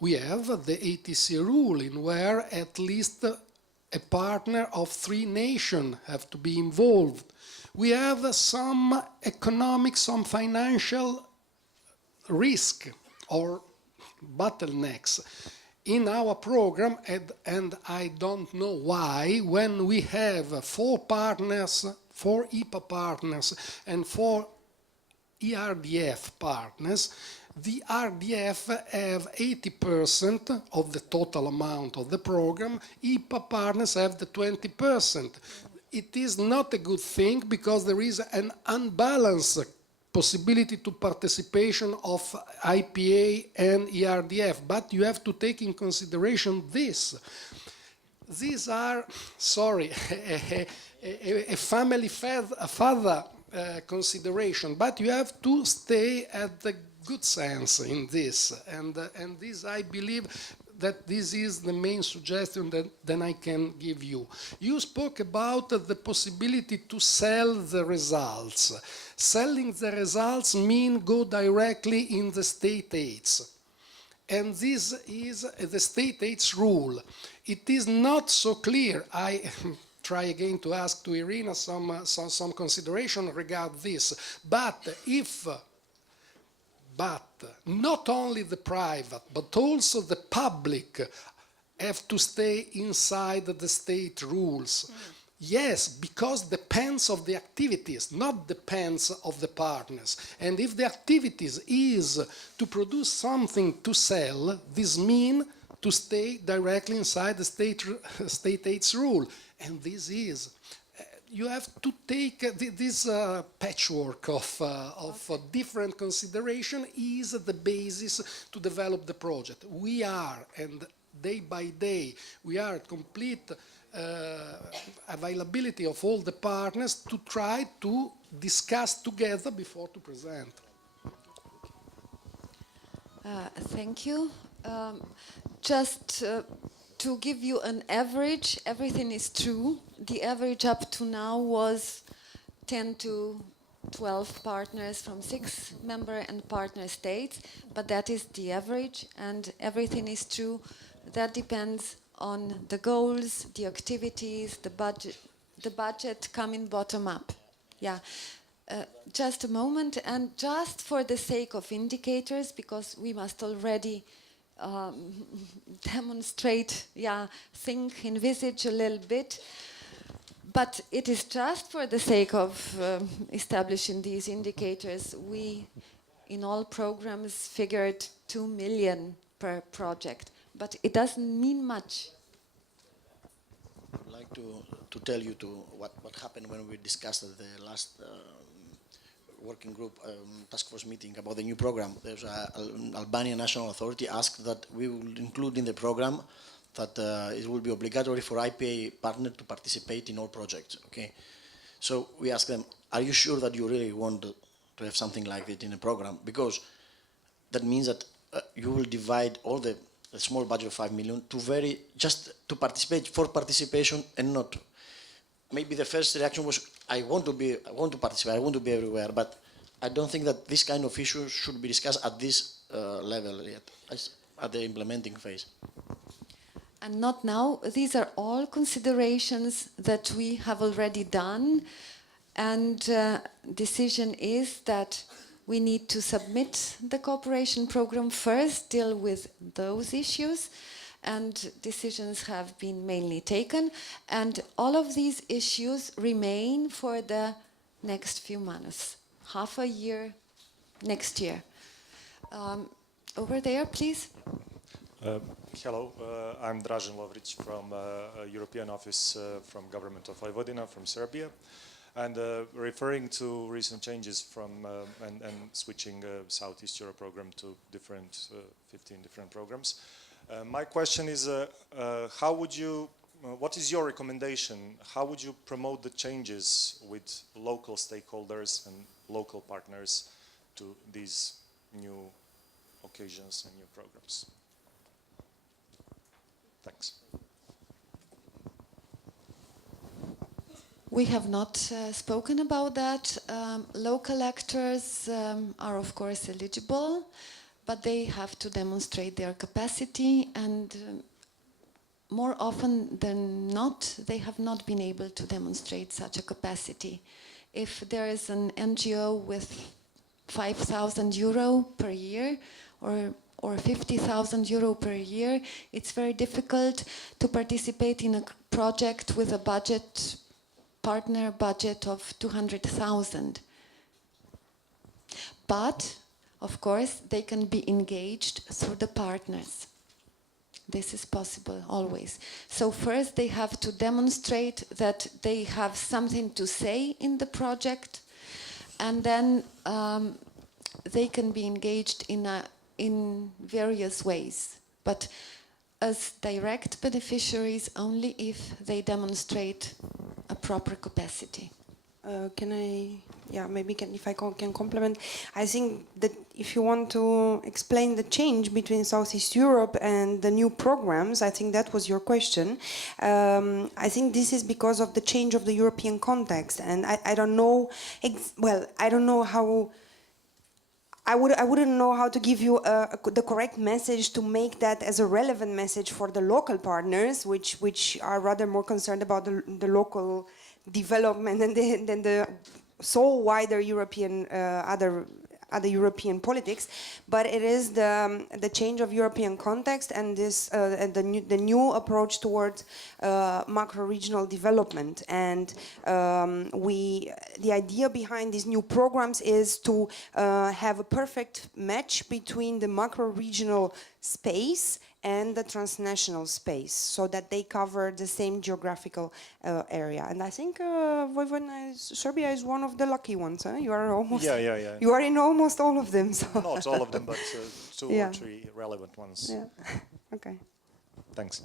We have the ATC rule in where at least a partner of 3 nations have to be involved. We have some economic, some financial risk or bottlenecks in our program, and I don't know why, when we have 4 partners, 4 IPA partners and 4 ERDF partners, the RDF have 80% of the total amount of the program, IPA partners have the 20%. It is not a good thing because there is an unbalanced possibility to participation of IPA and ERDF, but you have to take in consideration this. These are, sorry, a family father consideration, but you have to stay at the good sense in this, and this I believe that this is the main suggestion that then I can give you. You spoke about the possibility to sell the results. Selling the results means go directly in the state aids. And this is the state aids rule. It is not so clear. I try again to ask to Irina some consideration regarding this. But not only the private, but also the public have to stay inside the state rules. Yes, because depends of the activities, not depends of the partners. And if the activities is to produce something to sell, this means to stay directly inside the state aids rule. And this is, you have to take this patchwork of different consideration is the basis to develop the project. We are, and day by day, we are at complete availability of all the partners to try to discuss together before to present. Thank you. Just to give you an average, everything is true. The average up to now was 10 to 12 partners from 6 member and partner states, but that is the average, and everything is true. That depends on the goals, the activities, the budget coming bottom up. Yeah. Just a moment, and just for the sake of indicators, because we must already demonstrate, think, envisage a little bit. But it is just for the sake of establishing these indicators. We, in all programs, figured 2 million per project, but it doesn't mean much. I would like to tell you what happened when we discussed at the last working group task force meeting about the new program. There's an Albanian national authority asked that we will include in the program that it will be obligatory for IPA partner to participate in all projects. Okay, so we asked them, are you sure that you really want to have something like that in a program? Because that means that you will divide all the small budget of 5 million to just to participate for participation and not. Maybe the first reaction was, I want to participate, I want to be everywhere, but I don't think that this kind of issues should be discussed at this level yet, at the implementing phase. And not now. These are all considerations that we have already done, and decision is that we need to submit the cooperation program first, deal with those issues, and decisions have been mainly taken, and all of these issues remain for the next few months, half a year, next year. Over there, please. Hello, I'm Dražen Lovrić from European Office from Government of Vojvodina from Serbia. And referring to recent changes from and switching Southeast Europe program to 15 different programs, my question is, what is your recommendation? How would you promote the changes with local stakeholders and local partners to these new occasions and new programs? Thanks. We have not spoken about that. Local actors are of course eligible, but they have to demonstrate their capacity, and more often than not, they have not been able to demonstrate such a capacity. If there is an NGO with 5,000 euro per year or 50,000 euro per year, it's very difficult to participate in a project with a partner budget of 200,000. But, of course, they can be engaged through the partners. This is possible always. So first they have to demonstrate that they have something to say in the project, and then they can be engaged in various ways, but as direct beneficiaries only if they demonstrate a proper capacity. If I can complement, I think that if you want to explain the change between Southeast Europe and the new programs, I think that was your question. I think this is because of the change of the European context, and I don't know, I don't know how. I wouldn't know how to give you the correct message to make that as a relevant message for the local partners, which are rather more concerned about the local development than the so wider European other European politics. But it is the change of European context and this the new approach towards macro-regional development. And the idea behind these new programs is to have a perfect match between the macro-regional space and the transnational space, so that they cover the same geographical area. And I think Serbia is one of the lucky ones. Huh? You are almost. Yeah. You are in almost all of them. So. Not all of them, but two or three relevant ones. Yeah. Okay. Thanks.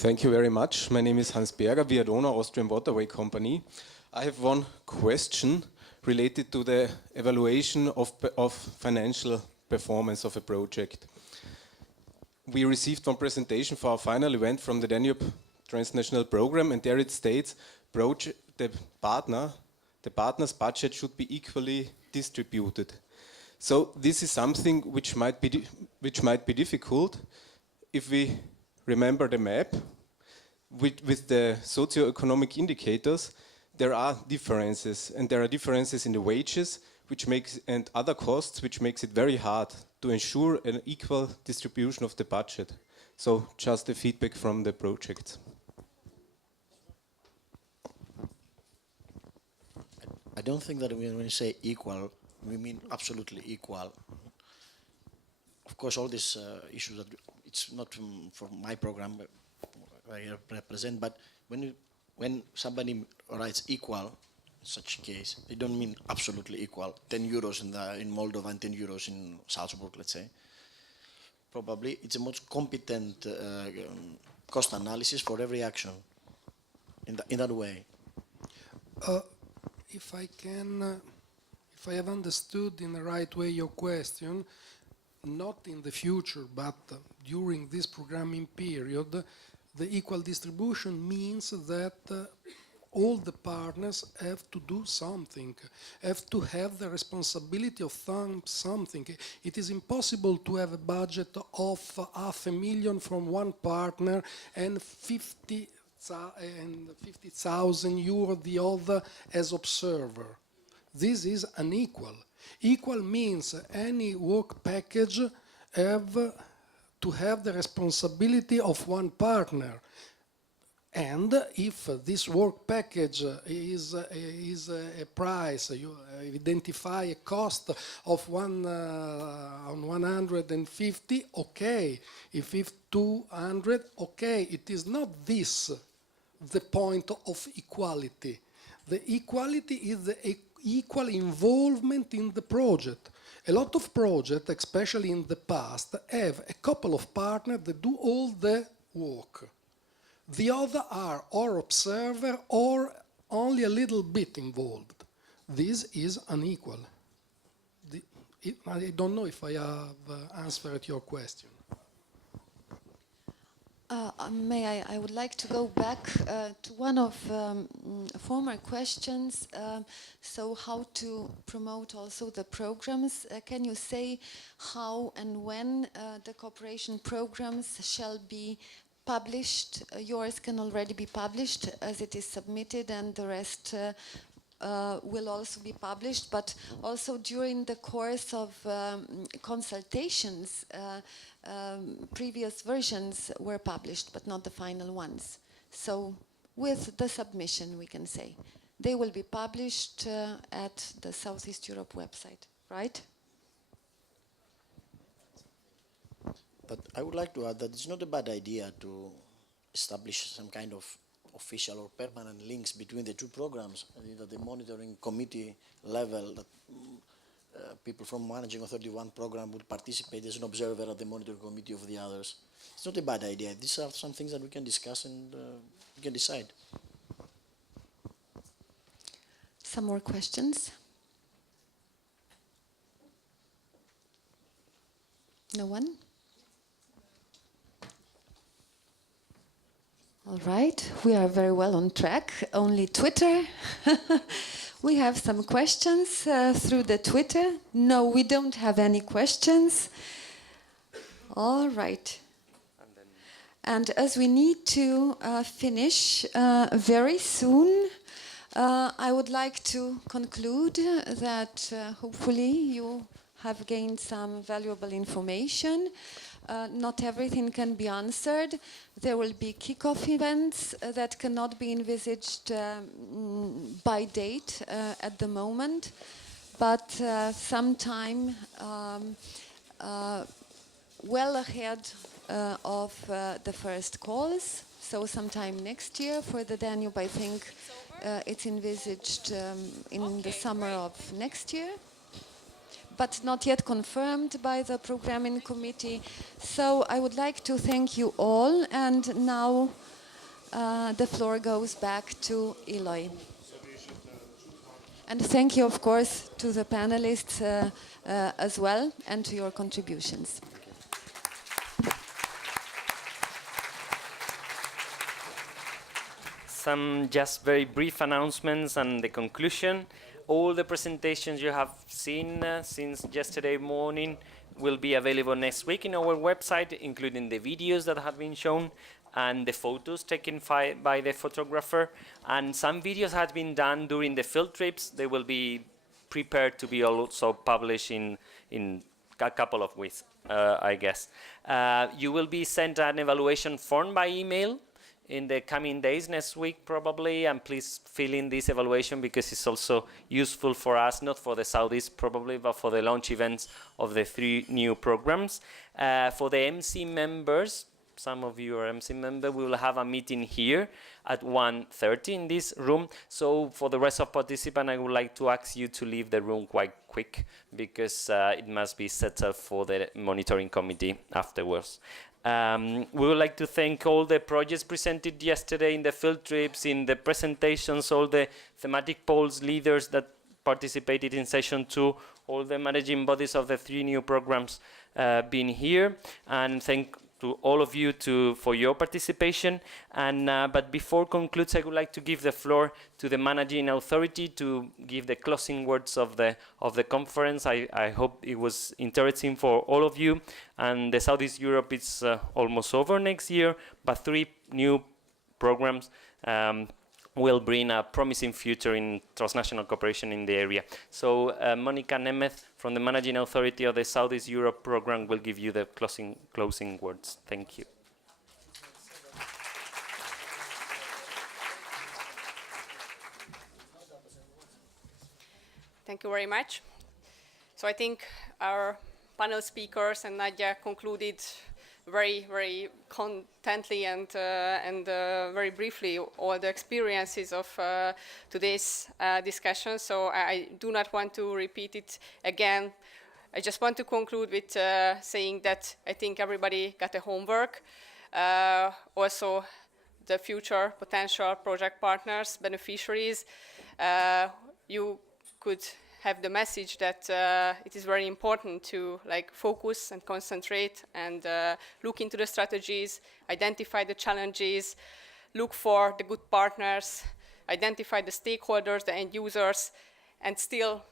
Thank you very much. My name is Hans Berger, Viadona, Austrian Waterway Company. I have one question related to the evaluation of financial performance of a project. We received one presentation for our final event from the Danube Transnational Program, and there it states the partner's budget should be equally distributed. So this is something which might be difficult if we remember the map. with the socio-economic indicators, there are differences, and there are differences in the wages, which makes and other costs, which makes it very hard to ensure an equal distribution of the budget. So just a feedback from the projects. I don't think that when we say equal, we mean absolutely equal. Of course, all these issues that it's not from my program I represent, but when somebody writes equal, in such case, they don't mean absolutely equal. 10 euros in Moldova and 10 euros in Salzburg, let's say. Probably it's a much competent cost analysis for every action in that way. If I have understood in the right way your question, not in the future, but during this programming period, the equal distribution means that all the partners have to do something, have to have the responsibility of something. It is impossible to have a budget of 500,000 from one partner and 50,000 euro the other as observer. This is unequal. Equal means any work package have to have the responsibility of one partner. And if this work package is a price, you identify a cost of 150, okay. If it's 200, okay. It is not this the point of equality. The equality is the equal involvement in the project. A lot of projects, especially in the past, have a couple of partners that do all the work. The other are or observer or only a little bit involved. This is unequal. I don't know if I have answered your question. I would like to go back to one of former questions. So how to promote also the programs? Can you say how and when the cooperation programs shall be published? Yours can already be published as it is submitted, and the rest will also be published, but also during the course of consultations, previous versions were published, but not the final ones. So with the submission, we can say. They will be published at the Southeast Europe website, right? But I would like to add that it's not a bad idea to establish some kind of official or permanent links between the two programs. I think at the monitoring committee level, that people from managing authority one program would participate as an observer at the monitoring committee of the others. It's not a bad idea. These are some things that we can discuss and we can decide. Some more questions? No one? All right, we are very well on track. Only Twitter. We have some questions through the Twitter. No, we don't have any questions. All right. And as we need to finish very soon, I would like to conclude that hopefully you have gained some valuable information. Not everything can be answered. There will be kick-off events that cannot be envisaged by date at the moment, but sometime well ahead of the first calls, so sometime next year. For the Danube, I think it's envisaged in the summer of next year, but not yet confirmed by the programming committee. So I would like to thank you all, and now the floor goes back to Eloy. And thank you, of course, to the panelists as well, and to your contributions. Some just very brief announcements and the conclusion. All the presentations you have seen since yesterday morning will be available next week in our website, including the videos that have been shown and the photos taken by the photographer. And some videos have been done during the field trips. They will be prepared to be also published in a couple of weeks, I guess. You will be sent an evaluation form by email in the coming days, next week probably, and please fill in this evaluation because it's also useful for us, not for the Saudis probably, but for the launch events of the 3 new programs. For the MC members, some of you are MC members, we will have a meeting here at 1:30 in this room. So for the rest of participants, I would like to ask you to leave the room quite quick because it must be set up for the monitoring committee afterwards. We would like to thank all the projects presented yesterday in the field trips, in the presentations, all the thematic polls leaders that participated in session 2, all the managing bodies of the 3 new programs being here, and thank to all of you for your participation. And but before concludes, I would like to give the floor to the managing authority to give the closing words of the conference. I hope it was interesting for all of you. And the Southeast Europe is almost over next year, but 3 new programs will bring a promising future in transnational cooperation in the area. So Monica Nemeth from the Managing Authority of the Southeast Europe program will give you the closing words. Thank you. Thank you very much. So I think our panel speakers and Nadia concluded very, very contently and very briefly all the experiences of today's discussion. So I do not want to repeat it again. I just want to conclude with saying that I think everybody got a homework. Also, the future potential project partners, beneficiaries, you could have the message that it is very important to focus and concentrate and look into the strategies, identify the challenges, look for the good partners, identify the stakeholders, the end users, and still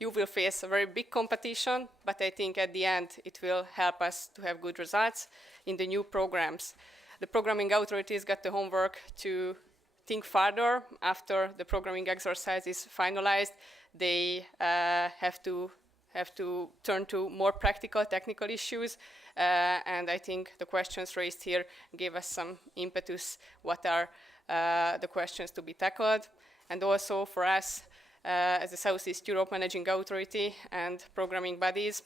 you will face a very big competition, but I think at the end it will help us to have good results in the new programs. The programming authorities got the homework to think further after the programming exercise is finalized. They have to turn to more practical, technical issues, and I think the questions raised here gave us some impetus. What are the questions to be tackled? And also for us, as the Southeast Europe Managing Authority and programming bodies,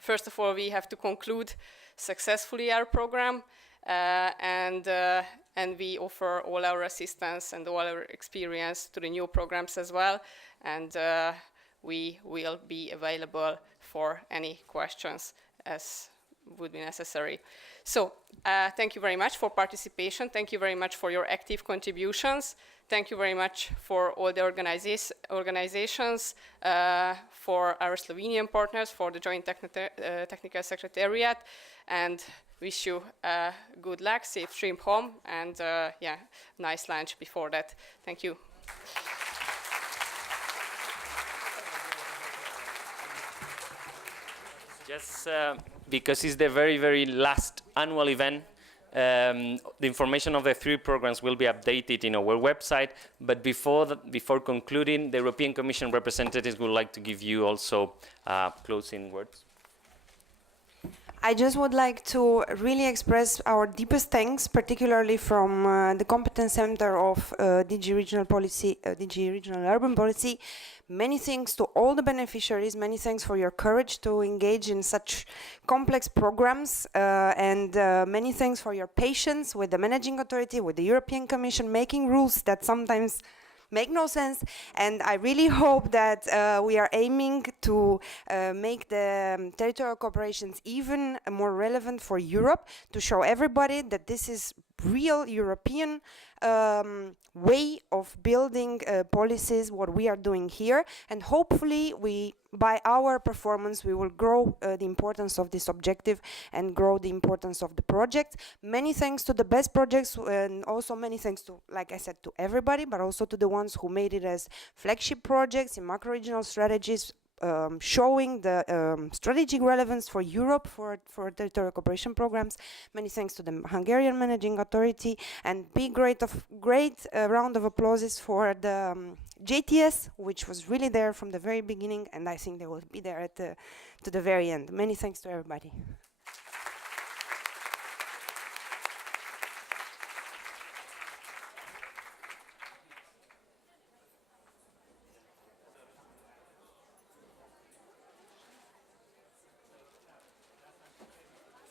first of all, we have to conclude successfully our program, and we offer all our assistance and all our experience to the new programs as well, and we will be available for any questions as would be necessary. So thank you very much for participation. Thank you very much for your active contributions. Thank you very much for all the organizations, for our Slovenian partners, for the Joint Technical Secretariat, and wish you good luck, safe trip home, and nice lunch before that. Thank you. Just because it's the very, very last annual event, the information of the 3 programs will be updated in our website, but before concluding, the European Commission representatives would like to give you also closing words. I just would like to really express our deepest thanks, particularly from the Competence Center of DG Regional Policy, DG Regional Urban Policy. Many thanks to all the beneficiaries. Many thanks for your courage to engage in such complex programs, and many thanks for your patience with the Managing Authority, with the European Commission, making rules that sometimes make no sense. And I really hope that we are aiming to make the territorial cooperations even more relevant for Europe, to show everybody that this is real European way of building policies, what we are doing here. And hopefully by our performance, we will grow the importance of this objective and grow the importance of the project. Many thanks to the best projects, and also many thanks to, like I said, to everybody, but also to the ones who made it as flagship projects in macro-regional strategies. showing the strategic relevance for Europe for territorial cooperation programs. Many thanks to the Hungarian Managing Authority, and big great round of applauses for the JTS, which was really there from the very beginning, and I think they will be there to the very end. Many thanks to everybody.